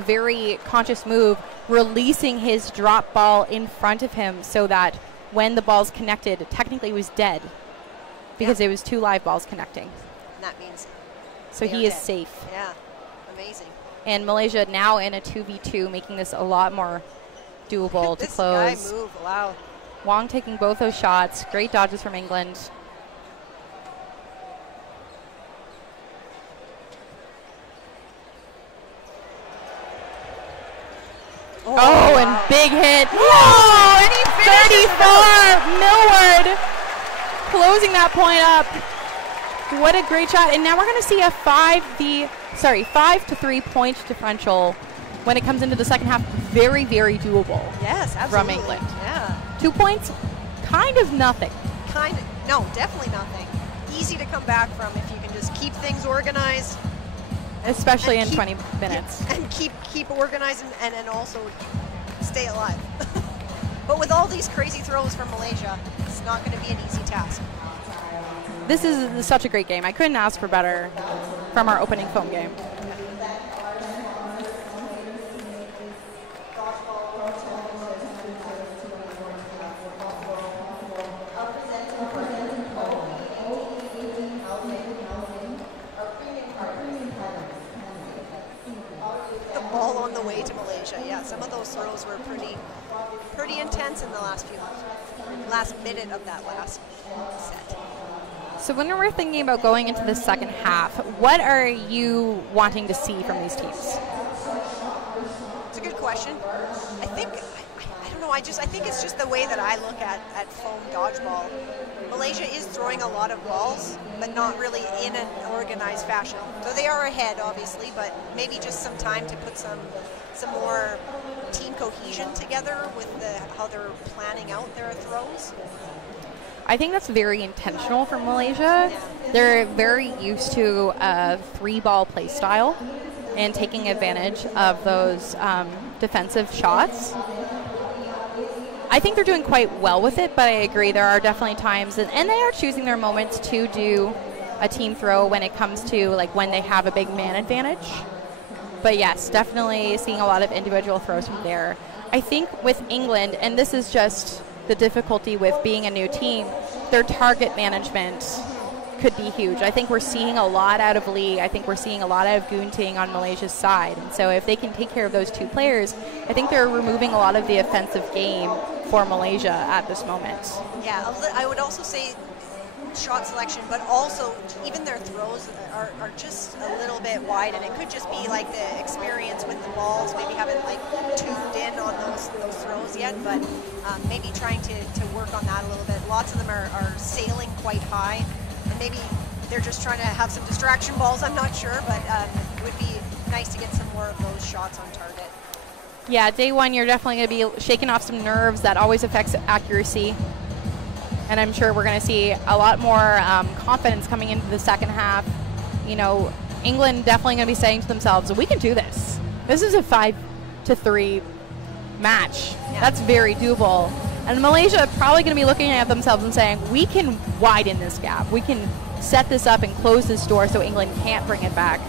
very conscious move, releasing his drop ball in front of him so that when the ball's connected, technically it was dead because it was two live balls connecting. And that means so he is safe. Yeah, amazing. And Malaysia now in a 2v2, making this a lot more doable to close. This guy move, wow. Wong taking both those shots. Great dodges from England. Oh, and big hit. Whoa, and he 34, Millward closing that point up. What a great shot. And now we're going to see a 5 to 3 point differential when it comes into the second half. Very, very doable. Yes, absolutely. From England. Yeah. 2 points, kind of nothing. No, definitely nothing. Easy to come back from if you can just keep things organized. Especially in 20 minutes. And keep organized and also stay alive. But with all these crazy throws from Malaysia, it's not going to be an easy task. This is such a great game. I couldn't ask for better from our opening foam game. Some of those throws were pretty intense in the last minute of that last set. So when we're thinking about going into the second half, what are you wanting to see from these teams? It's a good question. I don't know. I think it's just the way that I look at foam dodgeball. Malaysia is throwing a lot of balls, but not really in an organized fashion. So they are ahead, obviously, but maybe just some time to put some more team cohesion together with how they're planning out their throws. I think that's very intentional for Malaysia. Yeah. They're very used to a 3-ball play style and taking advantage of those defensive shots. I think they're doing quite well with it, but I agree there are definitely times, and they are choosing their moments to do a team throw when it comes to like when they have a big man advantage. But yes, definitely seeing a lot of individual throws from there. I think with England, and this is just the difficulty with being a new team, their target management could be huge. I think we're seeing a lot out of Lee. I think we're seeing a lot out of Gunting on Malaysia's side. And so if they can take care of those two players, I think they're removing a lot of the offensive game for Malaysia at this moment. Yeah, I would also say shot selection, but also even their throws are just a little bit wide, and it could just be like the experience with the balls, maybe haven't like tuned in on those throws yet, but maybe trying to work on that a little bit. Lots of them are sailing quite high, and maybe they're just trying to have some distraction balls, I'm not sure, but it would be nice to get some more of those shots on target. Yeah, day one, you're definitely going to be shaking off some nerves. That always affects accuracy. And I'm sure we're going to see a lot more confidence coming into the second half. You know, England definitely going to be saying to themselves, we can do this. This is a 5-3 match. Yeah. That's very doable. And Malaysia probably going to be looking at themselves and saying, we can widen this gap. We can set this up and close this door so England can't bring it back.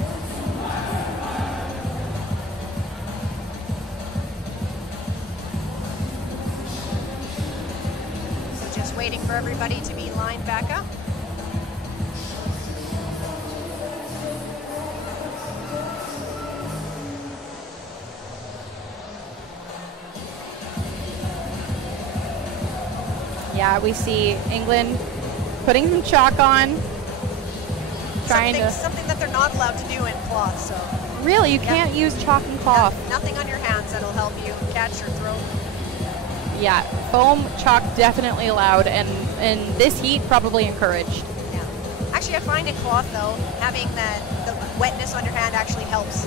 Waiting for everybody to be lined back up. Yeah, we see England putting some chalk on, trying to... Something that they're not allowed to do in cloth, so... Really? You can't use chalk and cloth? Nothing on your hands that'll help you catch or throw. Yeah, foam, chalk definitely allowed, and in this heat, probably encouraged. Yeah. Actually, I find in cloth, though, having the wetness on your hand actually helps.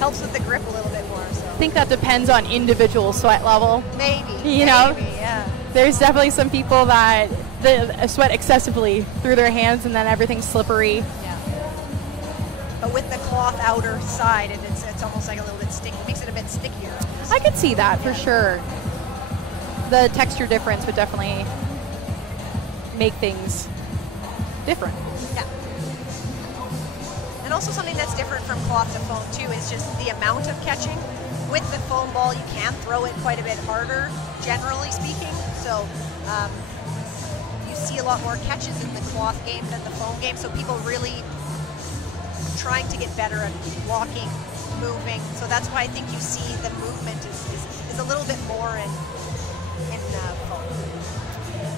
Helps with the grip a little bit more. So. I think that depends on individual sweat level. Maybe. You know? Yeah. There's definitely some people that sweat excessively through their hands, and then everything's slippery. Yeah. But with the cloth outer side, and it's almost like a little bit sticky. It makes it a bit stickier. I could see that for sure. The texture difference would definitely make things different. Yeah. And also something that's different from cloth to foam too is just the amount of catching. With the foam ball, you can throw it quite a bit harder, generally speaking. So you see a lot more catches in the cloth game than the foam game. So people really trying to get better at blocking, moving. So that's why I think you see the movement is a little bit more in foam.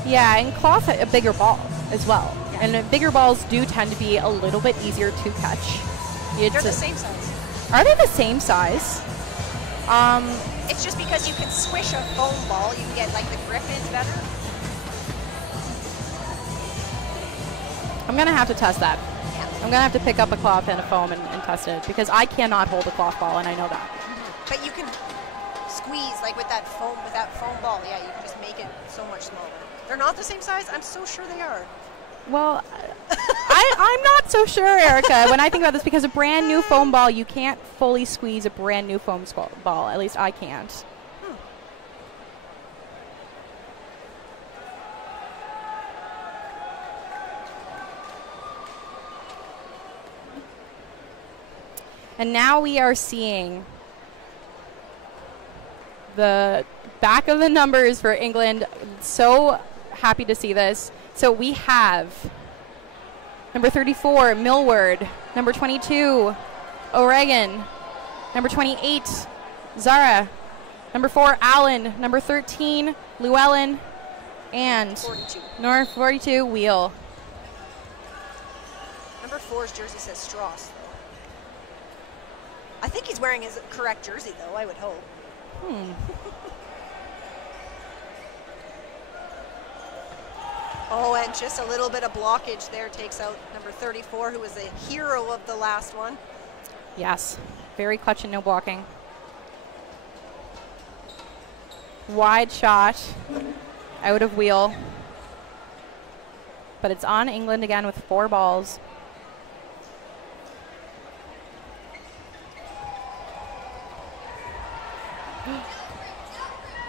Yeah, and cloth a bigger ball as well. Yeah. And bigger balls do tend to be a little bit easier to catch. They're the same size. Are they the same size? It's just because you can squish a foam ball, you can get like the grip is better. I'm gonna have to test that. Yeah. I'm gonna have to pick up a cloth and a foam and test it, because I cannot hold a cloth ball, and I know that. But you can squeeze like with that foam ball. Yeah, you can just make it so much smaller. They're not the same size? I'm so sure they are. Well, I'm not so sure, Erica, when I think about this, because a brand new foam ball, you can't fully squeeze a brand new foam ball. At least I can't. And now we are seeing the back of the numbers for England. So happy to see this. So we have number 34, Millward. Number 22, O'Regan. Number 28, Zara. Number 4, Allen. Number 13, Llewellyn. And 42. Number 42, Wheel. Number 4's jersey says Strauss, though. I think he's wearing his correct jersey, though, I would hope. Oh, and just a little bit of blockage there takes out number 34, who was a hero of the last one. Yes, very clutch and no blocking. Wide shot, out of Wheel. But it's on England again with 4 balls.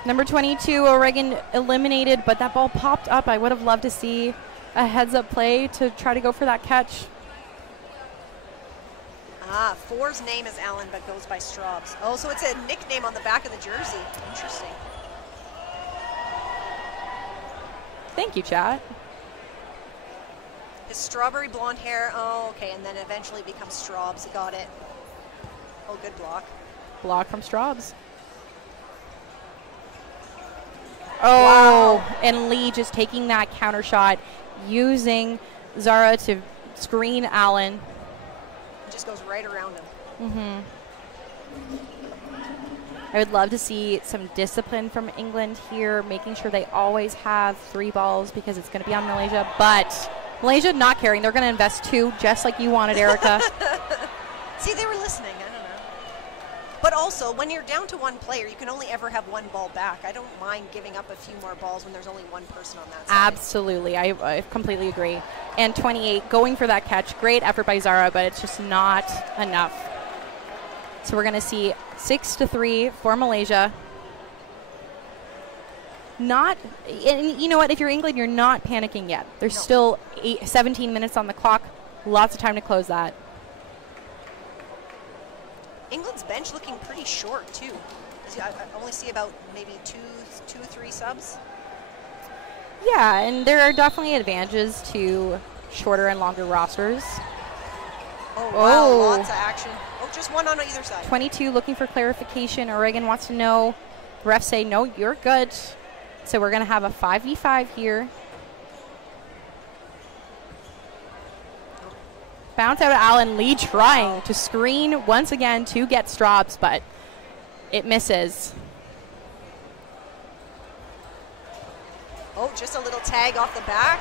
Number 22, O'Regan eliminated, but that ball popped up. I would have loved to see a heads-up play to try to go for that catch. Ah, 4's name is Allen, but goes by Straubs. Oh, so it's a nickname on the back of the jersey. Interesting. Thank you, chat. His strawberry blonde hair. Oh, okay, and then eventually becomes Straubs. Got it. Oh, good block. Block from Straubs. Oh, wow. And Lee just taking that counter shot, using Zara to screen Allen. It just goes right around him. I would love to see some discipline from England here, making sure they always have 3 balls because it's going to be on Malaysia. But Malaysia not caring. They're going to invest 2, just like you wanted, Erica. See, they were listening. I don't know. But also, when you're down to 1 player, you can only ever have 1 ball back. I don't mind giving up a few more balls when there's only 1 person on that side. Absolutely. I completely agree. And 28, going for that catch. Great effort by Zara, but it's just not enough. So we're going to see 6-3 for Malaysia. And you know what? If you're England, you're not panicking yet. There's still 17 minutes on the clock. Lots of time to close that. England's bench looking pretty short, too. I only see about maybe 2-3 subs. Yeah, and there are definitely advantages to shorter and longer rosters. Oh, wow, lots of action. Oh, just 1 on either side. 22 looking for clarification. Oregon wants to know. The refs say, no, you're good. So we're going to have a 5v5 here. Bounce out of Allen. Lee trying to screen once again to get Straubs, but it misses. Oh, just a little tag off the back.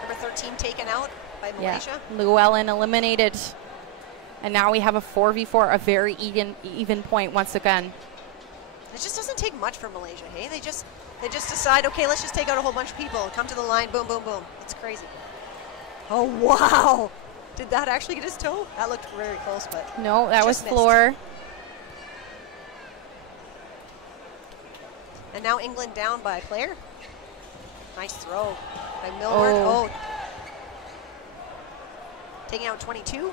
Number 13 taken out by Malaysia. Yeah. Llewellyn eliminated. And now we have a 4v4, a very even point once again. It just doesn't take much for Malaysia, hey? They just decide, okay, let's just take out a whole bunch of people. Come to the line, boom, boom, boom. It's crazy. Oh, wow. Did that actually get his toe? That looked very close, but no, that was missed. floor. And now England down by a player. Nice throw by Millward. Oh. Taking out 22.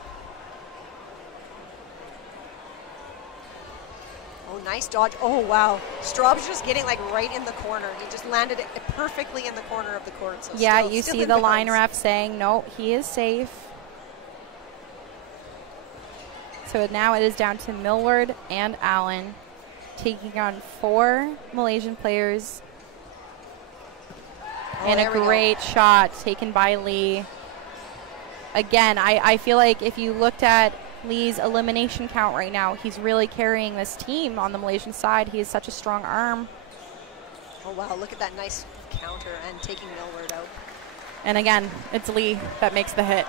Oh, nice dodge. Oh, wow. Straub's just getting like right in the corner. He just landed it perfectly in the corner of the court. So yeah, you see the line ref saying, no, he is safe. So now it is down to Millward and Allen taking on 4 Malaysian players. And a great shot taken by Lee. Again, I feel like if you looked at Lee's elimination count right now, he's really carrying this team on the Malaysian side. He has such a strong arm. Oh, wow. Look at that nice counter and taking Millward out. And again, it's Lee that makes the hit.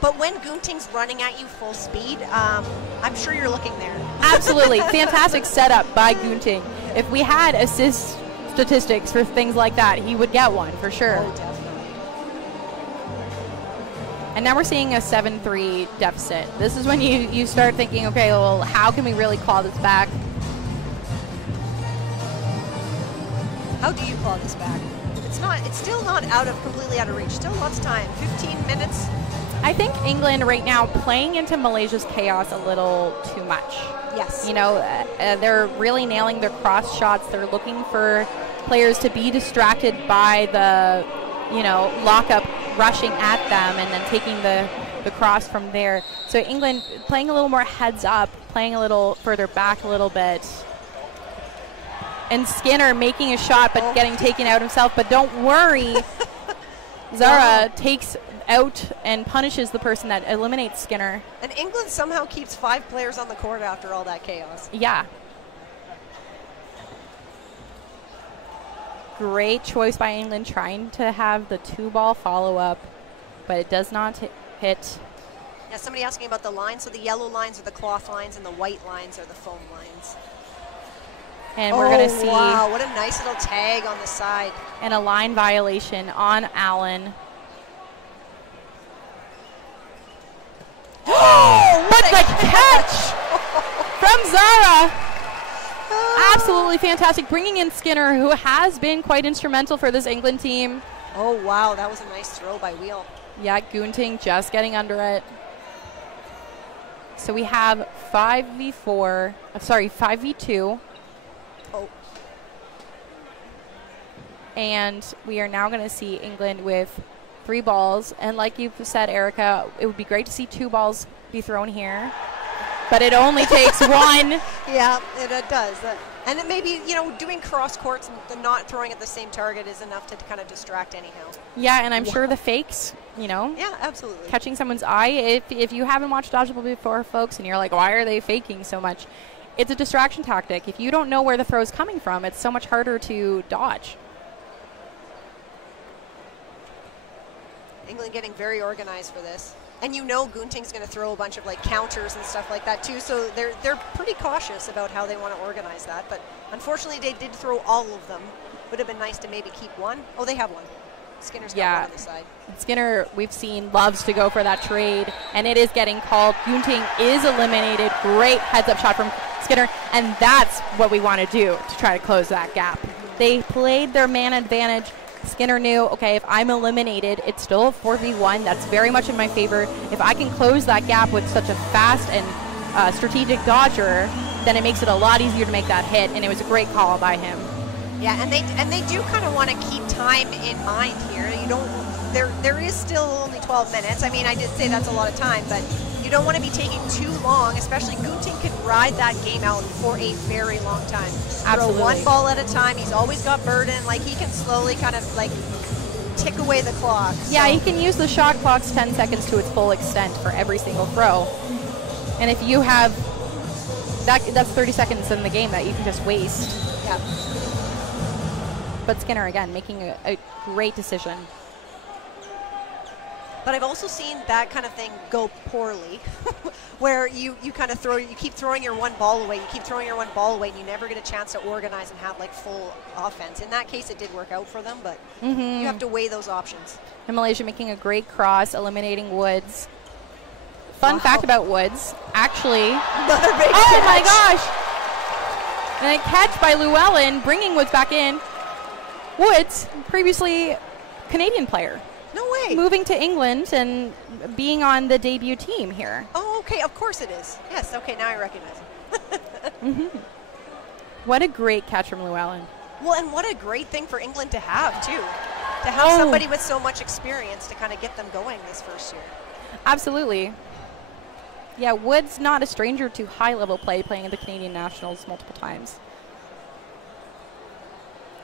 But when Gunting's running at you full speed, I'm sure you're looking there. Absolutely. Fantastic setup by Gunting. If we had assist statistics for things like that, he would get one for sure. Oh, definitely. And now we're seeing a 7-3 deficit. This is when you start thinking, okay, well, how can we really claw this back? How do you claw this back? It's still not completely out of reach. Still lots of time. 15 minutes. I think England right now playing into Malaysia's chaos a little too much. Yes. You know, they're really nailing their cross shots. They're looking for players to be distracted by the, lockup rushing at them and then taking the cross from there. So England playing a little more heads up, playing a little further back a little bit. And Skinner making a shot but getting taken out himself. But don't worry, Zara takes out and punishes the person that eliminates Skinner. And England somehow keeps 5 players on the court after all that chaos. Yeah. Great choice by England trying to have the 2-ball follow-up, but it does not hit. Yeah, somebody asking about the lines. So the yellow lines are the cloth lines and the white lines are the foam lines. And we're going to see... wow, what a nice little tag on the side. And a line violation on Allen. Oh, what the catch from Zara! Absolutely fantastic. Bringing in Skinner, who has been quite instrumental for this England team. Oh, wow, that was a nice throw by Wheel. Yeah, Gunting just getting under it. So we have 5v2. Oh. And we are now going to see England with 3 balls. And like you've said, Erica, it would be great to see 2 balls be thrown here. But it only takes 1. Yeah, it does. And it maybe, you know, doing cross courts and not throwing at the same target is enough to kind of distract anyhow. Yeah, and I'm sure the fakes, you know. Yeah, absolutely. Catching someone's eye. If you haven't watched Dodgeball before, folks, and you're like, why are they faking so much? It's a distraction tactic. If you don't know where the throw is coming from, it's so much harder to dodge. England getting very organized for this. And you know Gunting's going to throw a bunch of like counters and stuff like that too, so they're pretty cautious about how they want to organize that. But unfortunately, they did throw all of them. Would have been nice to maybe keep one. Oh, they have one. Skinner's got one on the side. Skinner, we've seen, loves to go for that trade, and it is getting called. Gunting is eliminated. Great heads-up shot from Skinner, and that's what we want to do to try to close that gap. They played their man advantage. Skinner knew, okay, if I'm eliminated, it's still a 4v1. That's very much in my favor. If I can close that gap with such a fast and strategic dodger, then it makes it a lot easier to make that hit, and it was a great call by him. Yeah, and they do kind of want to keep time in mind here. You don't. There is still only 12 minutes. I mean, I did say that's a lot of time, but you don't want to be taking too long, especially Gunting can ride that game out for a very long time. Absolutely. Throw one ball at a time. He's always got burden. Like, he can slowly kind of, like, tick away the clock. Yeah, he can use the shot clock's 10 seconds to its full extent for every single throw. And if you have, that's 30 seconds in the game that you can just waste. Yeah. But Skinner, again, making a great decision. But I've also seen that kind of thing go poorly, where you kind of you keep throwing your one ball away, and you never get a chance to organize and have like full offense. In that case, it did work out for them, but you have to weigh those options. And Malaysia making a great cross, eliminating Woods. Fun fact about Woods, actually. Another big catch. Oh my gosh! And a catch by Llewellyn, bringing Woods back in. Woods, previously Canadian player. No way. Moving to England and being on the debut team here. Oh, okay. Of course it is. Yes. Okay. Now I recognize him. What a great catch from Llewellyn. Well, and what a great thing for England to have too, to have somebody with so much experience to kind of get them going this first year. Absolutely. Yeah, Woods not a stranger to high-level play, playing at the Canadian Nationals multiple times.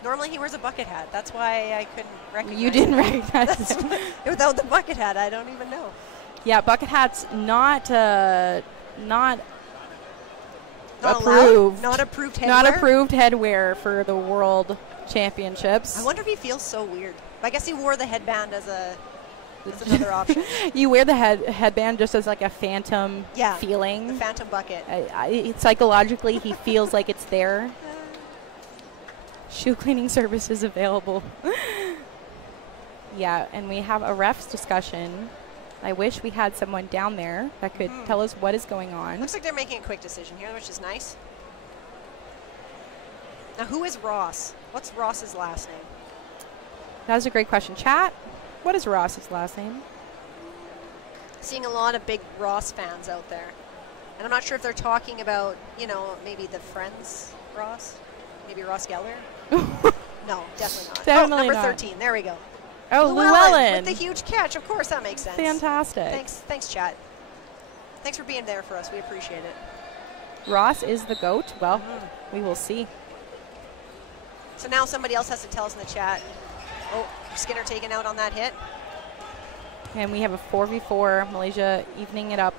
Normally he wears a bucket hat. That's why I couldn't recognize You didn't recognize him. Without the bucket hat, I don't even know. Yeah, bucket hat's not approved. Not approved headwear? Not approved headwear for the World Championships. I wonder if he feels so weird. I guess he wore the headband as another option. You wear the headband just as like a phantom feeling. The phantom bucket. Psychologically, he feels like it's there. Shoe cleaning services available. Yeah, and we have a refs discussion. I wish we had someone down there that could tell us what is going on. Looks like they're making a quick decision here, which is nice. Now, who is Ross? What's Ross's last name? That was a great question. Chat, what is Ross's last name? Seeing a lot of big Ross fans out there. And I'm not sure if they're talking about, you know, maybe the Friends Ross. Maybe Ross Geller? No, definitely not. Definitely number not. 13. There we go. Oh, Llewellyn. With the huge catch. Of course, that makes sense. Fantastic. Thanks, chat. Thanks for being there for us. We appreciate it. Ross is the GOAT. Well, we will see. So now somebody else has to tell us in the chat. Oh, Skinner taken out on that hit. And we have a 4v4, Malaysia evening it up.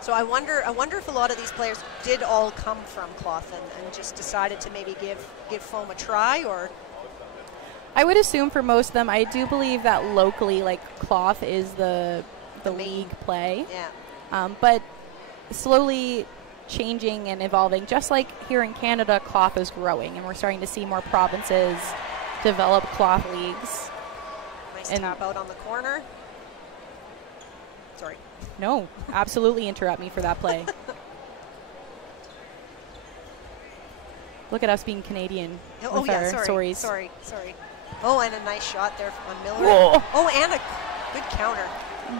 So I wonder if a lot of these players did all come from Cloth and just decided to maybe give foam a try, or? I would assume for most of them. I do believe that locally, like, Cloth is the league play. Yeah. But slowly changing and evolving, just like here in Canada, Cloth is growing, and we're starting to see more provinces develop Cloth leagues. Nice tap out on the corner. Sorry. No, absolutely interrupt me for that play. Look at us being Canadian. Oh, yeah, sorry. Sorry. Oh, and a nice shot there from Miller. Whoa. Oh, and a good counter.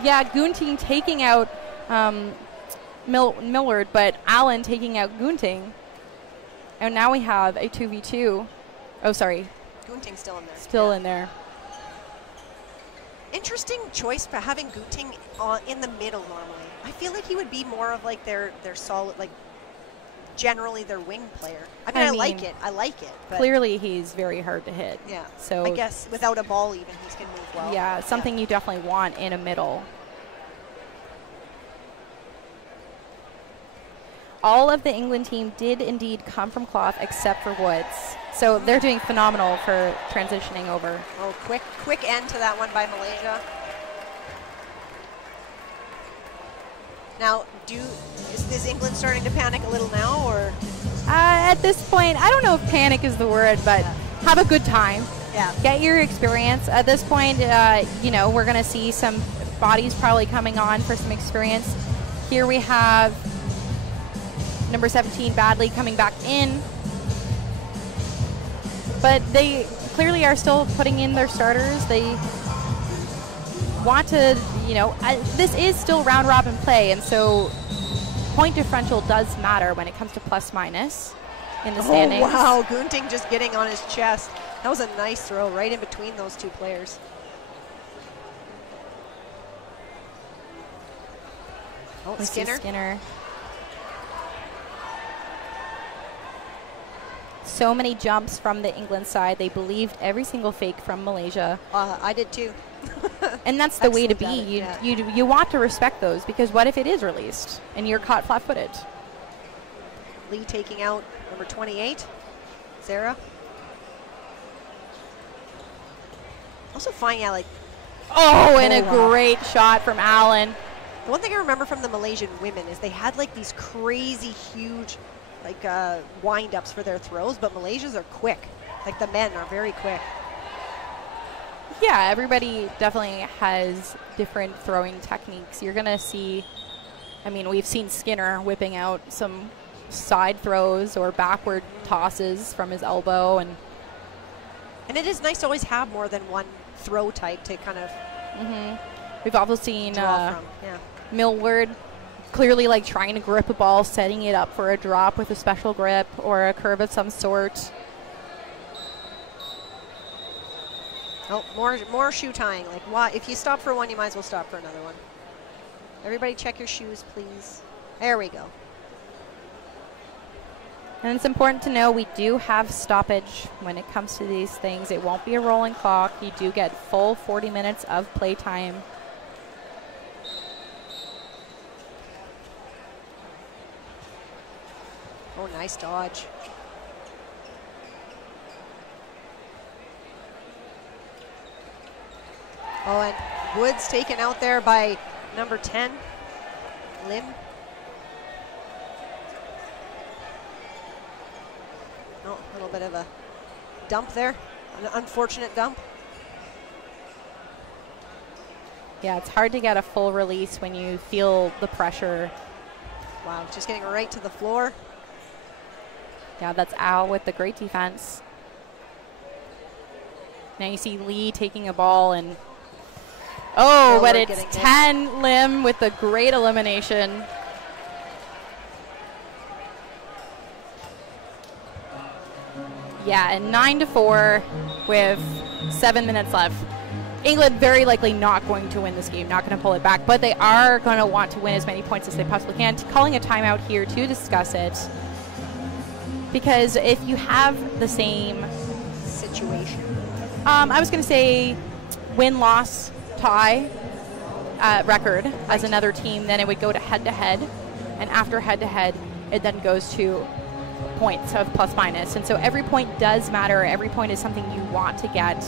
Yeah, Gunting taking out Millard, but Allen taking out Gunting. And now we have a 2v2. Oh, sorry. Gunting's still in there. Still in there. Interesting choice for having Gunting in the middle normally. I feel like he would be more of like their solid, like generally their wing player. I mean, I like it. I like it. But clearly, he's very hard to hit. yeah. So I guess without a ball, even he's gonna move well. Yeah, something you definitely want in a middle. All of the England team did indeed come from cloth, except for Woods. So they're doing phenomenal for transitioning over. Oh, quick end to that one by Malaysia. Now, is England starting to panic a little now, or? At this point, I don't know if panic is the word, but have a good time. Yeah. Get your experience. At this point, you know, we're going to see some bodies probably coming on for some experience. Here we have number 17, Badley, coming back in. But they clearly are still putting in their starters. They want to, you know, this is still round robin play, and so point differential does matter when it comes to plus minus in the standings. Oh, wow, Gunting just getting on his chest. That was a nice throw right in between those two players. Oh, Skinner. So many jumps from the England side. They believed every single fake from Malaysia. I did too. And that's the way to be. You want to respect those, because what if it is released and you're caught flat-footed? Lee taking out number 28, Sarah. Also finding out, like... Oh, and a great shot from Allen. The one thing I remember from the Malaysian women is they had like these crazy huge like wind-ups for their throws, but Malaysia's are quick. Like the men are very quick. Yeah, everybody definitely has different throwing techniques. You're going to see, I mean, we've seen Skinner whipping out some side throws or backward tosses from his elbow. And it is nice to always have more than one throw type to kind of we've also seen draw from. Millward clearly like trying to grip a ball, setting it up for a drop with a special grip or a curve of some sort. Oh, more shoe tying. Like, why? If you stop for one, you might as well stop for another one. Everybody check your shoes, please. There we go. And it's important to know we do have stoppage when it comes to these things. It won't be a rolling clock. You do get full 40 minutes of play time. Oh, nice dodge. Oh, and Woods taken out there by number 10, Lim. Oh, a little bit of a dump there, an unfortunate dump. Yeah, it's hard to get a full release when you feel the pressure. Wow, just getting right to the floor. Yeah, that's Al with the great defense. Now you see Lee taking a ball and oh, but it's 10 Lim with the great elimination. Yeah, and 9-4 with 7 minutes left. England very likely not going to win this game, not going to pull it back, but they are going to want to win as many points as they possibly can. Calling a timeout here to discuss it. Because if you have the same situation, I was going to say win-loss tie record as another team, then it would go to head-to-head, and after head-to-head, it then goes to points of plus-minus. And so every point does matter. Every point is something you want to get,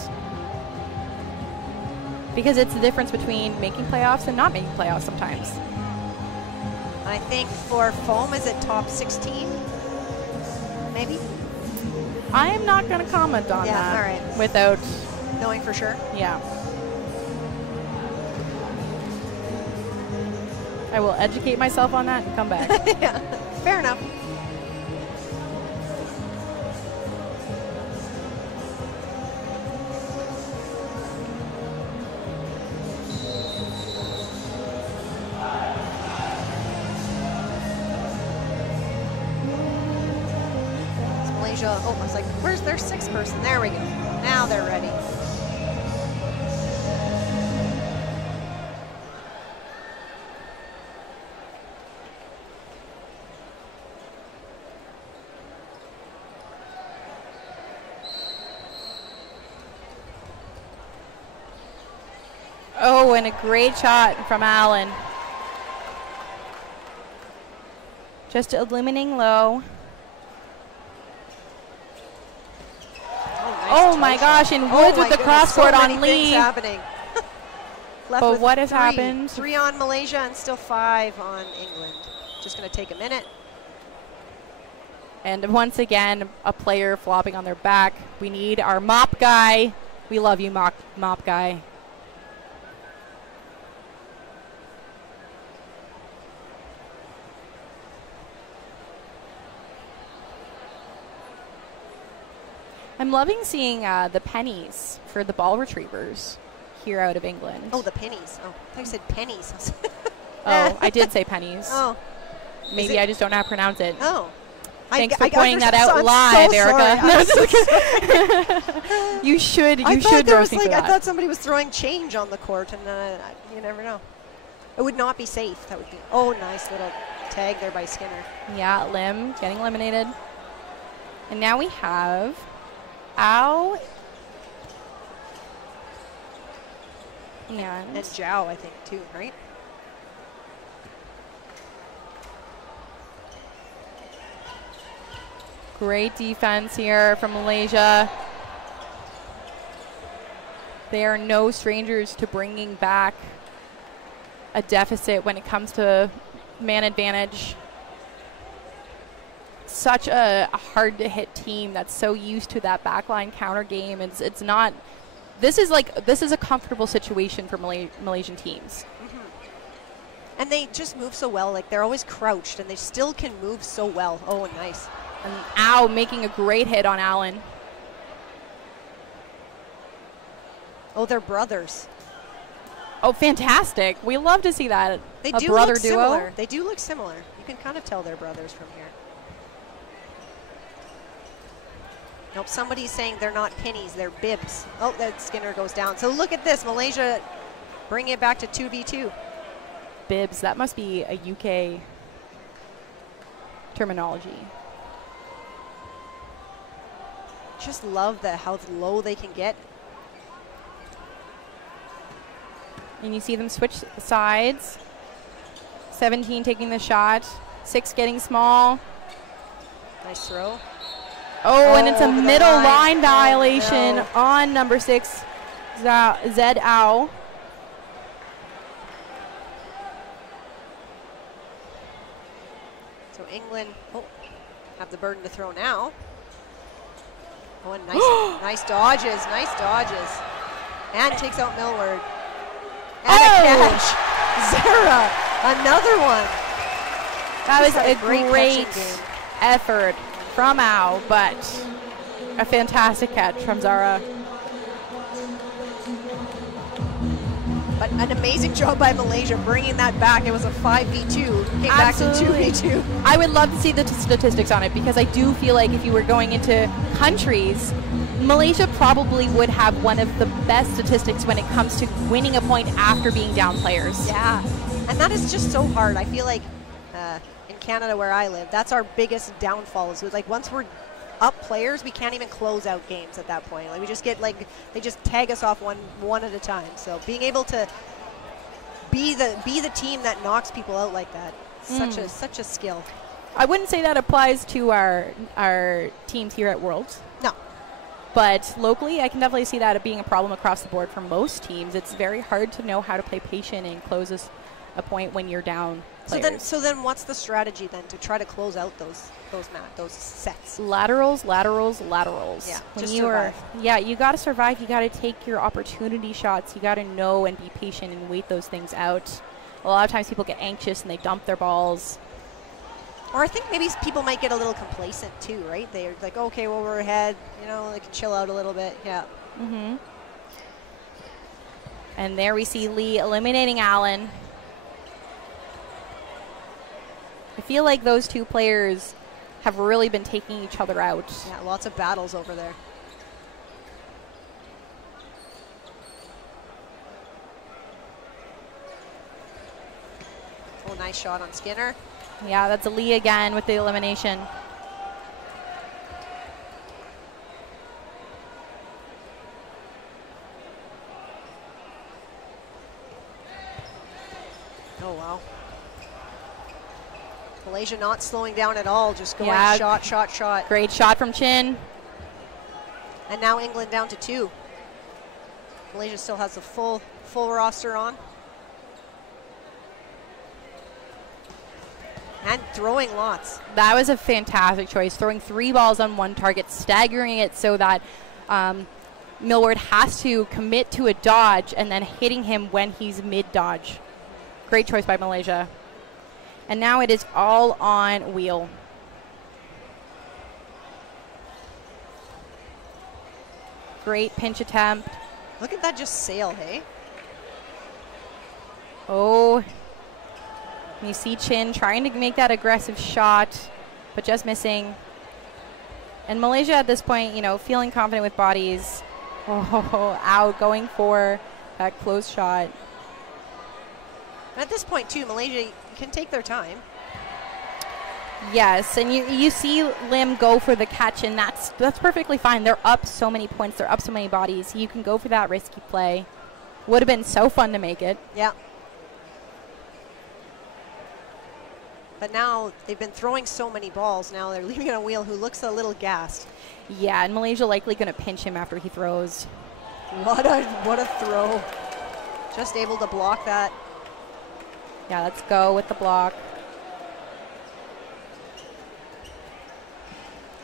because it's the difference between making playoffs and not making playoffs sometimes. I think for foam, is it top 16? Maybe? I am not going to comment on that. All right. Without knowing for sure. Yeah. I will educate myself on that and come back. Yeah, fair enough. Malaysia. Oh, I was like, where's their sixth person? There we go. Now they're ready. Oh, and a great shot from Allen. Just eliminating low. Oh, my gosh, and Woods with the cross-court on Lee. Happening. But what has happened? 3 on Malaysia and still 5 on England. Just going to take a minute. And once again, a player flopping on their back. We need our mop guy. We love you, mop guy. I'm loving seeing the pennies for the ball retrievers here out of England. Oh, the pennies. Oh, I thought you said pennies. Oh, I did say pennies. Oh. Maybe I just don't know how to pronounce it. Oh. Thanks for pointing that out live, Erica. You should roast me for that. I thought somebody was throwing change on the court, and you never know. It would not be safe. That would be. Oh, nice little tag there by Skinner. Yeah, Lim getting eliminated. And now we have Au and Zhao, I think, too, right? Great defense here from Malaysia. They are no strangers to bringing back a deficit when it comes to man advantage. Such a hard to hit team that's so used to that backline counter game. It's not. This is a comfortable situation for Malaysian teams. Mm-hmm. And they just move so well. Like, they're always crouched, and they still can move so well. Oh, nice. And Au making a great hit on Allen. Oh, they're brothers. Oh, fantastic. We love to see that. They a do brother look duo. similar. They do look similar. You can kind of tell they're brothers from here. Nope, somebody's saying they're not pennies, they're bibs. Oh, that Skinner goes down. So look at this, Malaysia bring it back to 2v2. Bibs, that must be a UK terminology. Just love how low they can get. And you see them switch sides. 17 taking the shot. 6 getting small. Nice throw. Oh, and it's a middle line violation on number 6, Zed Au. So England have the burden to throw now. Oh, and nice dodges, And takes out Millward. And a catch. Zara, another one. That was a great effort from Au, but a fantastic catch from Zara. But an amazing job by Malaysia bringing that back. It was a 5v2, came back to 2v2. I would love to see the statistics on it, because I do feel like if you were going into countries, Malaysia probably would have one of the best statistics when it comes to winning a point after being down players. Yeah, and that is just so hard. I feel like in Canada where I live, that's our biggest downfall. Is like once we're up players, we can't even close out games at that point. Like we just get they just tag us off one at a time. So being able to be the team that knocks people out like that, such a skill. I wouldn't say that applies to our teams here at Worlds. No. But locally, I can definitely see that being a problem across the board for most teams. It's very hard to know how to play patient and close a point when you're down players. So then what's the strategy then to try to close out those sets? Laterals. Yeah, when just survive. You got to survive. You got to take your opportunity shots. You got to know and be patient and wait those things out. A lot of times people get anxious and they dump their balls. Or I think maybe people might get a little complacent too, right? They're like, okay, well, we're ahead. You know, they can chill out a little bit. Yeah. Mm-hmm. And there we see Lee eliminating Allen. I feel like those two players have really been taking each other out. Yeah, lots of battles over there. Oh, nice shot on Skinner. Yeah, that's Lee again with the elimination. Oh, wow. Malaysia not slowing down at all, just going Yeah. shot, shot, shot. Great shot from Chin. And now England down to 2. Malaysia still has the full roster on. And throwing lots. That was a fantastic choice, throwing 3 balls on 1 target, staggering it so that Millward has to commit to a dodge and then hitting him when he's mid-dodge. Great choice by Malaysia. And now it is all on Wheel. Great pinch attempt. Look at that just sail, hey? Oh, you see Chin trying to make that aggressive shot, but just missing. And Malaysia at this point, you know, feeling confident with bodies. Oh, out, going for that close shot. At this point, too, Malaysia can take their time. Yes, and you see Lim go for the catch, and that's perfectly fine. They're up so many points. They're up so many bodies. You can go for that risky play. Would have been so fun to make it. Yeah. But now they've been throwing so many balls. Now they're leaving it on Wheel, who looks a little gassed. Yeah, and Malaysia likely going to pinch him after he throws. What a throw. Just able to block that. Yeah, let's go with the block.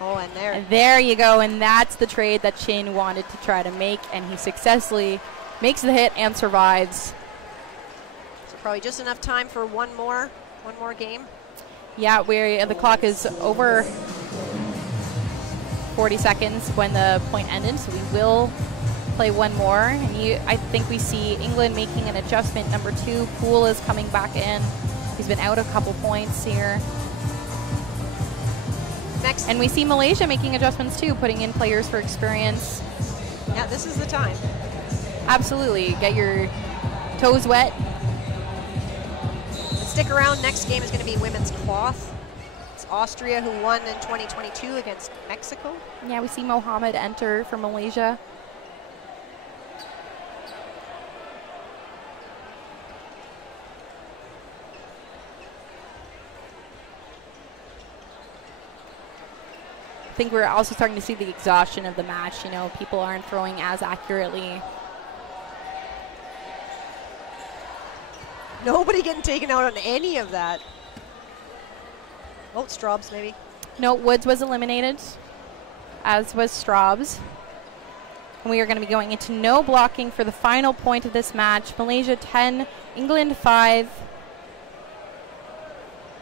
Oh, and there. And there you go, and that's the trade that Chin wanted to try to make, and he successfully makes the hit and survives. So probably just enough time for one more game. Yeah, the clock is over 40 seconds when the point ended, so we will play one more. And I think we see England making an adjustment. Number 2, Poole is coming back in. He's been out a couple points here. Next. And we see Malaysia making adjustments too, putting in players for experience. Yeah, this is the time. Absolutely. Get your toes wet. And stick around. Next game is going to be women's cloth. It's Austria, who won in 2022 against Mexico. Yeah, we see Mohammed enter for Malaysia. I think we're also starting to see the exhaustion of the match. You know, people aren't throwing as accurately. Nobody getting taken out on any of that. Oh, Straubs maybe. No, Woods was eliminated, as was Straubs. And we are going to be going into no blocking for the final point of this match. Malaysia 10, England 5.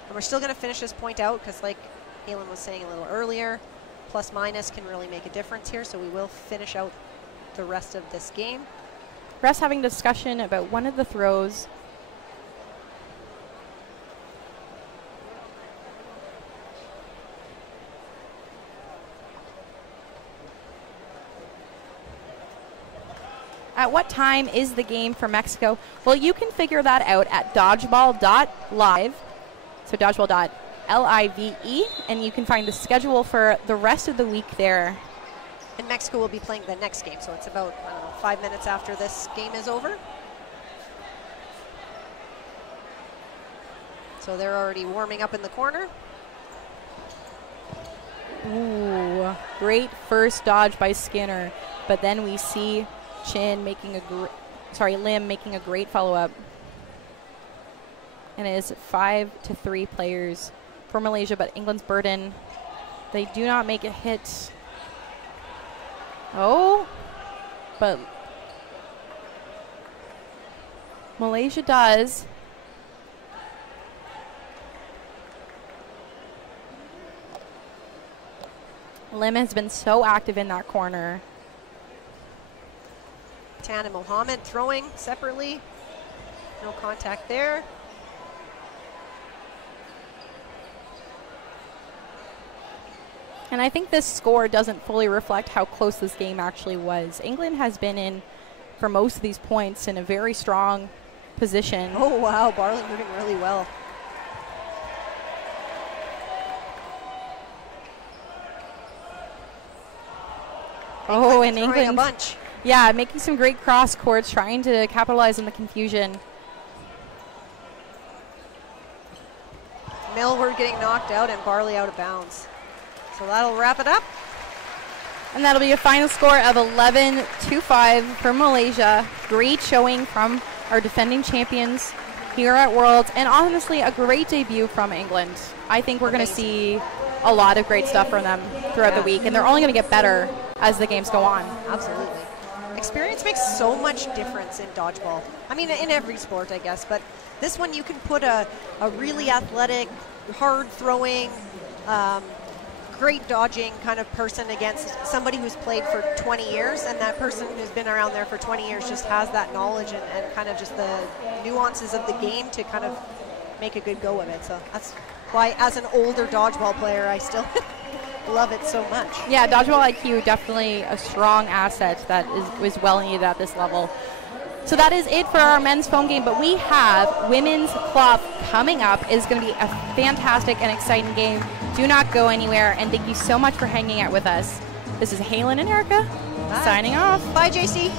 And we're still going to finish this point out because, like Halen was saying a little earlier, plus minus can really make a difference here, so we will finish out the rest of this game. Refs having discussion about one of the throws. At what time is the game for Mexico? Well, you can figure that out at dodgeball.live, so dodgeball.live, and you can find the schedule for the rest of the week there. And Mexico will be playing the next game, so it's about, I don't know, 5 minutes after this game is over. So they're already warming up in the corner. Ooh, great first dodge by Skinner, but then we see Lim making a great follow-up. And it is 5-3 players for Malaysia, but England's burden. They do not make a hit. Oh, but Malaysia does. Lim has been so active in that corner. Tan and Mohammed throwing separately. No contact there. And I think this score doesn't fully reflect how close this game actually was. England has been in, for most of these points, in a very strong position. Oh, wow. Barley moving really well. Oh, and throwing England. a bunch. Yeah, making some great cross courts, trying to capitalize on the confusion. Millward getting knocked out and Barley out of bounds. So that'll wrap it up. And that'll be a final score of 11-5 for Malaysia. Great showing from our defending champions here at Worlds, and honestly, a great debut from England. I think we're going to see a lot of great stuff from them throughout the week, and they're only going to get better as the games go on. Absolutely. Experience makes so much difference in dodgeball. I mean, in every sport, I guess, but this one you can put a really athletic, hard-throwing, great dodging kind of person against somebody who's played for 20 years, and that person who's been around there for 20 years just has that knowledge and kind of just the nuances of the game to kind of make a good go of it. So that's why, as an older dodgeball player, I still love it so much. Yeah, dodgeball IQ, definitely a strong asset that is well needed at this level. So that is it for our men's foam game, but we have women's cloth coming up. It's going to be a fantastic and exciting game. Do not go anywhere, and thank you so much for hanging out with us. This is Halen and Erica signing off. Bye, JC.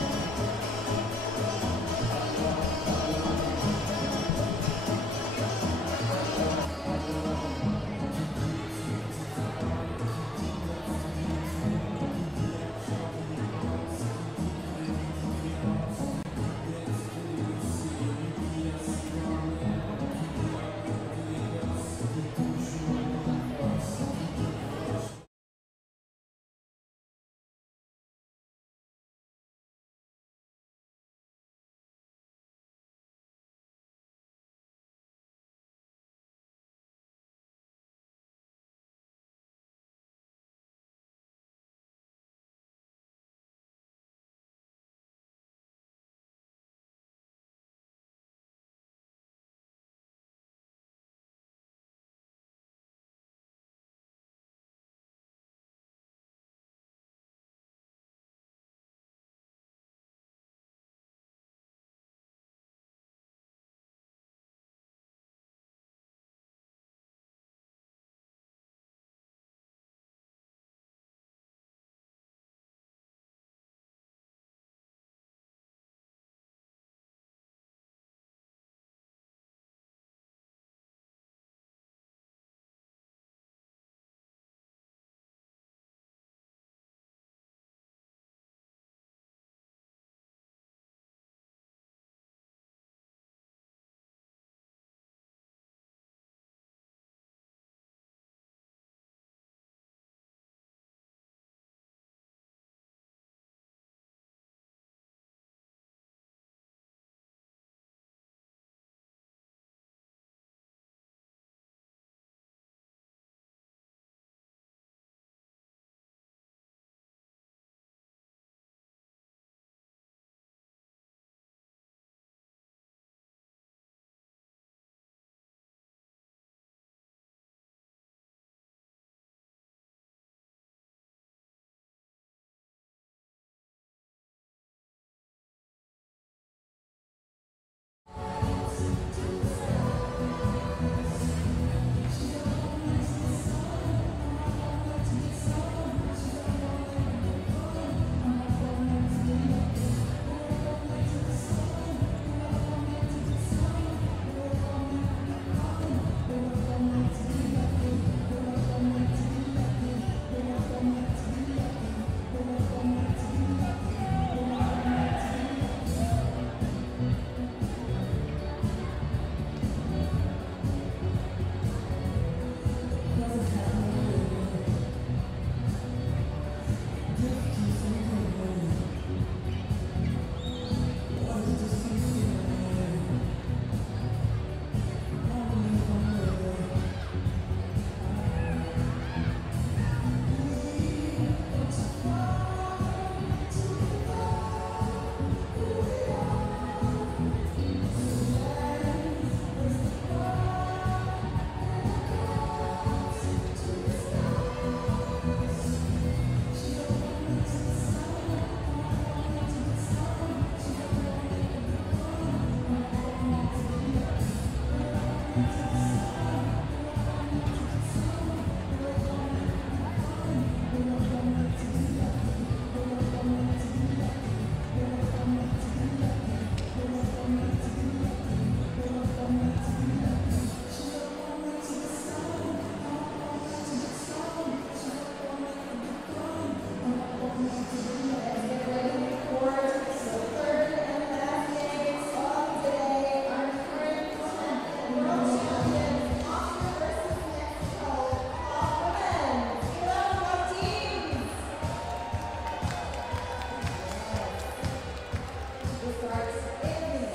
starts in minutes.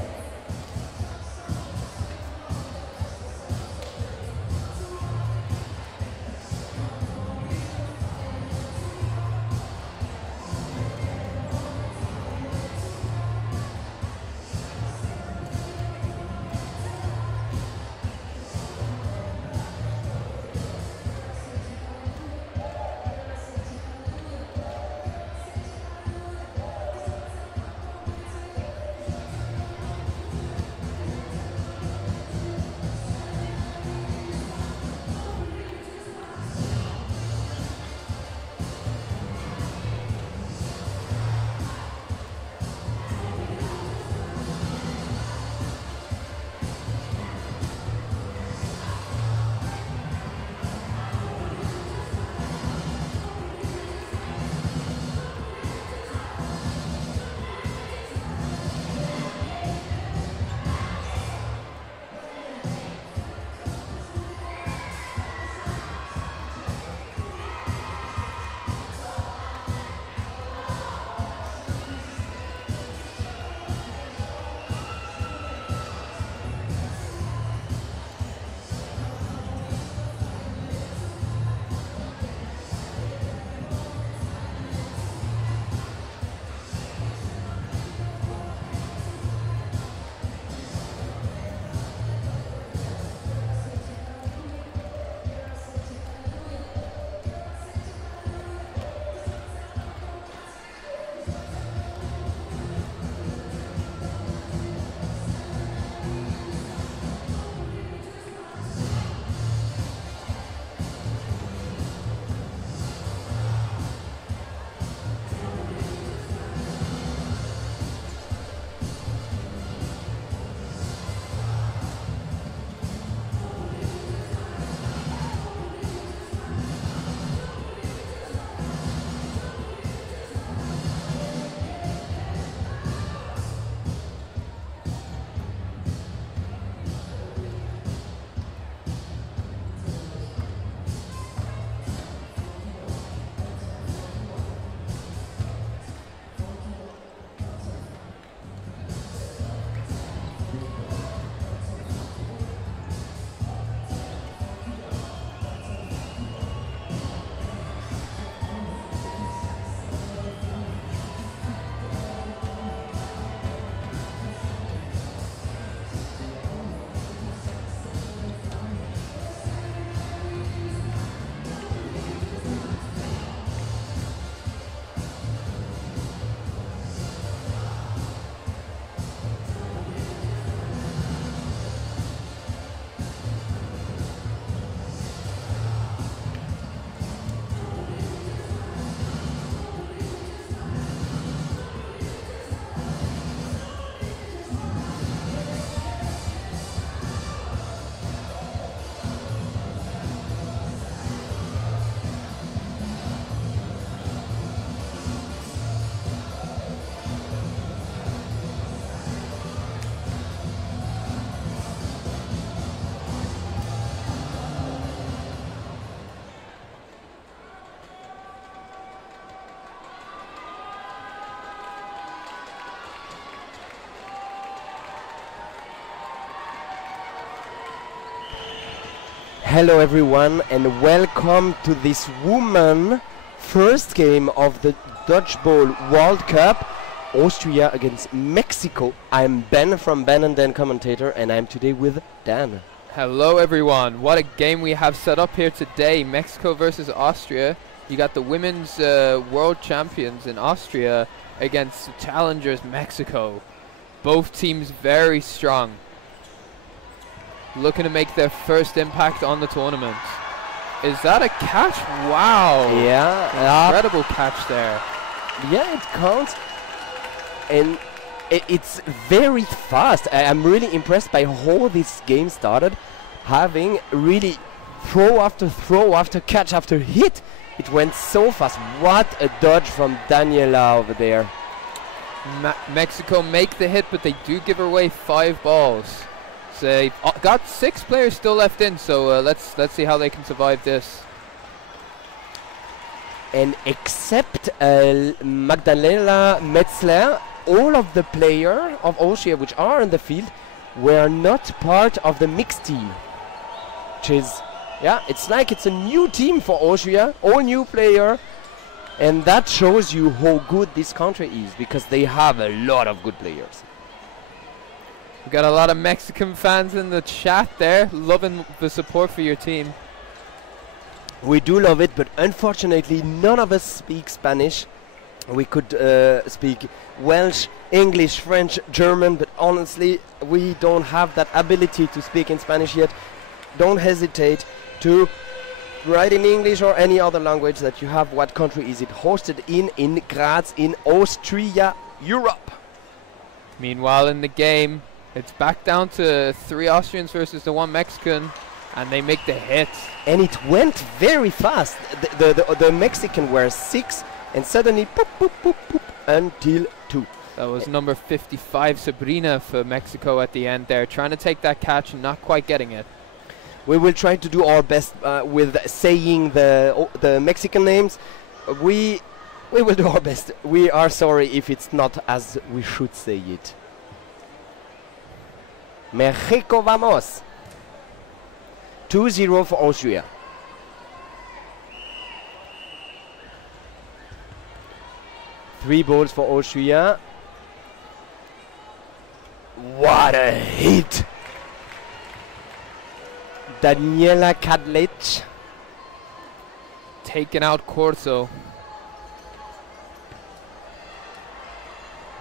Hello everyone and welcome to this woman first game of the Dodgeball World Cup, Austria against Mexico. I'm Ben from Ben and Dan Commentator, and I'm today with Dan. Hello everyone, what a game we have set up here today. Mexico versus Austria. You got the women's world champions in Austria against the challengers Mexico. Both teams very strong, looking to make their first impact on the tournament. Is that a catch? Wow. Yeah. Incredible catch there. Yeah, it counts. And it's very fast. I'm really impressed by how this game started, having really throw after catch after hit. It went so fast. What a dodge from Daniela over there. Mexico make the hit, but they do give away 5 balls. So they've got 6 players still left in, so let's see how they can survive this. And except Magdalena Metzler, all of the players of Austria which are in the field were not part of the mixed team. Which is, yeah, it's like it's a new team for Austria, all new player. And that shows you how good this country is, because they have a lot of good players. We got a lot of Mexican fans in the chat there, loving the support for your team. We do love it, but unfortunately none of us speak Spanish. We could speak Welsh, English, French, German, but honestly we don't have that ability to speak in Spanish yet. Don't hesitate to write in English or any other language that you have. What country is it hosted in Graz, in Austria, Europe. Meanwhile in the game, it's back down to 3 Austrians versus the 1 Mexican, and they make the hit. And it went very fast. The Mexican were 6, and suddenly poop, poop, poop, poop, until 2. That was number 55, Sabrina, for Mexico at the end there, trying to take that catch and not quite getting it. We will try to do our best with saying the Mexican names. We will do our best. We are sorry if it's not as we should say it. Mexico vamos. 2-0 for Austria. Three balls for Austria. What a hit! Daniela Kadlec taking out Corso.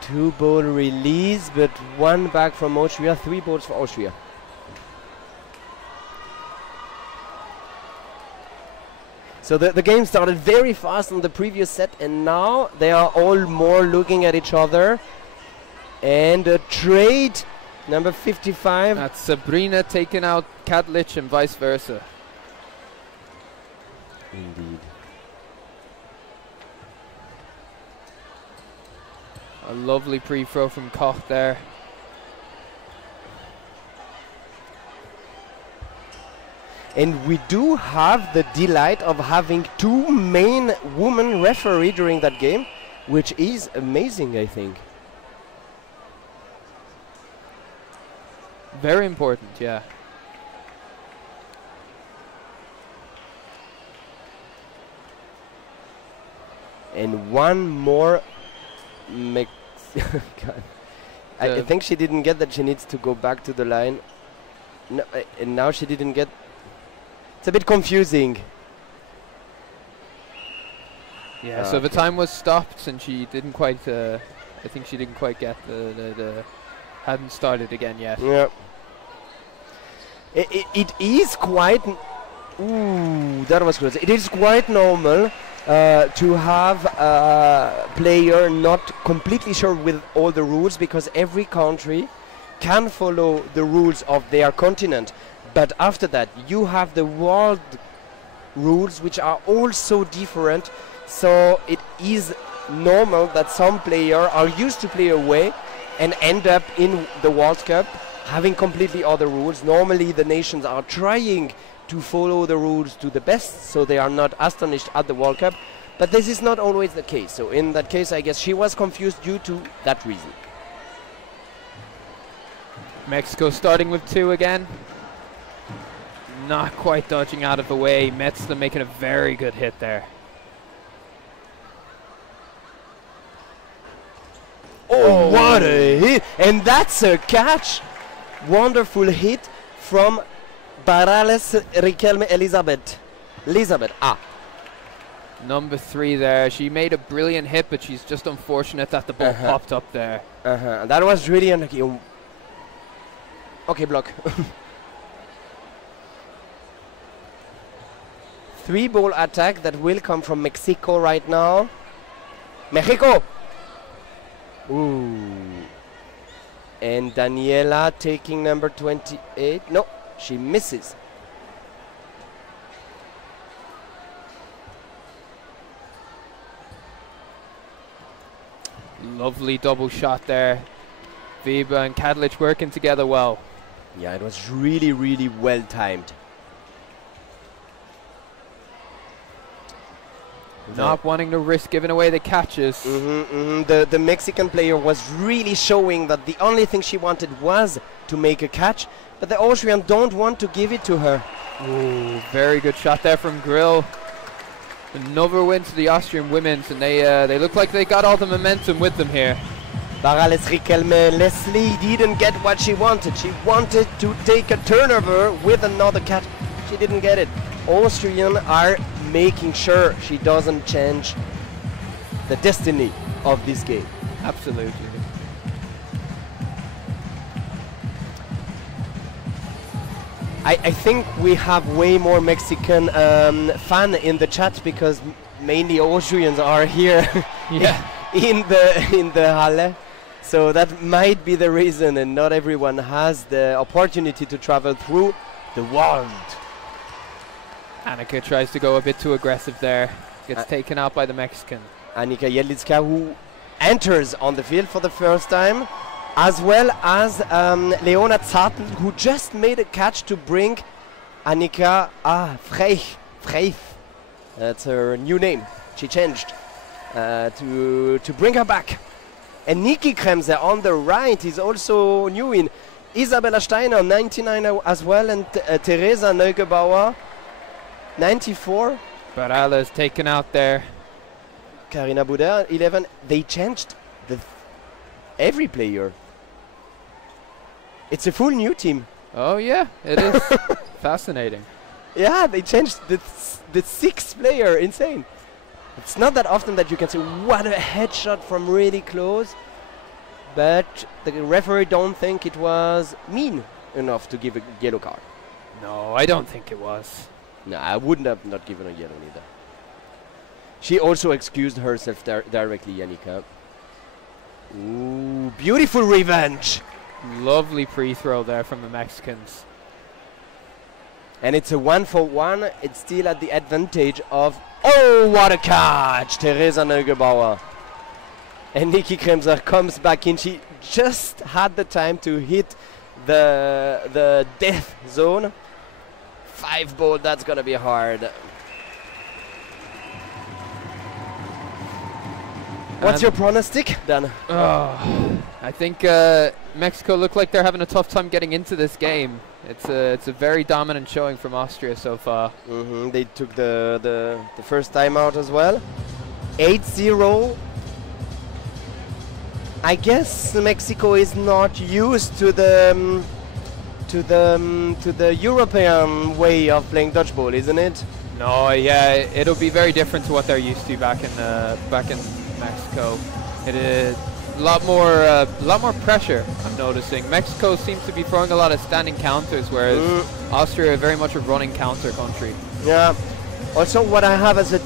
2-ball release, but 1 back from Austria. 3 balls for Austria. So the game started very fast on the previous set, and now they are all more looking at each other. And a trade. Number 55. That's Sabrina taking out Kadlec and vice versa. Indeed. A lovely pre-throw from Koch there. And we do have the delight of having 2 main women referee during that game, which is amazing, I think. Very important, yeah. And one more I think she didn't get that she needs to go back to the line. No, and now she didn't get. It's a bit confusing. Yeah, so the time was stopped and she didn't quite, I think she didn't quite get the hadn't started again yet. Yeah. It is quite. Ooh, that was close. It is quite normal to have a player not completely sure with all the rules, because every country can follow the rules of their continent. But after that, you have the world rules, which are also different. So it is normal that some players are used to play away and end up in the World Cup having completely other rules. Normally the nations are trying to follow the rules to the best, so they are not astonished at the World Cup. But this is not always the case. So in that case, I guess she was confused due to that reason. Mexico starting with 2 again. Not quite dodging out of the way. Metzler making a very good hit there. Oh, what a hit! And that's a catch! Wonderful hit from Barales Riquelme Elizabeth. Number 3 there. She made a brilliant hit, but she's just unfortunate that the ball popped up there. That was really unlucky. Okay, block. 3-ball attack that will come from Mexico right now. Mexico! Ooh. And Daniela taking number 28. No, she misses. Lovely double shot there. Weber and Kadlec working together well. Yeah, it was really, really well timed. Not wanting to risk giving away the catches. The Mexican player was really showing that the only thing she wanted was to make a catch, but the Austrian don't want to give it to her. Ooh, very good shot there from Grill. Another win to the Austrian women's, and they look like they got all the momentum with them here. Barales Riquelme, Leslie didn't get what she wanted. She wanted to take a turnover with another catch. She didn't get it. Austrian are making sure she doesn't change the destiny of this game. Absolutely. I think we have way more Mexican fan in the chat because mainly Austrians are here in the Halle. So that might be the reason, and not everyone has the opportunity to travel through the world. Annika tries to go a bit too aggressive there. Gets taken out by the Mexican. Annika Jedlicka, who enters on the field for the first time, as well as Leona Zartl, who just made a catch to bring Annika Freich. That's her new name. She changed to bring her back. And Niki Kremser on the right is also new in. Isabella Steiner, 99 as well, and Teresa Neugebauer, 94. Barala's taken out there. Karina Bouder, 11. They changed every player. It's a full new team. Oh yeah, it is fascinating. Yeah, they changed the sixth player. Insane. It's not that often that you can say, what a headshot from really close. But the referee don't think it was mean enough to give a yellow card. No, I don't think it was. No, I wouldn't have not given a yellow either. She also excused herself directly, Yannicka. Ooh, beautiful revenge. Lovely pre-throw there from the Mexicans. And it's a 1-for-1. It's still at the advantage of... Oh, what a catch! Teresa Neugebauer. And Niki Kremser comes back in. She just had the time to hit the death zone. 5 ball, that's going to be hard. What's your pronostic, Dan? I think Mexico look like they're having a tough time getting into this game. It's a very dominant showing from Austria so far. They took the first time out as well. 8-0. I guess Mexico is not used to the European way of playing dodgeball, isn't it? No, yeah, it'll be very different to what they're used to back in Mexico. It is a lot more pressure, I'm noticing. Mexico seems to be throwing a lot of standing counters, whereas Austria are very much a running counter country. Yeah. Also, what I have as an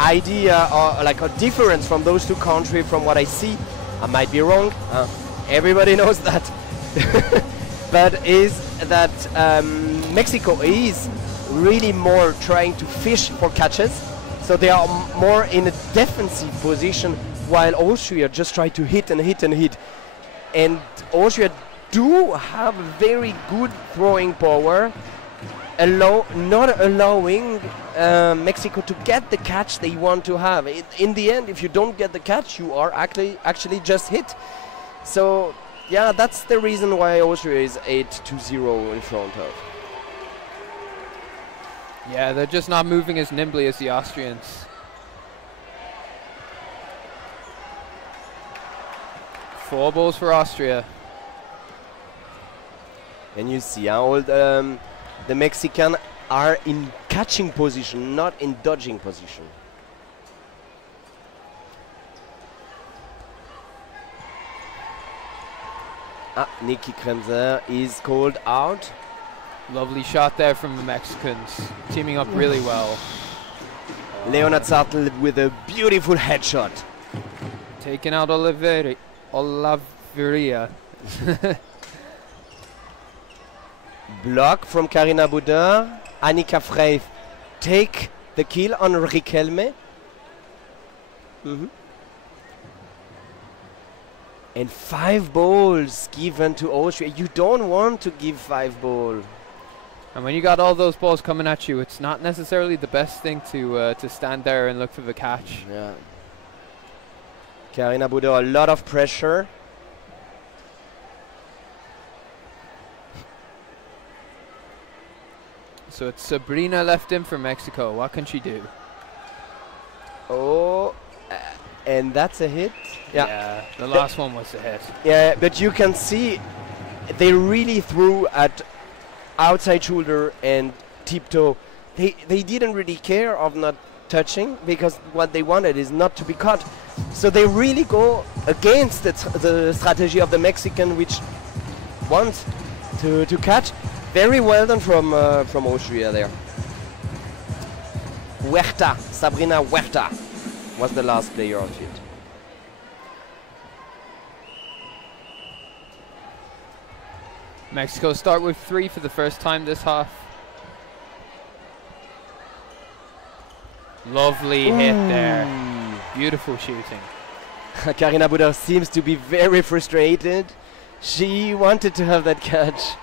idea, or like a difference from those two countries, from what I see, I might be wrong. Everybody knows that. But is that Mexico is really more trying to fish for catches, so they are more in a defensive position, while Austria just try to hit and hit and hit. And Austria do have very good throwing power, not allowing Mexico to get the catch they want to have. In the end, if you don't get the catch, you are actually just hit. So yeah, that's the reason why Austria is 8-0 in front of. Yeah, they're just not moving as nimbly as the Austrians. Four balls for Austria. And you see how the Mexican are in catching position, not in dodging position. Niki Kremser is called out. Lovely shot there from the Mexicans, teaming up really well. Leona Zartl with a beautiful headshot. Taking out Olaveria. Block from Karina Boudin. Annika Freif take the kill on Riquelme. And 5 balls given to Austria. You don't want to give 5 balls. And when you got all those balls coming at you, it's not necessarily the best thing to stand there and look for the catch. Yeah. Karina Budo, a lot of pressure. So it's Sabrina left in for Mexico. What can she do? Oh, and that's a hit. Yeah, the last one was a hit. Yeah, but you can see they really threw at outside shoulder and tiptoe. They didn't really care of not touching because what they wanted is not to be caught. So they really go against the strategy of the Mexican, which wants to catch. Very well done from Austria there. Huerta, Sabrina Huerta was the last player on field. Mexico start with 3 for the first time this half. Lovely hit there. Beautiful shooting. Karina Buda seems to be very frustrated. She wanted to have that catch.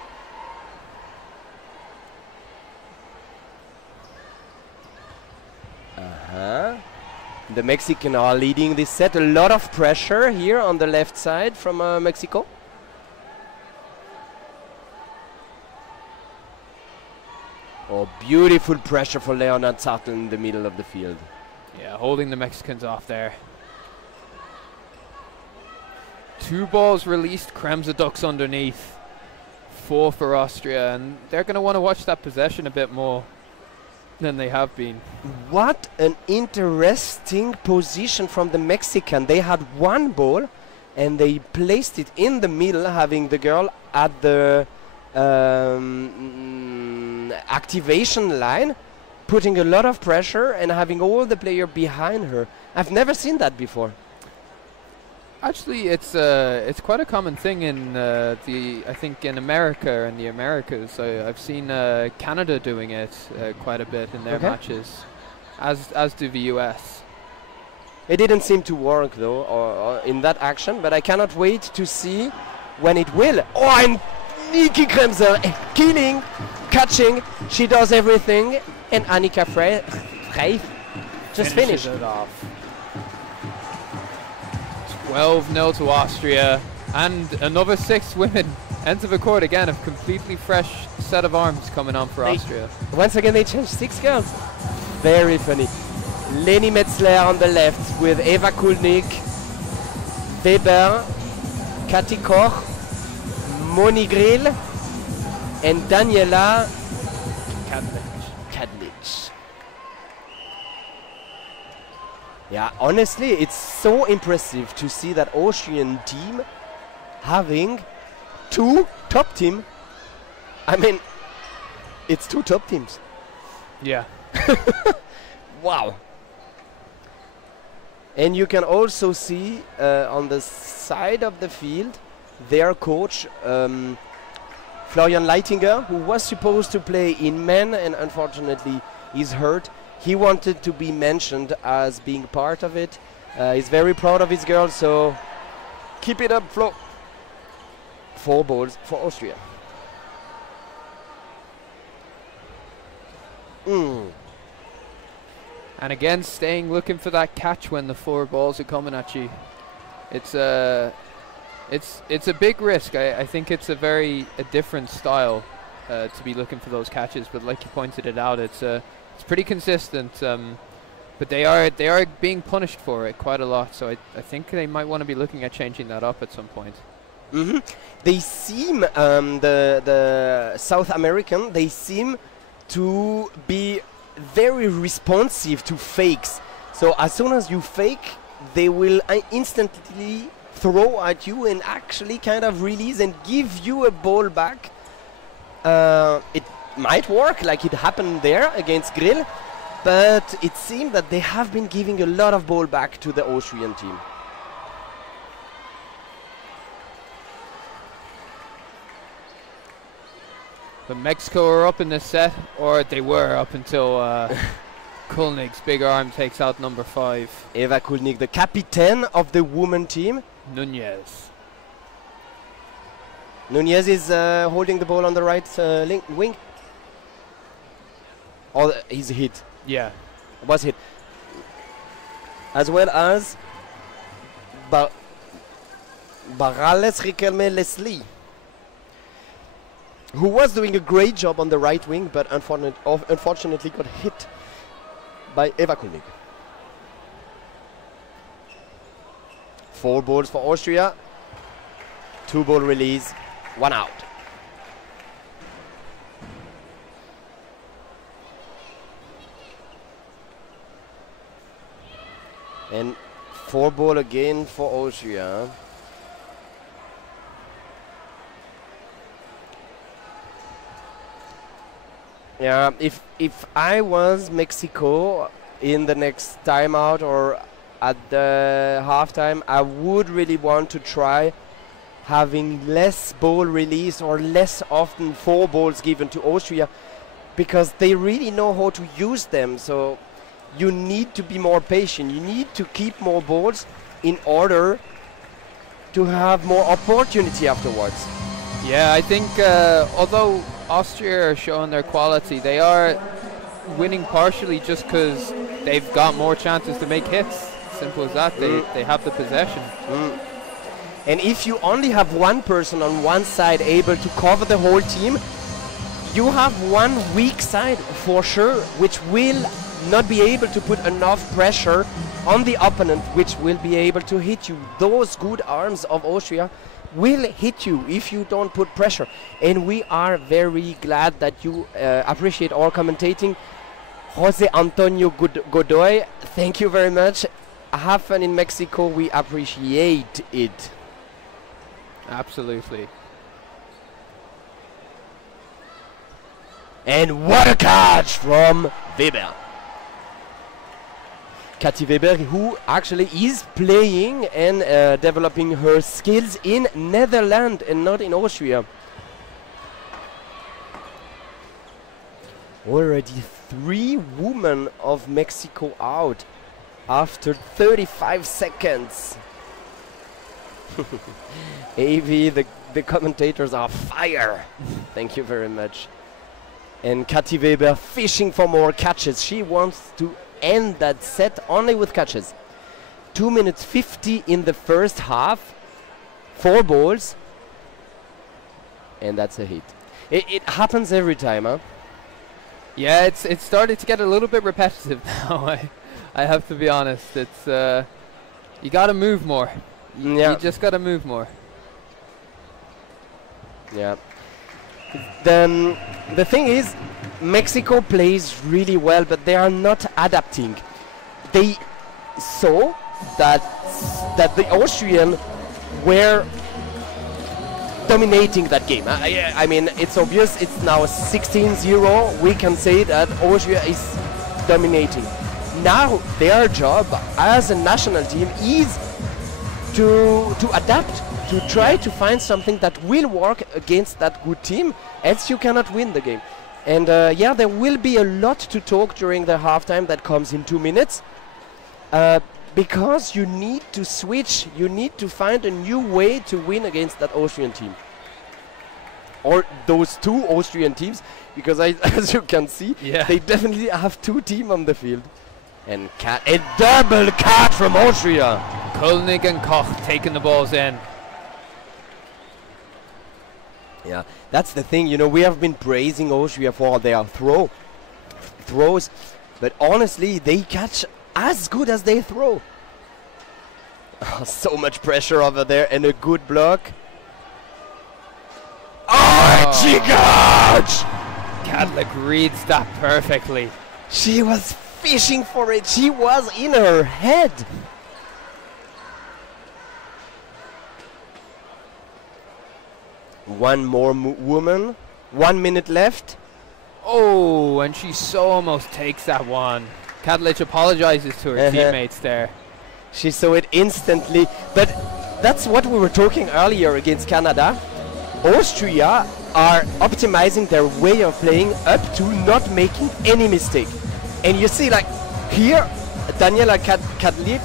The Mexican are leading this set. A lot of pressure here on the left side from Mexico. Oh, beautiful pressure for Leonard Sarton in the middle of the field. Yeah, holding the Mexicans off there. 2 balls released, Kremser ducks underneath. 4 for Austria, and they're going to want to watch that possession a bit more than they have been. What an interesting position from the Mexican. They had 1 ball and they placed it in the middle, having the girl at the activation line, putting a lot of pressure and having all the player behind her. I've never seen that before. Actually, it's quite a common thing in I think in America and the Americas. I've seen Canada doing it quite a bit in their matches, as do the US. It didn't seem to work though, or in that action, but I cannot wait to see when it will. Oh, and Niki Kremser killing, catching. She does everything, and Annika Frey just finished it off. 12-0 to Austria, and another 6 women enter the court again. A completely fresh set of arms coming on for Austria. Once again, they changed 6 girls. Very funny. Leni Metzler on the left with Eva Kulnik, Weber, Kati Koch, Moni Grill, and Daniela Kadlic. Yeah, honestly, it's so impressive to see that Austrian team having 2 top teams. I mean, it's 2 top teams. Yeah. Wow. And you can also see on the side of the field their coach, Florian Leitinger, who was supposed to play in men and unfortunately is hurt. He wanted to be mentioned as being part of it. He's very proud of his girl, so keep it up, Flo. 4 balls for Austria. And again, looking for that catch when the 4 balls are coming at you. It's a big risk. I think it's a different style to be looking for those catches. But like you pointed it out, it's pretty consistent. But they are being punished for it quite a lot. So I think they might want to be looking at changing that up at some point. They seem the South American. They seem to be very responsive to fakes. So as soon as you fake, they will instantly throw at you and actually kind of release and give you a ball back. It might work like it happened there against Grill, but it seemed that they have been giving a lot of ball back to the Austrian team. But Mexico are up in this set, or they were up until Kulnik's big arm takes out number 5. Eva Kulnik, the captain of the women team. Nunez. Nunez is holding the ball on the right wing. or he's hit. Yeah. Was hit. As well as Barales Riquelme Leslie, who was doing a great job on the right wing, but unfortunately got hit by Eva Koenig. 4 balls for Austria, 2 ball release, 1 out. And 4 ball again for Austria. Yeah, if I was Mexico in the next timeout or at the halftime, I would really want to try having less ball release or less often 4 balls given to Austria, because they really know how to use them. So you need to be more patient. You need to keep more balls in order to have more opportunity afterwards. Yeah, I think although Austria are showing their quality, they are winning partially just because they've got more chances to make hits. Simple as that. They have the possession. And if you only have one person on one side able to cover the whole team, you have one weak side for sure, which will not be able to put enough pressure on the opponent, which will be able to hit you. Those good arms of Austria will hit you if you don't put pressure. And we are very glad that you appreciate our commentating. Jose Antonio Godoy, thank you very much. Have fun in Mexico. We appreciate it. Absolutely. And what a catch from Weber. Katy Weber, who actually is playing and developing her skills in Netherlands and not in Austria. Already 3 women of Mexico out after 35 seconds. AV, the commentators are fire. Thank you very much. And Katy Weber fishing for more catches. She wants to end that set only with catches. 2 minutes 50 in the first half. 4 balls. And that's a hit. It happens every time, huh? Yeah, it's started to get a little bit repetitive now. I have to be honest. It's you got to move more. Yeah. You just got to move more. Yeah. Then the thing is, Mexico plays really well, but they are not adapting. They saw that the Austrian were dominating that game. I mean, it's obvious. It's now 16-0. We can say that Austria is dominating. Now their job as a national team is to adapt, to try to find something that will work against that good team, else you cannot win the game. And yeah, there will be a lot to talk during the halftime that comes in 2 minutes, because you need to switch, you need to find a new way to win against that Austrian team. Or those 2 Austrian teams, because as you can see, they definitely have 2 teams on the field. And a double catch from Austria. Koenig and Koch taking the balls in. Yeah, that's the thing. You know, we have been praising Austria for their throws, but honestly, they catch as good as they throw. Oh, so much pressure over there and a good block. Oh, she catch! Kadlec reads that perfectly. She was fishing for it. She was in her head. One more woman. 1 minute left. Oh, and she so almost takes that one. Kadlec apologizes to her teammates there. She saw it instantly. But that's what we were talking earlier against Canada. Austria are optimizing their way of playing up to not making any mistake. And you see, like here, Daniela Kadlec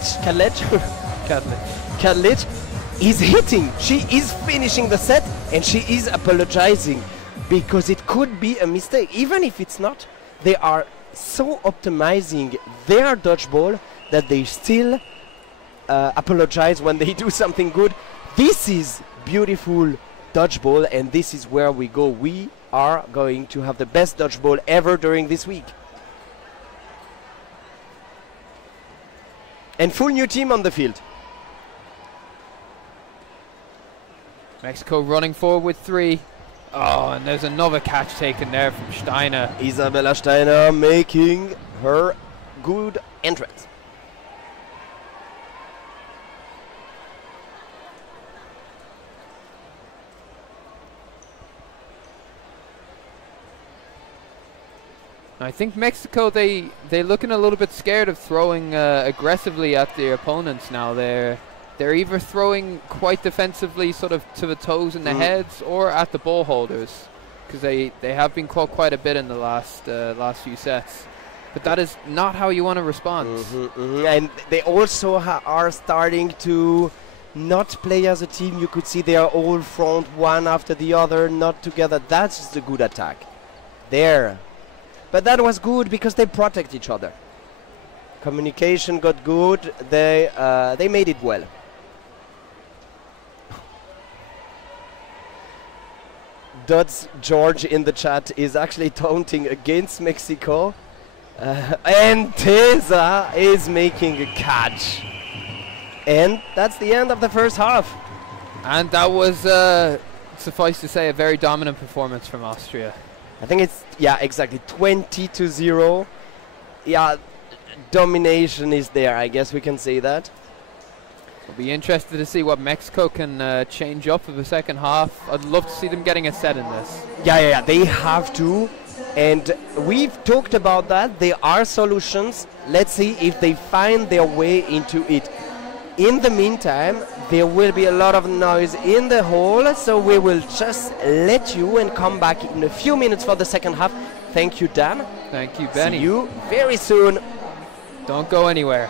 is hitting. She is finishing the set, and she is apologizing because it could be a mistake. Even if it's not, they are so optimizing their dodgeball that they still apologize when they do something good. This is beautiful dodgeball, and this is where we go. We are going to have the best dodgeball ever during this week. And full new team on the field. Mexico running forward with 3. Oh, and there's another catch taken there from Steiner. Isabella Steiner making her good entrance. I think Mexico, they're looking a little bit scared of throwing aggressively at their opponents now. They're either throwing quite defensively, sort of to the toes and the heads, or at the ball holders, because they have been caught quite a bit in the last few sets. But that is not how you want to respond. And they also are starting to not play as a team. You could see they are all front, one after the other, not together. That's just a good attack. There. But that was good because they protect each other. Communication got good. They made it well. Dodds George in the chat is actually taunting against Mexico. And Teza is making a catch. And that's the end of the first half. And that was, suffice to say, a very dominant performance from Austria. I think it's, yeah, exactly, 20-0. Yeah, domination is there, I guess we can say that. We'll be interested to see what Mexico can change up for the second half. I'd love to see them getting a set in this. Yeah, they have to. And we've talked about that. There are solutions. Let's see if they find their way into it. In the meantime, there will be a lot of noise in the hall, so we will just let you and come back in a few minutes for the second half. Thank you, Dan. Thank you, Benny. See you very soon. Don't go anywhere.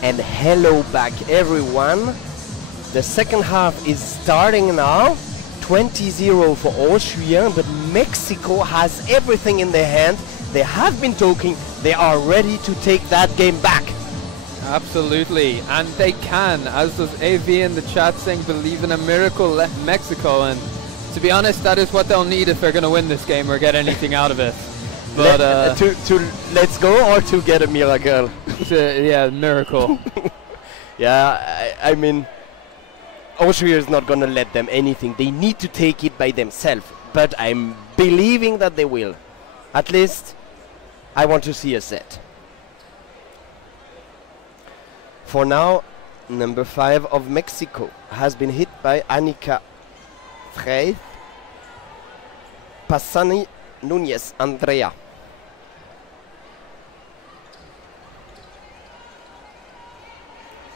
And hello back, everyone. The second half is starting now. 20-0 for Austria, but Mexico has everything in their hand. They have been talking. They are ready to take that game back. Absolutely, and they can, as does AV in the chat saying, believe in a miracle, let Mexico. And to be honest, that is what they'll need if they're going to win this game or get anything out of it. But to let's go or to get a miracle. Yeah, miracle. Yeah, I mean, Austria is not going to let them anything. They need to take it by themselves. But I'm believing that they will. At least, I want to see a set. For now, number 5 of Mexico has been hit by Annika Frey. Passani Núñez Andrea.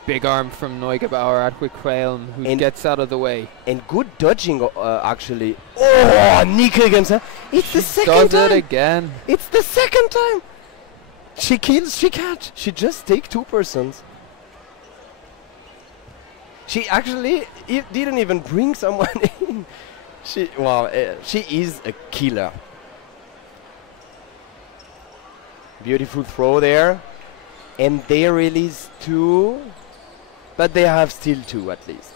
Big arm from Neugebauer at Quick-Quailm, who gets out of the way. And good dodging, actually. Oh, Nickel against her. It's the second time. Does it again. It's the second time. She kills, she catch. She just take 2%. She actually didn't even bring someone in. She is a killer. Beautiful throw there. And they release 2. But they have still 2 at least.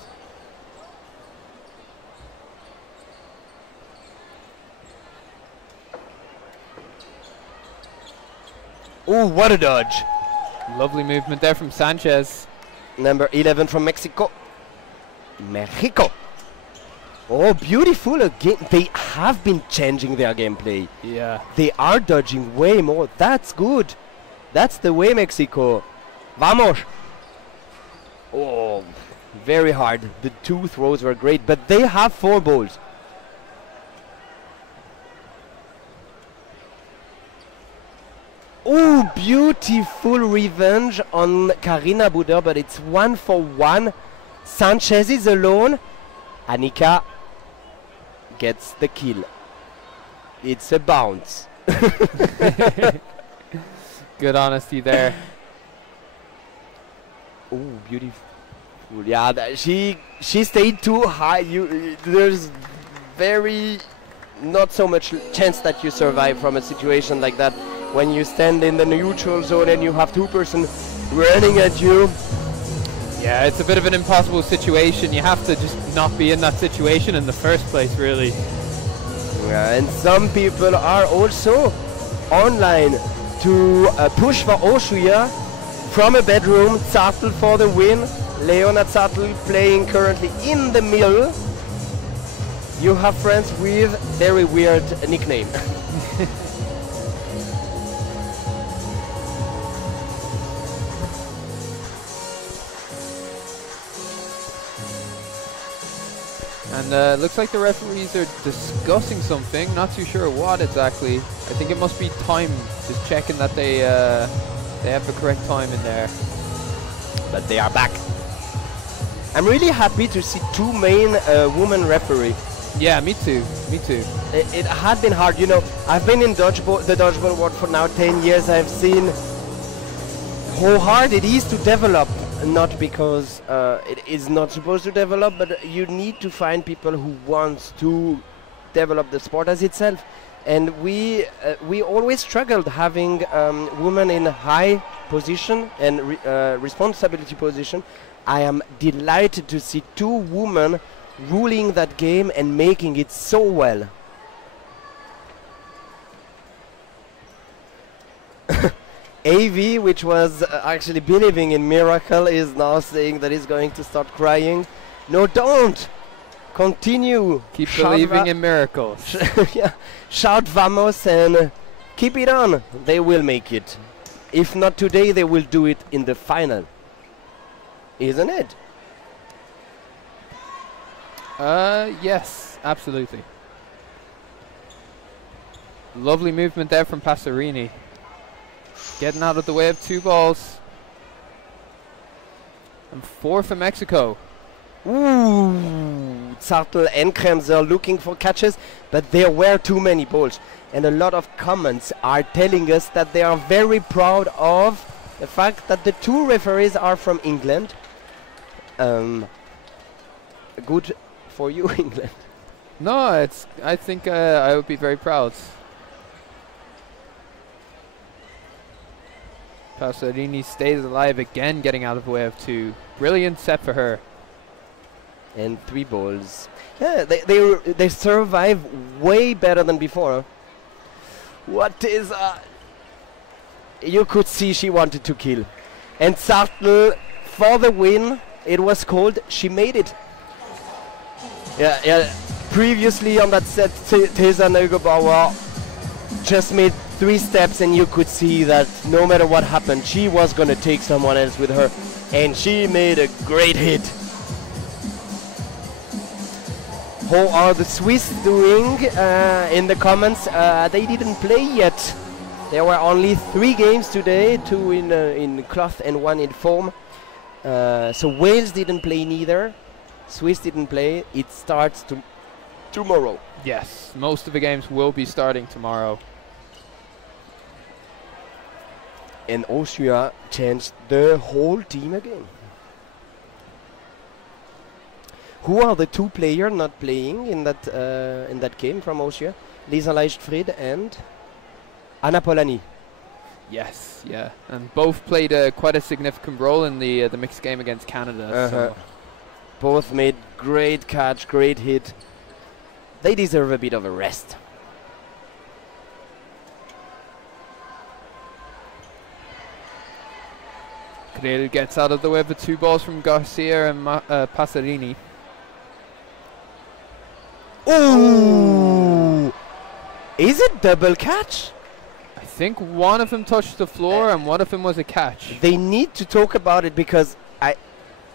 Oh, what a dodge. Lovely movement there from Sanchez. Number 11 from Mexico. Mexico. Oh, beautiful again. They have been changing their gameplay. Yeah. They are dodging way more. That's good. That's the way, Mexico. Vamos. Oh, very hard. The 2 throws were great, but they have 4 balls. Oh, beautiful revenge on Karina Buder, but it's 1-for-1. Sanchez is alone. Annika gets the kill. It's a bounce. Good honesty there. Oh, beautiful. Yeah, she stayed too high. There's very not so much chance that you survive from a situation like that. When you stand in the neutral zone and you have 2 persons running at you. Yeah, it's a bit of an impossible situation. You have to just not be in that situation in the first place, really. Yeah, and some people are also online to push for Austria from a bedroom. Zartl for the win. Leonard Zartl playing currently in the middle. You have friends with very weird nickname. And looks like the referees are discussing something. Not too sure what exactly. I think it must be time. Just checking that they have the correct time in there. But they are back. I'm really happy to see 2 main women referee. Yeah, me too. Me too. It had been hard, you know. I've been in the dodgeball world for now 10 years. I've seen how hard it is to develop. Not because it is not supposed to develop, but you need to find people who want to develop the sport as itself. And we always struggled having women in high position and responsibility position. I am delighted to see 2 women ruling that game and making it so well. AV, which was actually believing in miracle, is now saying that he's going to start crying. No, don't! Continue! Keep believing in miracles. Yeah. Shout vamos and keep it on. They will make it. If not today, they will do it in the final. Isn't it? Yes, absolutely. Lovely movement there from Passerini. Getting out of the way of 2 balls. And 4 for Mexico. Ooh, Zartl and Kremser looking for catches, but there were too many balls. And a lot of comments are telling us that they are very proud of The fact that the two referees are from England, good for you, England. No, it's. I think I would be very proud. Passarini stays alive again, getting out of the way of 2. Brilliant set for her. And 3 balls. Yeah, they survive way better than before. What is... you could see she wanted to kill. And Sartl, for the win, it was called, she made it. Yeah. Previously on that set, Theresa Neugebauer just made 3 steps and you could see that no matter what happened, she was going to take someone else with her. And she made a great hit. How are the Swiss doing? In the comments, they didn't play yet. There were only 3 games today, 2 in cloth and 1 in foam. So Wales didn't play neither. Swiss didn't play. It starts tomorrow. Yes, most of the games will be starting tomorrow. And Austria changed the whole team again. Who are the 2 players not playing in that game from Austria? Lisa Leichtfried and Anna Polanyi. Yes, yeah, and both played quite a significant role in the mixed game against Canada. So. Both made great catch, great hit. They deserve a bit of a rest. Krill gets out of the way of the 2 balls from Garcia and Passarini. Ooh! Is it double catch? I think one of them touched the floor and one of them was a catch. They need to talk about it because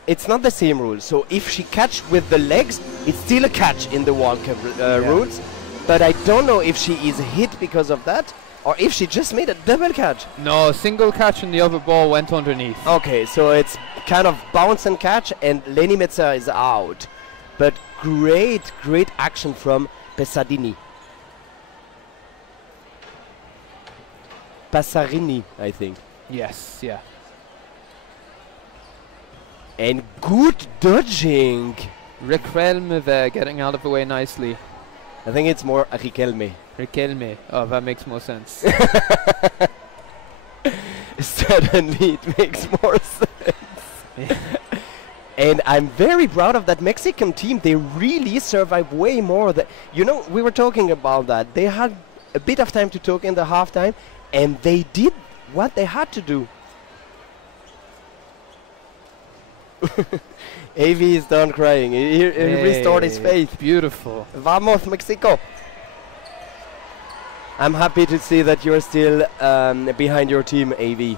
it's not the same rule. So if she catch with the legs, it's still a catch in the World Cup rules. But I don't know if she is hit because of that or if she just made a double catch. No, a single catch and the other ball went underneath. Okay, so it's kind of bounce and catch and Leni Metzer is out. But great action from Passarini. Passarini, I think. Yes, yeah. And good dodging. Riquelme there, getting out of the way nicely. I think it's more Riquelme. Riquelme. Oh, that makes more sense. Suddenly it makes more sense. And I'm very proud of that Mexican team. They really survived way more. You know, we were talking about that. They had a bit of time to talk in the halftime, and they did what they had to do. AV is done crying. He restored his faith. Beautiful. Vamos, Mexico. I'm happy to see that you're still behind your team, AV.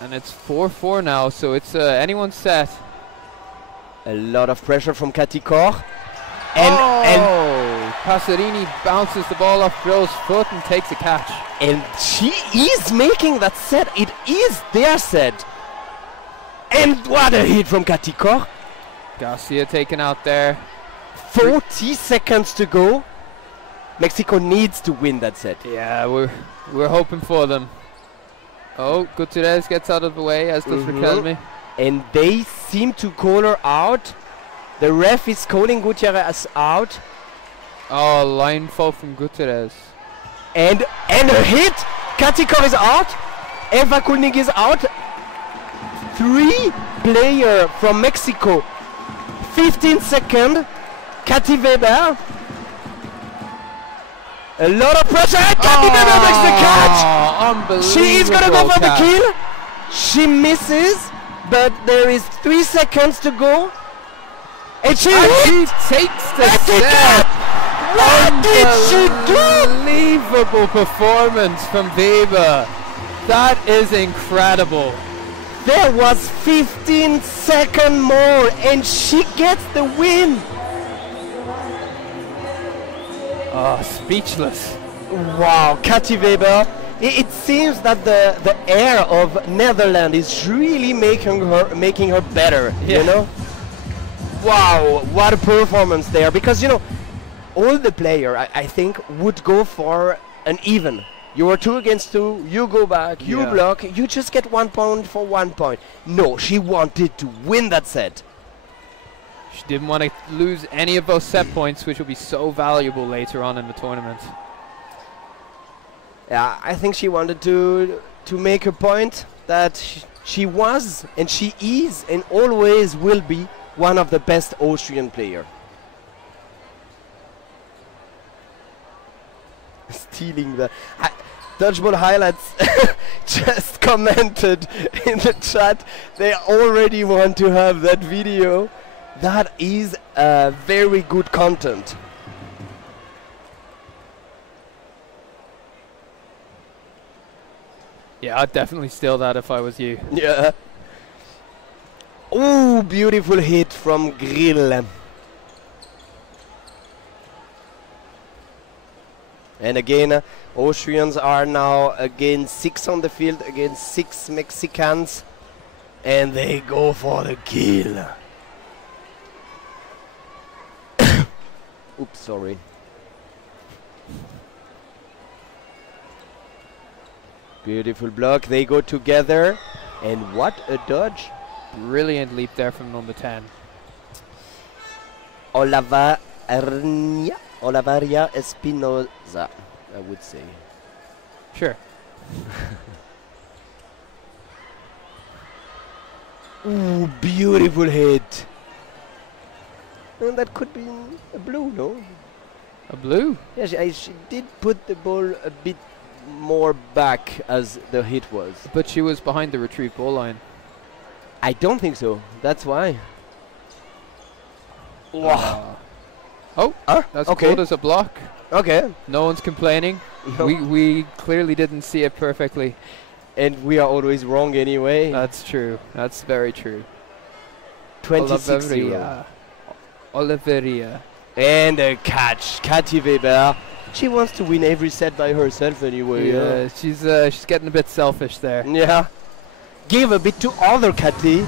And it's 4-4 now, so it's anyone's set. A lot of pressure from Cathy Koch. And Passarini bounces the ball off Bill's foot and takes a catch. And she is making that set. It is their set. And what a hit from Cathy Koch. Garcia taken out there. 40 seconds to go. Mexico needs to win that set. Yeah, we're hoping for them. Oh, Gutierrez gets out of the way, as does Riquelme. And they seem to call her out. The ref is calling Gutierrez out. Oh, line fall from Gutierrez. And a hit. Cathy Koch is out. Eva Kulnig is out. 3 players from Mexico. 15 seconds. Cathy Weber. A lot of pressure. And Cathy Weber makes the catch. Unbelievable. She is going to go for the kill. She misses. But there is 3 seconds to go. And she takes the set. What did she do? Unbelievable performance from Weber. That is incredible. There was 15 seconds more and she gets the win. Oh, speechless. Wow, Cathy Weber. It seems that the air of Netherlands is really making her better, you know? Wow, what a performance there. Because, you know, all the players, I think, would go for an even. You are 2 against 2, you go back, you block, you just get 1 point for 1 point. No, she wanted to win that set. She didn't want to lose any of those set points, which will be so valuable later on in the tournament. Yeah, I think she wanted to make a point that she was and she is and always will be one of the best Austrian players. Stealing the Dodgeball highlights just commented in the chat they already want to have that video. That is very good content. Yeah, I'd definitely steal that if I was you. Yeah. Oh, beautiful hit from Grill. And again, Austrians are now against 6 on the field, against 6 Mexicans. And they go for the kill. Oops, sorry. Beautiful block. They go together. And what a dodge. Brilliant leap there from number 10. Olavaria Espinoza, I would say. Sure. Ooh, beautiful hit. And that could be a blue, no? A blue? Yeah, she did put the ball a bit more back as the hit was. But she was behind the retrieve ball line. I don't think so. That's why. Wow. That's okay. good as a block. Okay. No one's complaining. No. We clearly didn't see it perfectly. And we are always wrong anyway. That's true. That's very true. 26-0. Oliveria. And a catch. Katy Weber. She wants to win every set by herself anyway. Yeah, she's getting a bit selfish there. Yeah. Give a bit to other Katy.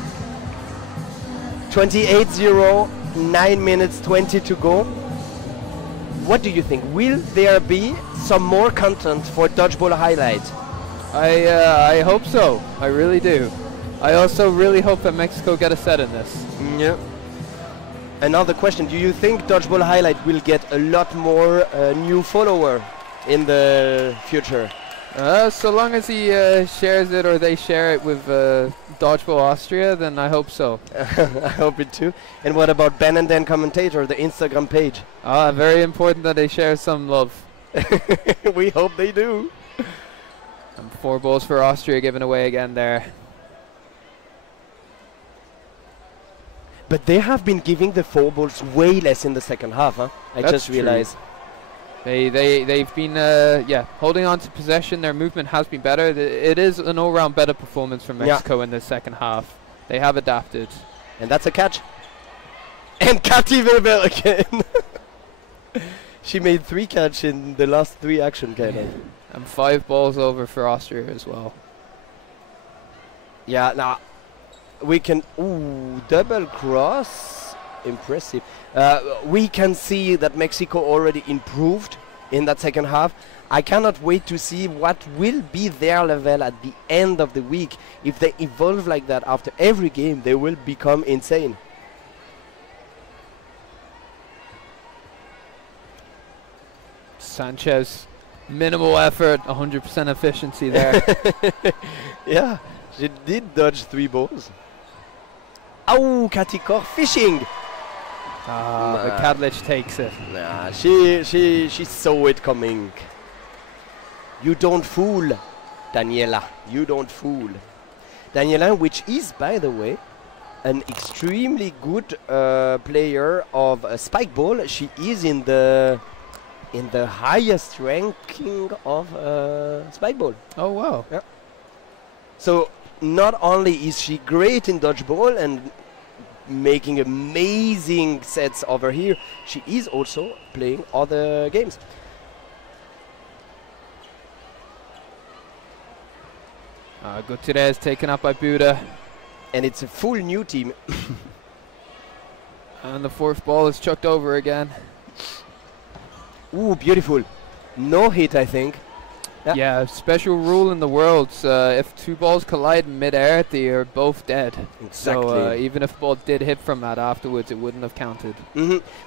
28-0. 9 minutes 20 to go. What do you think? Will there be some more content for Dodgeball Highlight? I hope so. I really do. I also really hope that Mexico get a set in this. Yeah. Another question. Do you think Dodgeball Highlight will get a lot more new follower in the future? So long as he shares it or they share it with Dodgeball Austria, then I hope so. I hope it too. And what about Ben and Dan Commentator, the Instagram page? Very important that they share some love. We hope they do. And 4 balls for Austria given away again there. But they have been giving the 4 balls way less in the second half, huh? I just realized. They've been holding on to possession. Their movement has been better. It is an all-round better performance from Mexico in the second half. They have adapted. And that's a catch. And Katy Weber again. She made 3 catch in the last 3 action kind of. And 5 balls over for Austria as well. Yeah, now we can double cross. Impressive. We can see that Mexico already improved in that second half. I cannot wait to see what will be their level at the end of the week. If they evolve like that after every game, they will become insane. Sanchez, minimal effort, 100% efficiency there. Yeah, she did dodge 3 balls. Oh, Katy Koch fishing. But Kadlich takes it. Nah, she saw it coming. You don't fool, Daniela. You don't fool. Daniela, which is, by the way, an extremely good player of spike ball. She is in the highest ranking of spike ball. Oh wow! Yeah. So not only is she great in dodgeball and making amazing sets over here, she is also playing other games. Gutierrez taken up by Buda. And it's a full new team. And the 4th ball is chucked over again. Ooh, beautiful. No hit, I think. Yeah, special rule in the worlds. If two balls collide in mid-air, they are both dead. Exactly. So even if the ball did hit from that afterwards, it wouldn't have counted.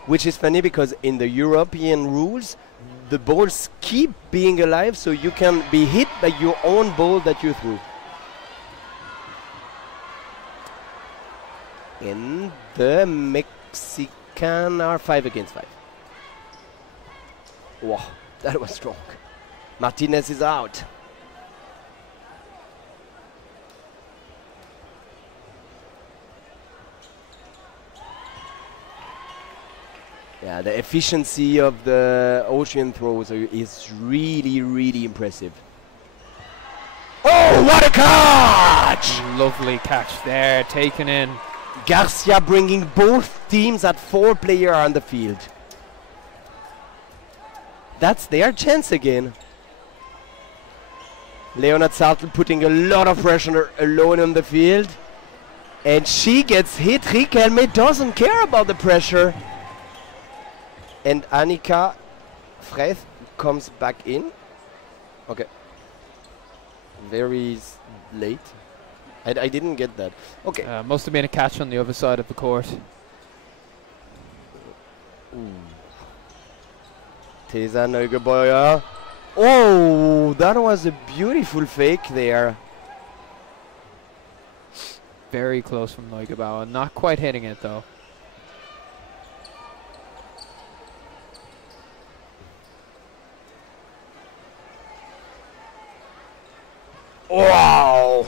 Which is funny because in the European rules, the balls keep being alive, so you can be hit by your own ball that you threw. And the Mexican are 5 against 5. Wow, that was strong. Martinez is out. Yeah, the efficiency of the Austrian throws is really, really impressive. Oh, what a catch! Lovely catch there, taken in. Garcia bringing both teams at 4 players on the field. That's their chance again. Leonard Sartel putting a lot of pressure alone on the field. And she gets hit. Riquelme doesn't care about the pressure. And Annika Freth comes back in. Okay. Very late. I didn't get that. Okay. Must have been a catch on the other side of the court. Tesa Neugebauer. Oh, that was a beautiful fake there. Very close from Neugebauer. Not quite hitting it though. Wow!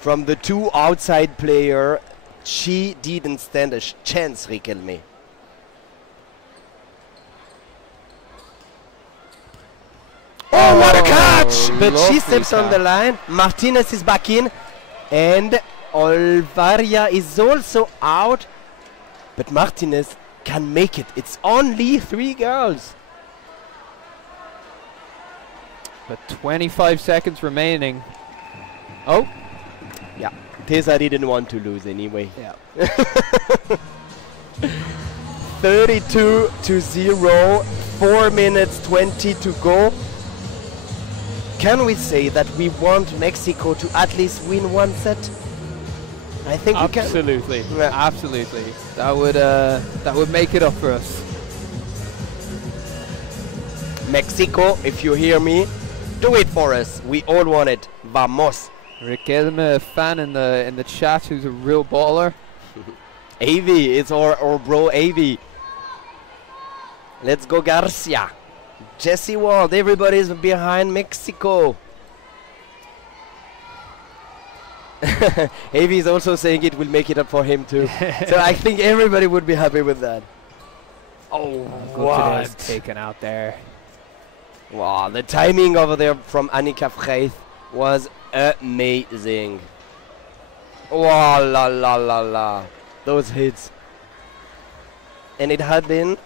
From the 2 outside player, she didn't stand a chance, Riquelme. Oh, what a catch! But she steps on the line. Martinez is back in. And Olvaria is also out. But Martinez can make it. It's only 3 girls. But 25 seconds remaining. Oh. Yeah. Tesa didn't want to lose anyway. Yeah. 32-0. 4 minutes 20 to go. Can we say that we want Mexico to at least win 1 set? I think we can. Absolutely, Yeah. absolutely. That would make it up for us. Mexico, if you hear me, do it for us. We all want it. Vamos. Riquelme, a fan in the chat who's a real baller. Avi, it's our bro Avi. Let's go Garcia. Jesse Wald, everybody's behind Mexico. Avi is also saying it will make it up for him too. So I think everybody would be happy with that. Oh, what? Taken out there. Wow, the timing over there from Annika Freth was amazing. Wow, la la la la. Those hits. And it had been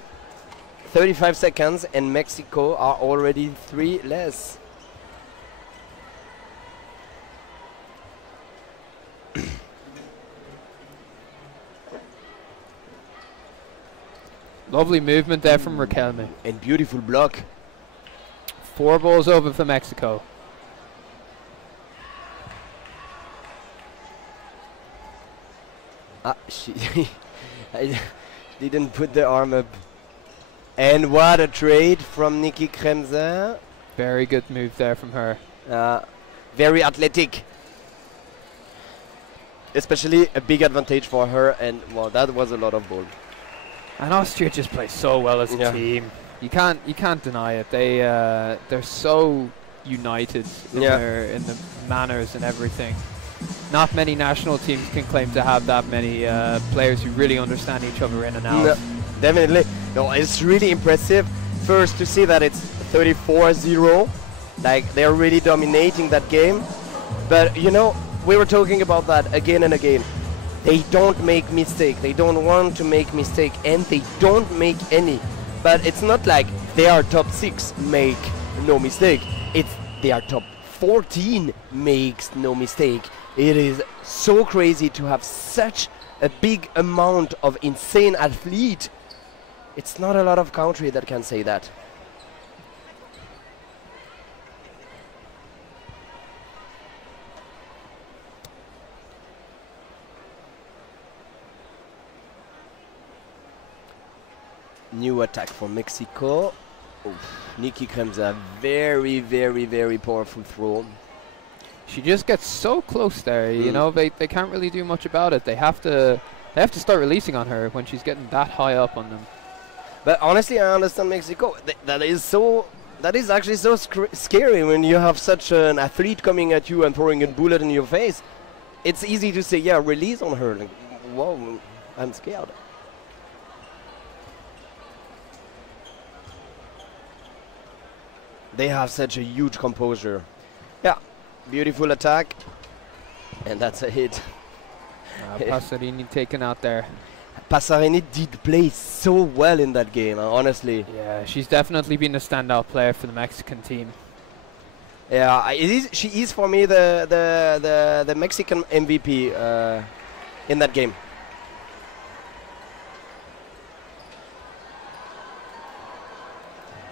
35 seconds and Mexico are already 3 less. Lovely movement there from Riquelme. And beautiful block. 4 balls over for Mexico. She I didn't put the arm up. And what a trade from Nikki Kremser. Very good move there from her. Very athletic. Especially a big advantage for her, and well, that was a lot of ball. And Austria just plays so well as a team. You can't deny it. They're so united in in the manners and everything. Not many national teams can claim to have that many players who really understand each other in and out. No, definitely. No, it's really impressive. First to see that it's 34-0. Like, they're really dominating that game. But, you know, we were talking about that again and again. They don't make mistake. They don't want to make mistake, and they don't make any. But it's not like their top 6 make no mistake. It's their top 14 makes no mistake. It is so crazy to have such a big amount of insane athlete. It's not a lot of country that can say that. New attack for Mexico. Nikki Kremser, very, very, very powerful throw. She just gets so close there, you know, they can't really do much about it. They have to start releasing on her when she's getting that high up on them. But honestly, I understand Mexico. That is actually so scary when you have such an athlete coming at you and throwing a bullet in your face. It's easy to say, yeah, release on her. Like, whoa, I'm scared. They have such a huge composure. Yeah, beautiful attack. And that's a hit. Passerini taken out there. Passerini did play so well in that game, honestly. Yeah, she's definitely been a standout player for the Mexican team. Yeah, she is for me the Mexican MVP in that game.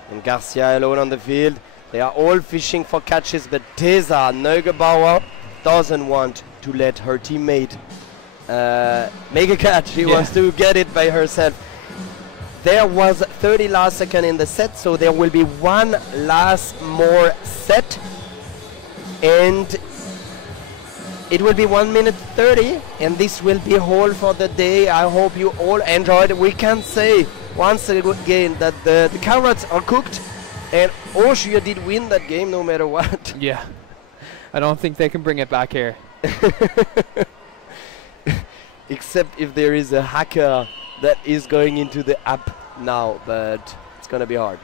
And Garcia alone on the field. They are all fishing for catches, but Tessa Neugebauer doesn't want to let her teammate make a catch. She wants to get it by herself. There was 30 last second in the set, so there will be one last more set. And it will be 1 minute 30, and this will be all for the day. I hope you all enjoyed. We can say once again that the carrots are cooked, and Austria did win that game no matter what. Yeah, I don't think they can bring it back here. Except if there is a hacker that is going into the app now, but it's gonna be hard.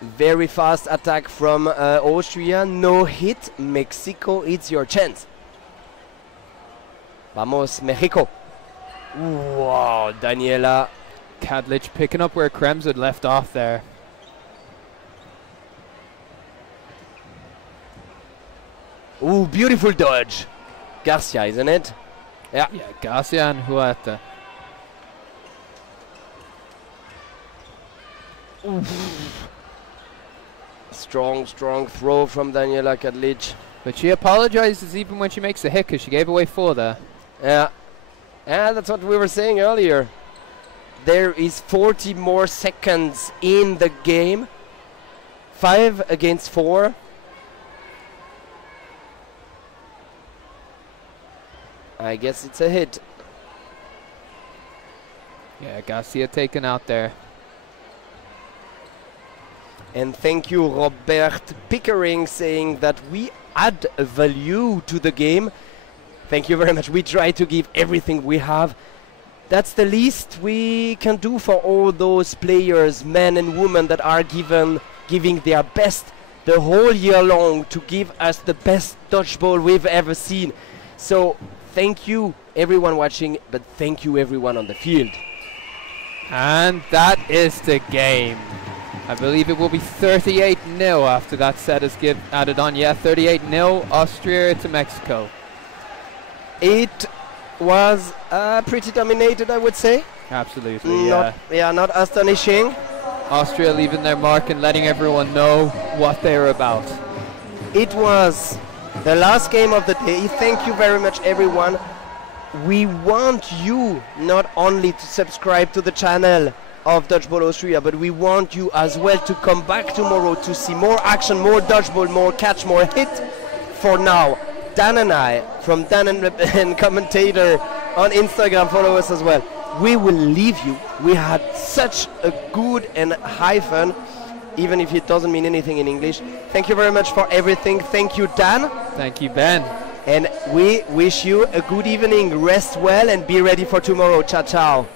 Very fast attack from Austria. No hit. Mexico, it's your chance. Vamos, Mexico. Wow, Daniela. Kadlich picking up where Krems had left off there. Ooh, beautiful dodge. Garcia, isn't it? Yeah. Yeah, Garcia and Huerta. Strong throw from Daniela Kadlich. But she apologizes even when she makes a hit because she gave away 4 there. Yeah. Yeah, that's what we were saying earlier. There is 40 more seconds in the game. 5 against 4. I guess it's a hit. Yeah, Garcia taken out there. And thank you, Robert Pickering, saying that we add a value to the game. Thank you very much. We try to give everything we have. That's the least we can do for all those players, men and women, that are giving their best the whole year long to give us the best dodgeball we've ever seen. So thank you, everyone watching, but thank you, everyone on the field. And that is the game. I believe it will be 38-0 after that set is added on. Yeah, 38-0, Austria to Mexico. It was pretty dominated, I would say. Absolutely, yeah. Not astonishing. Austria leaving their mark and letting everyone know what they're about. It was the last game of the day. Thank you very much, everyone. We want you not only to subscribe to the channel of Dodgeball Austria, but we want you as well to come back tomorrow to see more action, more dodgeball, more catch, more hit. For now, Dan and I, from Dan and Commentator on Instagram, follow us as well. We will leave you. We had such a good and high fun, even if it doesn't mean anything in English. Thank you very much for everything. Thank you, Dan. Thank you, Ben. And we wish you a good evening. Rest well and be ready for tomorrow. Ciao, ciao.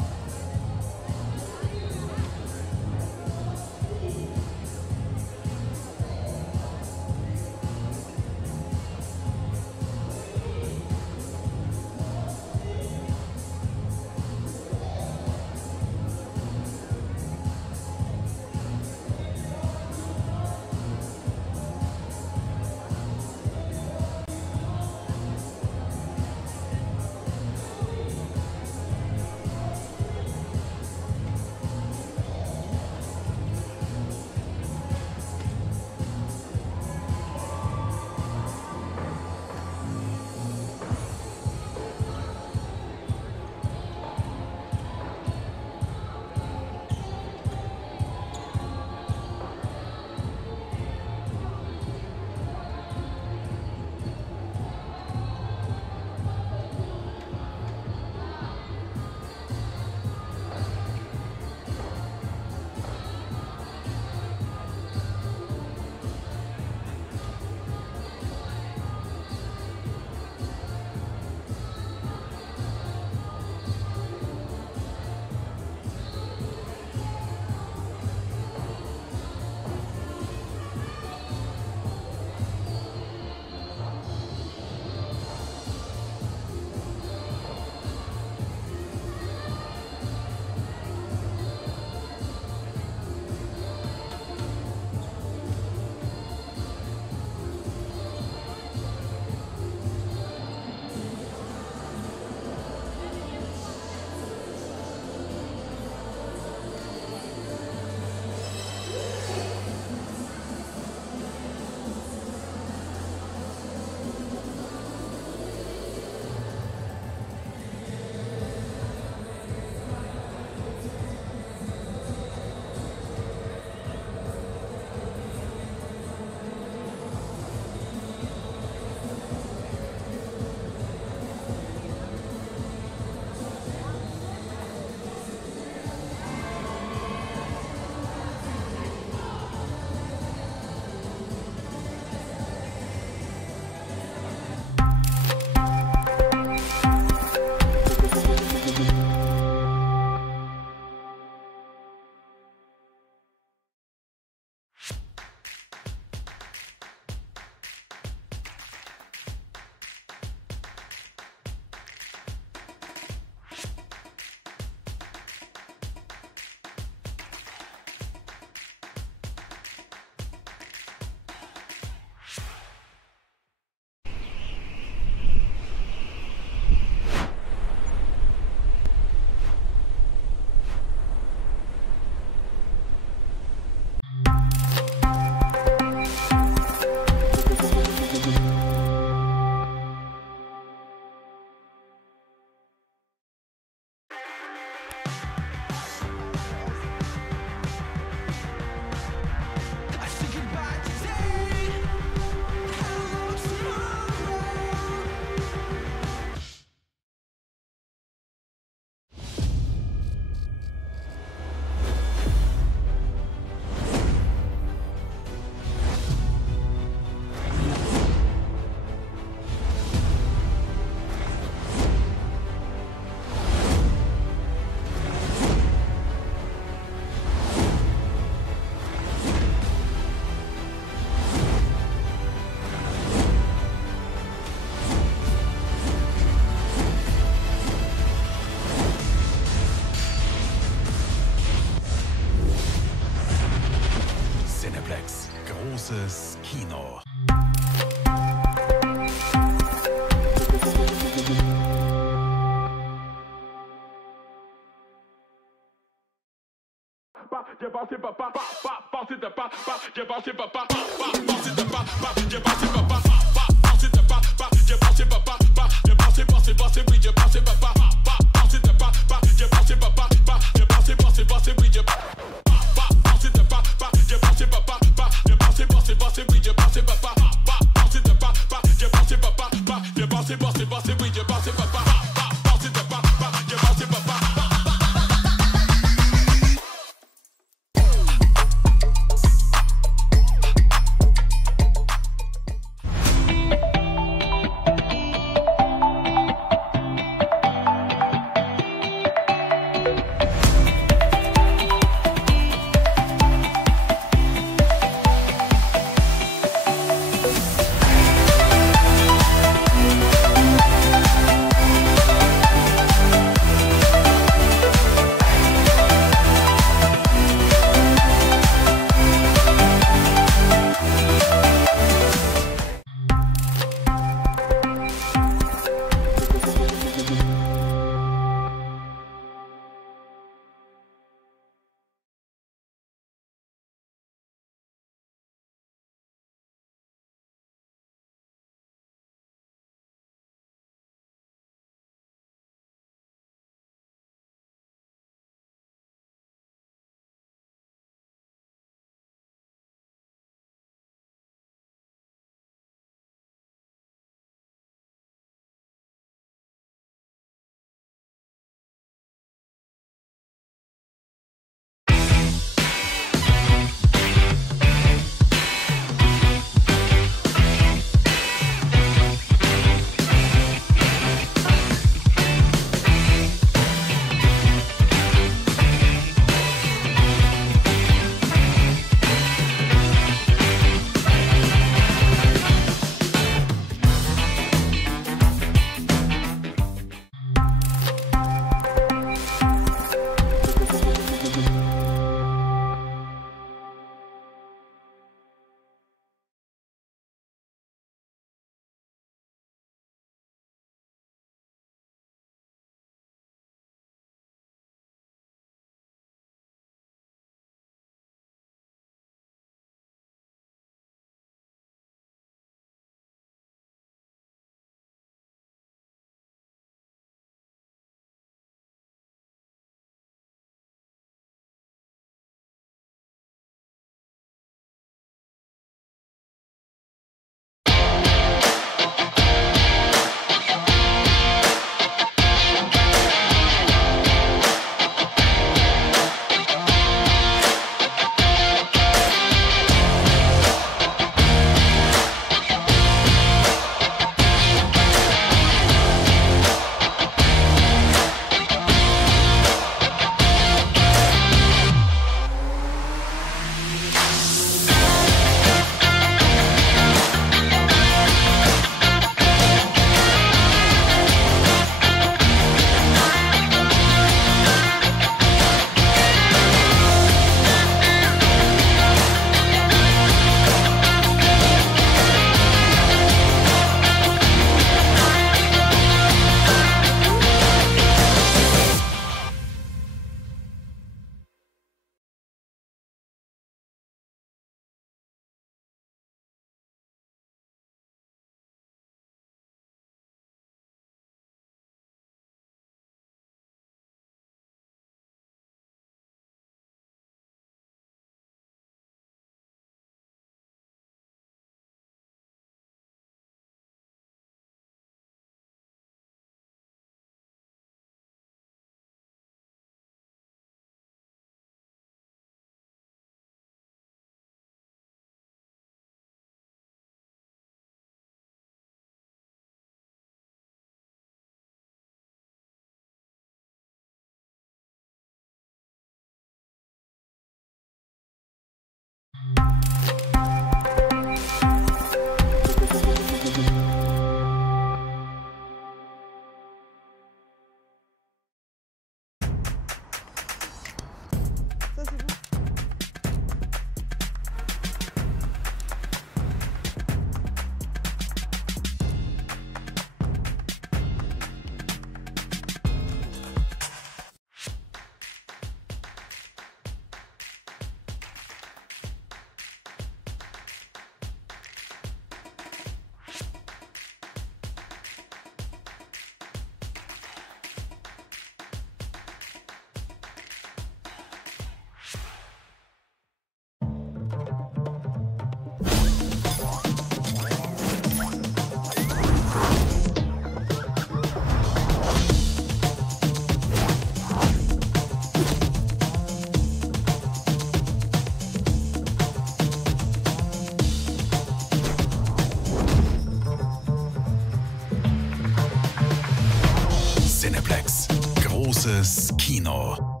Cineplex. Großes Kino.